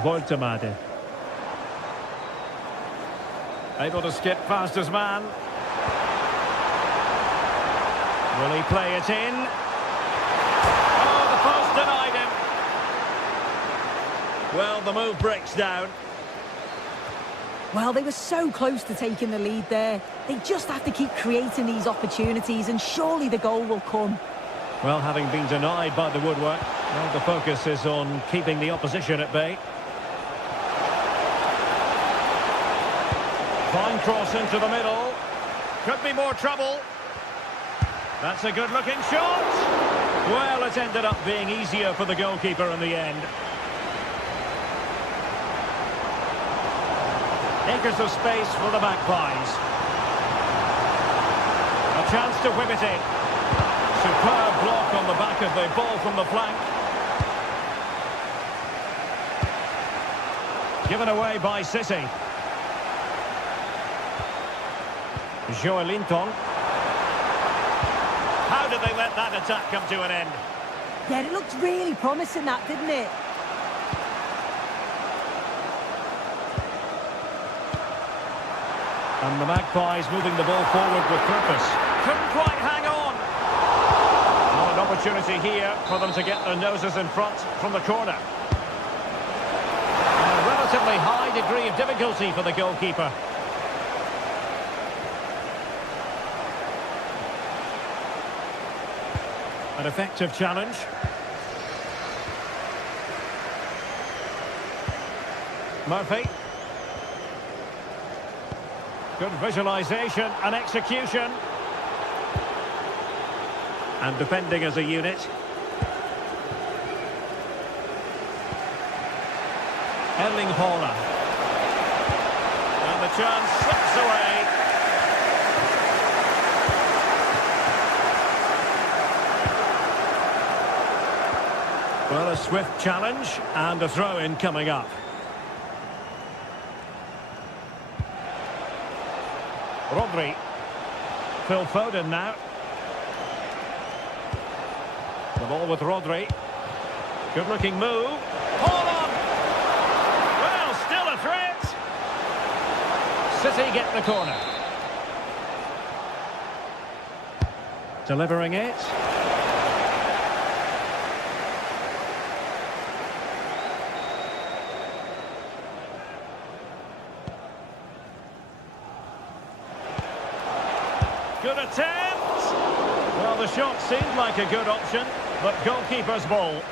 Voltemade. Able to skip past his man. Will he play it in? Oh, the post denied him. Well, the move breaks down. Well, they were so close to taking the lead there. They just have to keep creating these opportunities, and surely the goal will come. Well, having been denied by the woodwork, well, the focus is on keeping the opposition at bay. Fine cross into the middle. Could be more trouble. That's a good-looking shot. Well, it ended up being easier for the goalkeeper in the end. Acres of space for the Magpies. A chance to whip it in. Superb block on the back of the ball from the flank. Given away by City. Joelinton. How did they let that attack come to an end? Yeah, it looked really promising, that, didn't it? And the Magpies moving the ball forward with purpose. Couldn't quite hang on. Oh, an opportunity here for them to get their noses in front from the corner. And a relatively high degree of difficulty for the goalkeeper. An effective challenge. Murphy. Good visualisation and execution. And defending as a unit. Erling Haaland. And the chance slips away. Well, a swift challenge and a throw-in coming up. Rodri. Phil Foden now. The ball with Rodri. Good-looking move. Haaland! Well, still a threat. City get the corner. Delivering it. Good attempt. Well, the shot seemed like a good option, but goalkeeper's ball.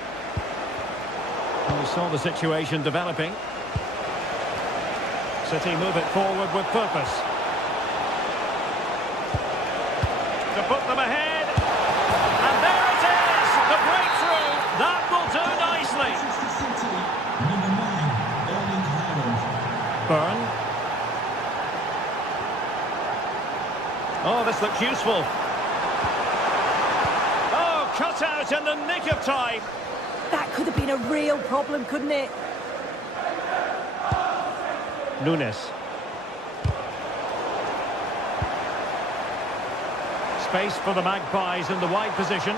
And we saw the situation developing. City move it forward with purpose. To put them ahead. And there it is! The breakthrough! That will do nicely. Manchester City, number 9, Erling Haaland. Burn. Oh, this looks useful. Oh, cut out in the nick of time. That could have been a real problem, couldn't it? Nunes. Space for the Magpies in the wide position.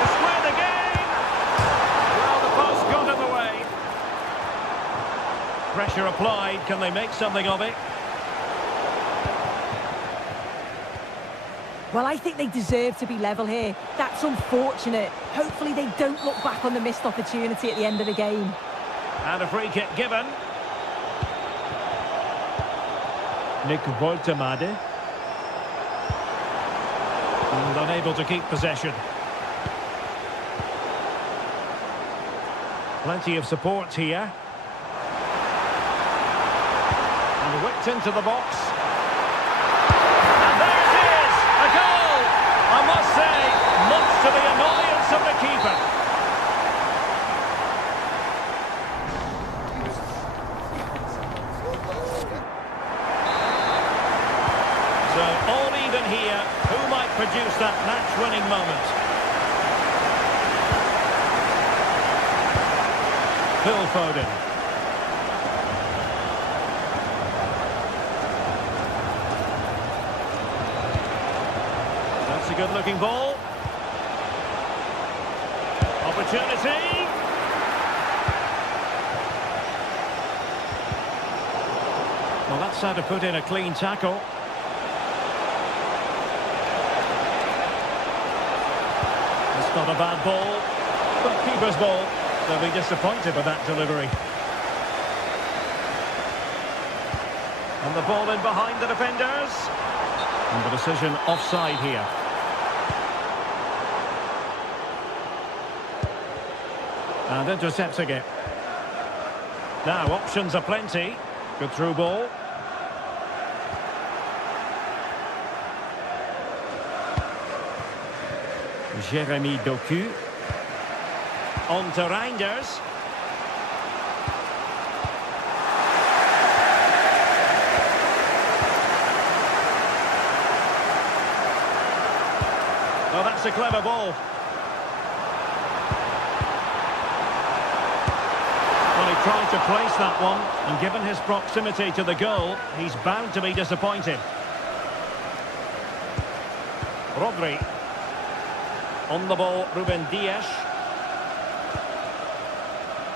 The square the Pressure applied. Can they make something of it? Well, I think they deserve to be level here. That's unfortunate. Hopefully they don't look back on the missed opportunity at the end of the game. And a free kick given. Nick Woltemade. And unable to keep possession. Plenty of support here. And whipped into the box. And there it is! A goal! I must say, much to the annoyance of the keeper. So, all even here. Who might produce that match-winning moment? Phil Foden. That's a good-looking ball. Opportunity. Well, that's how to put in a clean tackle. It's not a bad ball, but keeper's ball. They'll be disappointed with that delivery. And the ball in behind the defenders. And the decision offside here. And intercepting it. Now, options are plenty. Good through ball. Jeremy Doku. On to Reinders. Oh, that's a clever ball. Well, he tried to place that one, and given his proximity to the goal, he's bound to be disappointed. Rodri. On the ball, Ruben Dias.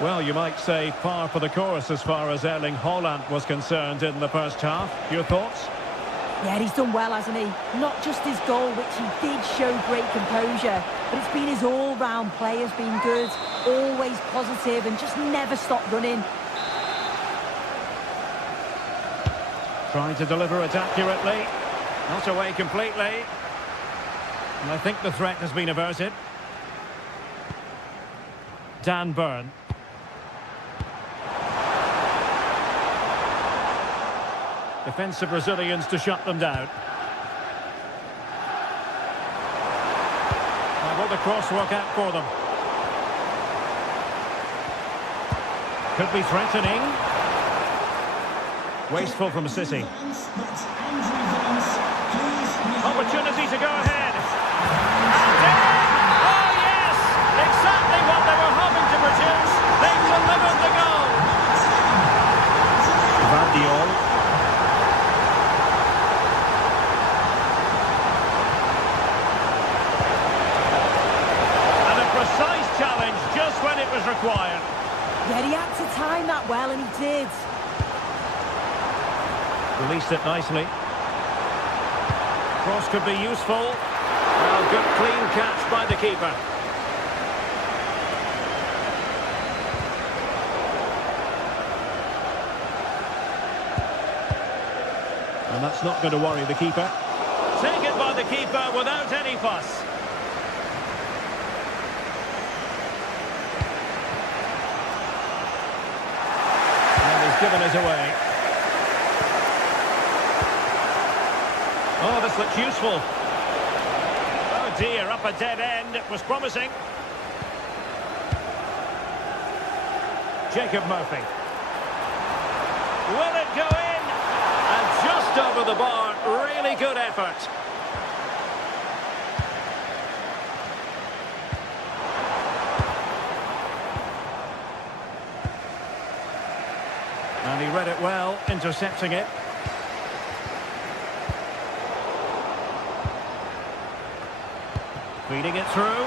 Well, you might say par for the course as far as Erling Haaland was concerned in the first half. Your thoughts? Yeah, he's done well, hasn't he? Not just his goal, which he did show great composure, but it's been his all-round play has been good, always positive and just never stopped running. Trying to deliver it accurately. Not away completely. And I think the threat has been averted. Dan Burn. Defensive Brazilians to shut them down. Now will the cross work out for them? Could be threatening. Wasteful from City. Opportunity to go ahead. And oh yes! Exactly what they were hoping to produce. They delivered the goal. Vardiol. Precise challenge just when it was required. Yeah, he had to time that well, and he did. Released it nicely. Cross could be useful. Well, good clean catch by the keeper. And that's not going to worry the keeper. Taken by the keeper without any fuss. Given it away. Oh, this looks useful. Oh dear, up a dead end. It was promising. Jacob Murphy. Will it go in? And just over the bar. Really good effort. And he read it well, intercepting it. Feeding it through.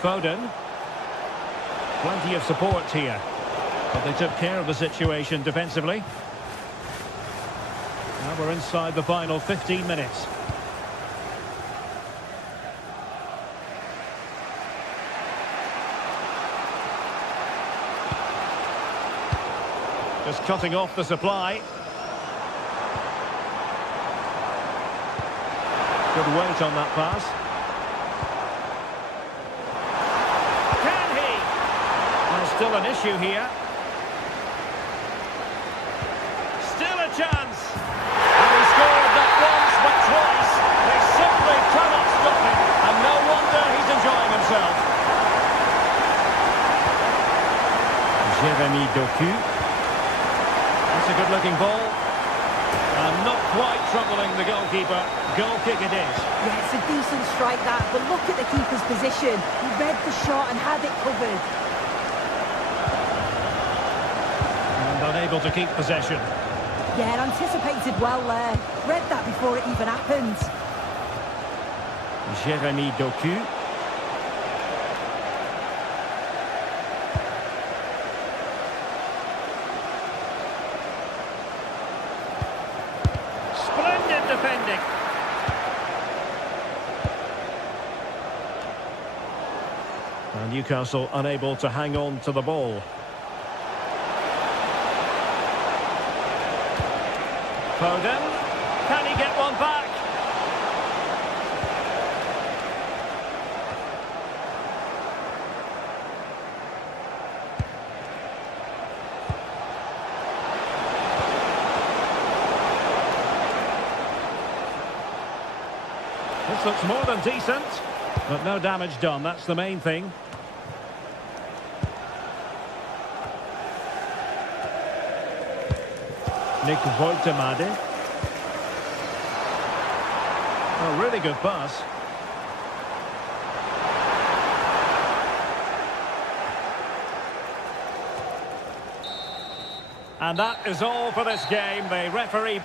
Foden. Plenty of support here. But they took care of the situation defensively. Now we're inside the final 15 minutes. Just cutting off the supply. Good weight on that pass. Can he? There's still an issue here. Still a chance. And he scored not once but twice. They simply cannot stop him. And no wonder he's enjoying himself. Jeremy Doku. That's a good-looking ball. And not quite troubling the goalkeeper. Goal kick it is. Yeah, it's a decent strike that, but look at the keeper's position. He read the shot and had it covered. And unable to keep possession. Yeah, anticipated well there. Read that before it even happened. Jeremy Doku. Splendid defending. And Newcastle unable to hang on to the ball. Foden. Can he get one back? This looks more than decent, but no damage done. That's the main thing. Nick Woltemade. Oh, really good pass. And that is all for this game. The referee...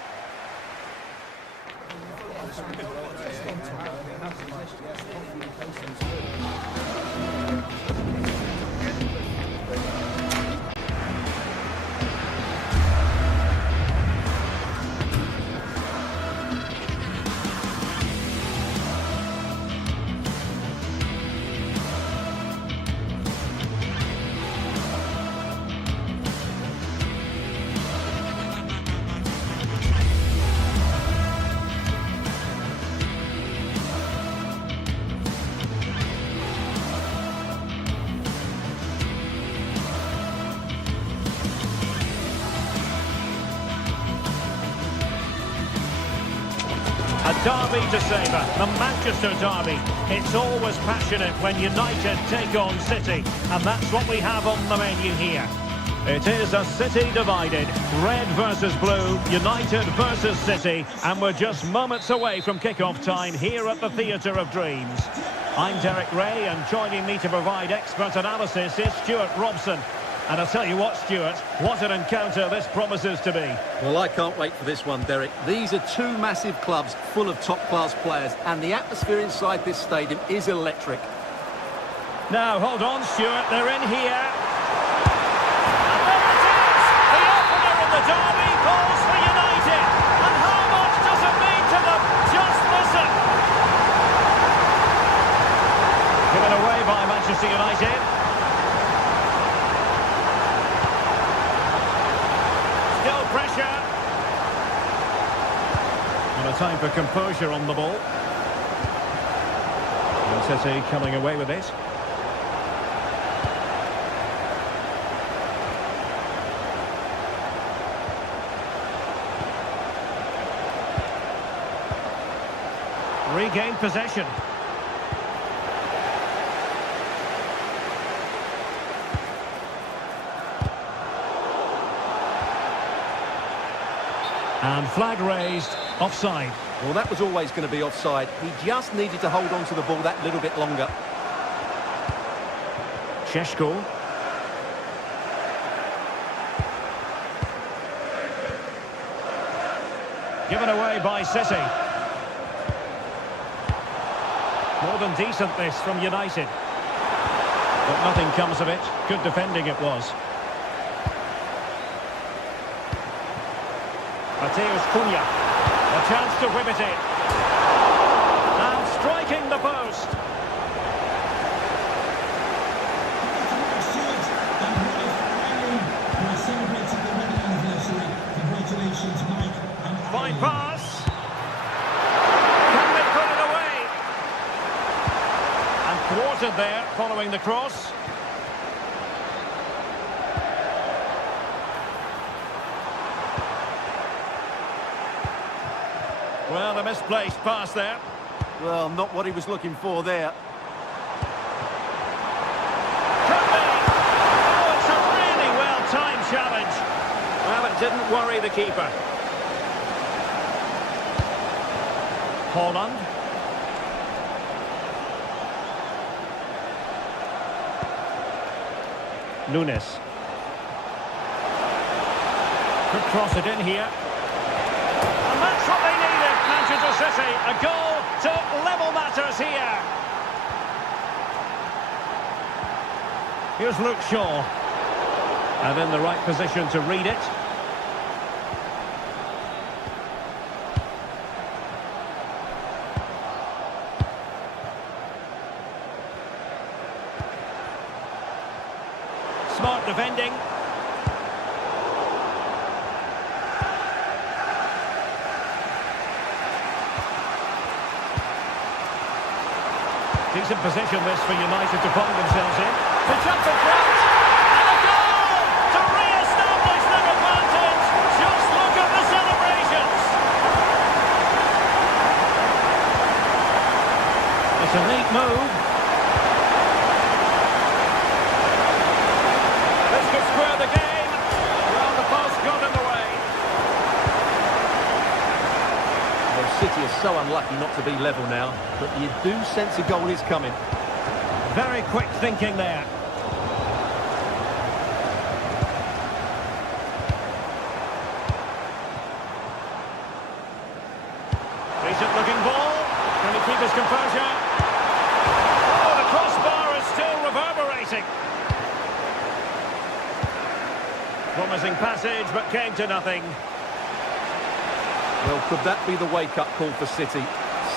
A derby to savour, the Manchester derby. It's always passionate when United take on City, and that's what we have on the menu here. It is a City divided, red versus blue, United versus City, and we're just moments away from kick-off time here at the Theatre of Dreams. I'm Derek Ray, and joining me to provide expert analysis is Stuart Robson. And I'll tell you what, Stuart, what an encounter this promises to be. Well, I can't wait for this one, Derek. These are two massive clubs full of top-class players, and the atmosphere inside this stadium is electric. Now, hold on, Stuart, they're in here. And there it is! The opener in the derby calls for United. And how much does it mean to them? Just listen. Given away by Manchester United. Pressure. And a time for composure on the ball. And City coming away with it. Regained possession. And flag raised, offside. Well, that was always going to be offside. He just needed to hold on to the ball that little bit longer. Šeško. Given away by City. More than decent this from United. But nothing comes of it. Good defending it was. Mateus Cunha. A chance to whip it in. And striking the post. Congratulations, Mike. Fine pass. Can they put it away? And thwarted there following the cross. Well, a misplaced pass there. Well, not what he was looking for there. Could be. Oh, it's a really well-timed challenge. Well, it didn't worry the keeper. Holland. Nunes. Could cross it in here. And that's what they needed, Manchester City. A goal to level matters here. Here's Luke Shaw. And in the right position to read it. Smart defending. Decent position this for United to find themselves in. It's up the front. And a goal to re-establish their advantage. Just look at the celebrations. It's a neat move. This could square the game. Well, the post got in the way. Well, City is so unlucky not to be level now, but you do sense a goal is coming. Very quick thinking there. Decent looking ball. Can he keep his composure? Oh, the crossbar is still reverberating. Promising passage, but came to nothing. Well, could that be the wake-up call for City?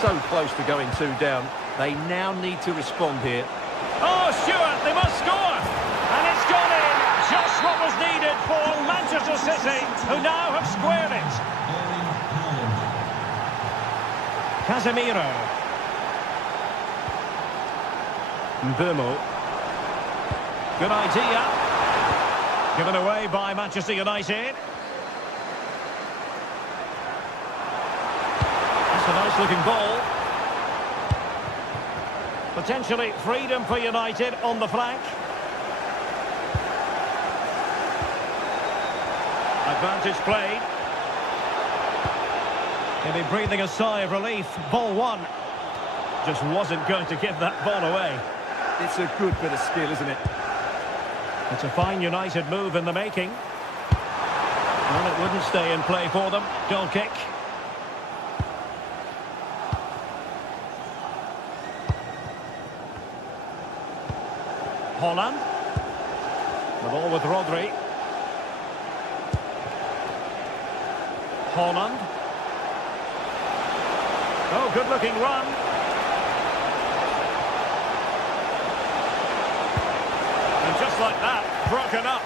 So close to going 2 down. They now need to respond here. Oh, Stewart, they must score! And it's gone in! Just what was needed for Manchester City, who now have squared it. Casemiro. Mbeumo. Good idea. Given away by Manchester United. That's a nice looking ball. Potentially freedom for United on the flank. Advantage played. He'll be breathing a sigh of relief. Ball one. Just wasn't going to give that ball away. It's a good bit of skill, isn't it? It's a fine United move in the making. Well, it wouldn't stay in play for them. Goal kick. Holland. The ball with Rodri. Holland. Oh, good-looking run. And just like that, broken up.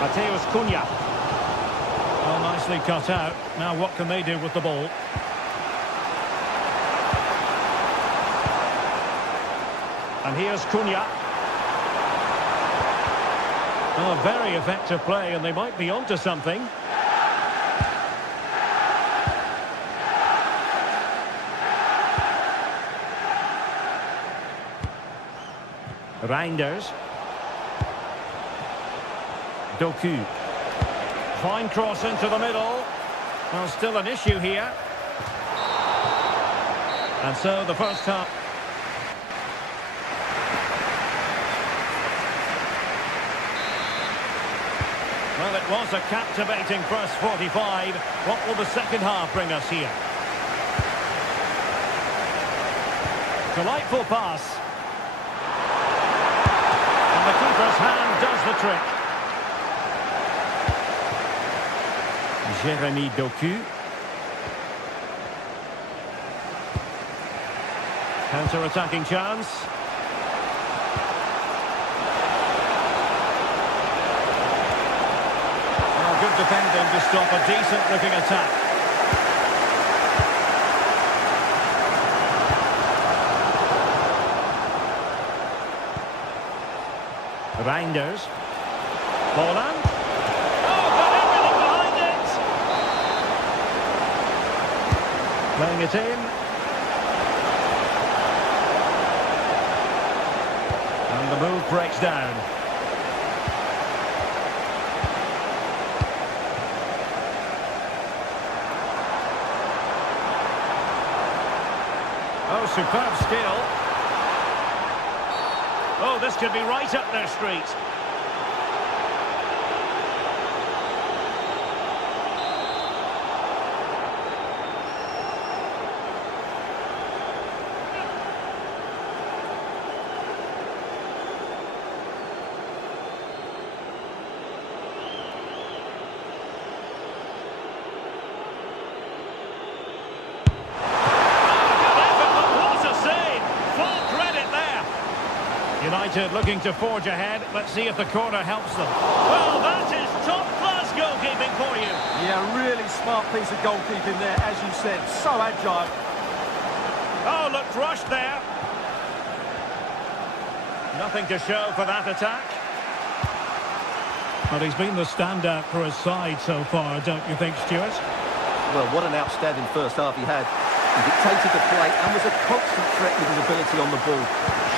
Mateus Cunha. Oh, nicely cut out. Now what can they do with the ball? And here's Cunha. Oh, very effective play, and they might be onto something. Reinders. Doku. Fine cross into the middle. Well, still an issue here. And so the first half. Well, it was a captivating first 45. What will the second half bring us here? Delightful pass. And the keeper's hand does the trick. Jérémy Doku. Counter-attacking chance. Well, good defending to stop a decent-looking attack. Reinders. Holland. Oh, got everything behind it! Playing it in. And the move breaks down. Oh, superb skill. Oh, this could be right up their street. United looking to forge ahead. Let's see if the corner helps them. Well, that is top-class goalkeeping for you. Yeah, really smart piece of goalkeeping there, as you said. So agile. Oh, looked rushed there. Nothing to show for that attack. Well, he's been the standout for his side so far, don't you think, Stuart? Well, what an outstanding first half he had. He dictated the play and was a constant threat with his ability on the ball.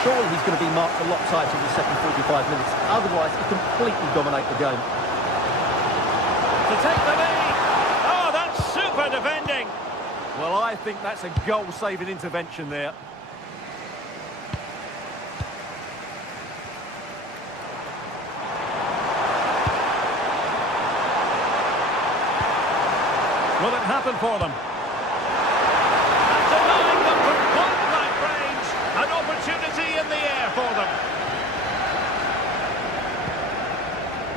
Surely he's going to be marked a lot tighter in the second 45 minutes. Otherwise, he completely dominate the game. To take the lead. Oh, that's super defending. Well, I think that's a goal-saving intervention there. Will it happen for them? Denying them from point-blank range. An opportunity in the air for them.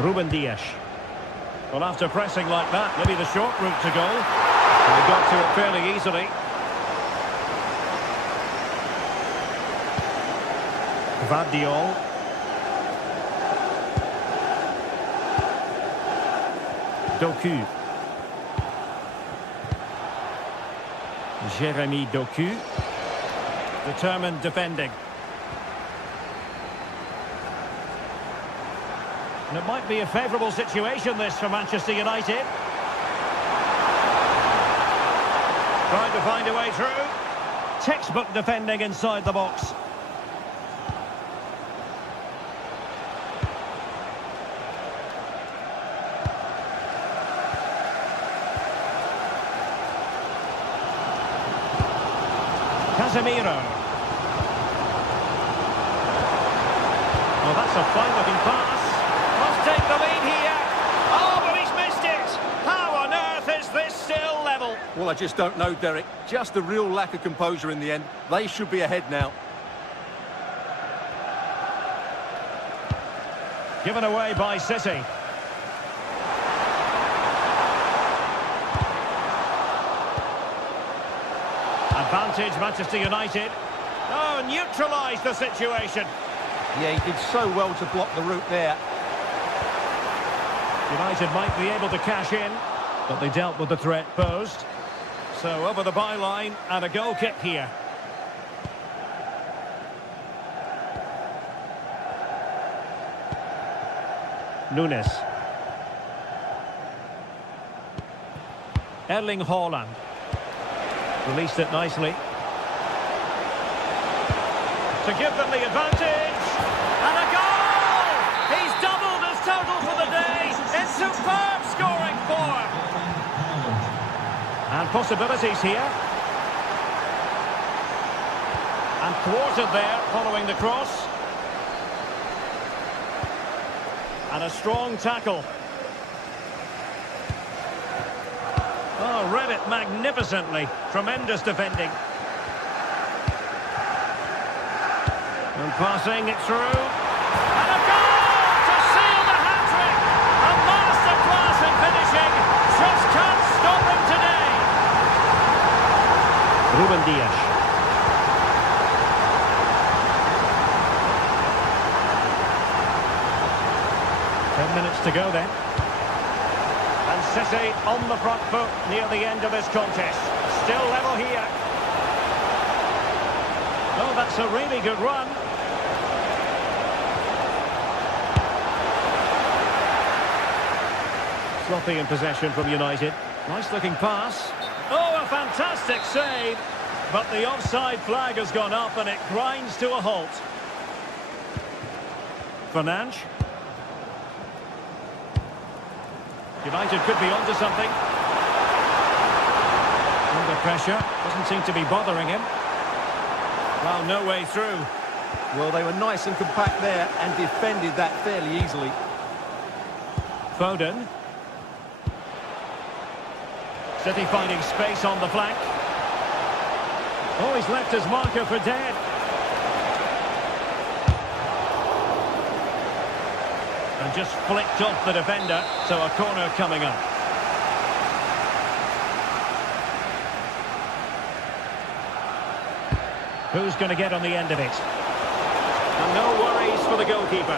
Ruben Dias. Well, after pressing like that, maybe the short route to goal. They got to it fairly easily. Vardiol. Doku. Jérémy Doku. Determined defending. And it might be a favourable situation, this, for Manchester United. Trying to find a way through. Textbook defending inside the box. Casemiro. Well, that's a fine-looking pass. Must take the lead here. Oh, but he's missed it. How on earth is this still level? Well, I just don't know, Derek. Just a real lack of composure in the end. They should be ahead now. Given away by City. Advantage Manchester United. Oh, neutralised the situation. Yeah, he did so well to block the route there. United might be able to cash in, but they dealt with the threat posed. So over the byline and a goal kick here. Nunes. Erling Haaland. Released it nicely. To give them the advantage. And a goal! He's doubled his total for the day. In superb scoring form. And possibilities here. And thwarted there following the cross. And a strong tackle. Oh, read it magnificently. Tremendous defending. And passing it through. And a goal to seal the hat-trick! A masterclass in finishing. Just can't stop him today. Ruben Dias. Minutes to go then. And City on the front foot near the end of this contest. Still level here. Oh, that's a really good run. Sloppy in possession from United. Nice looking pass. Oh, a fantastic save. But the offside flag has gone up and it grinds to a halt. Fernandes. United could be onto something. Under pressure. Doesn't seem to be bothering him. Well, no way through. Well, they were nice and compact there and defended that fairly easily. Foden. City finding space on the flank. Oh, he's left his marker for dead. And just flicked off the defender, so a corner coming up. Who's going to get on the end of it? And no worries for the goalkeeper.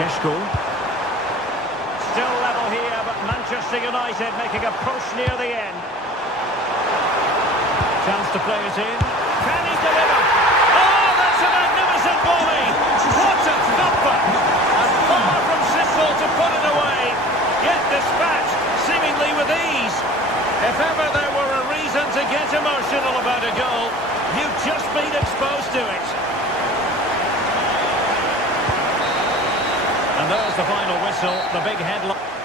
Šeško. Still level here, but Manchester United making a push near the end. Chance to play it in. Can he deliver? Oh, that's a magnificent volley! What a thumper! And far from simple to put it away. Yet dispatched, seemingly with ease. If ever there were a reason to get emotional about a goal, you've just been exposed to it. And there's the final whistle, the big headline.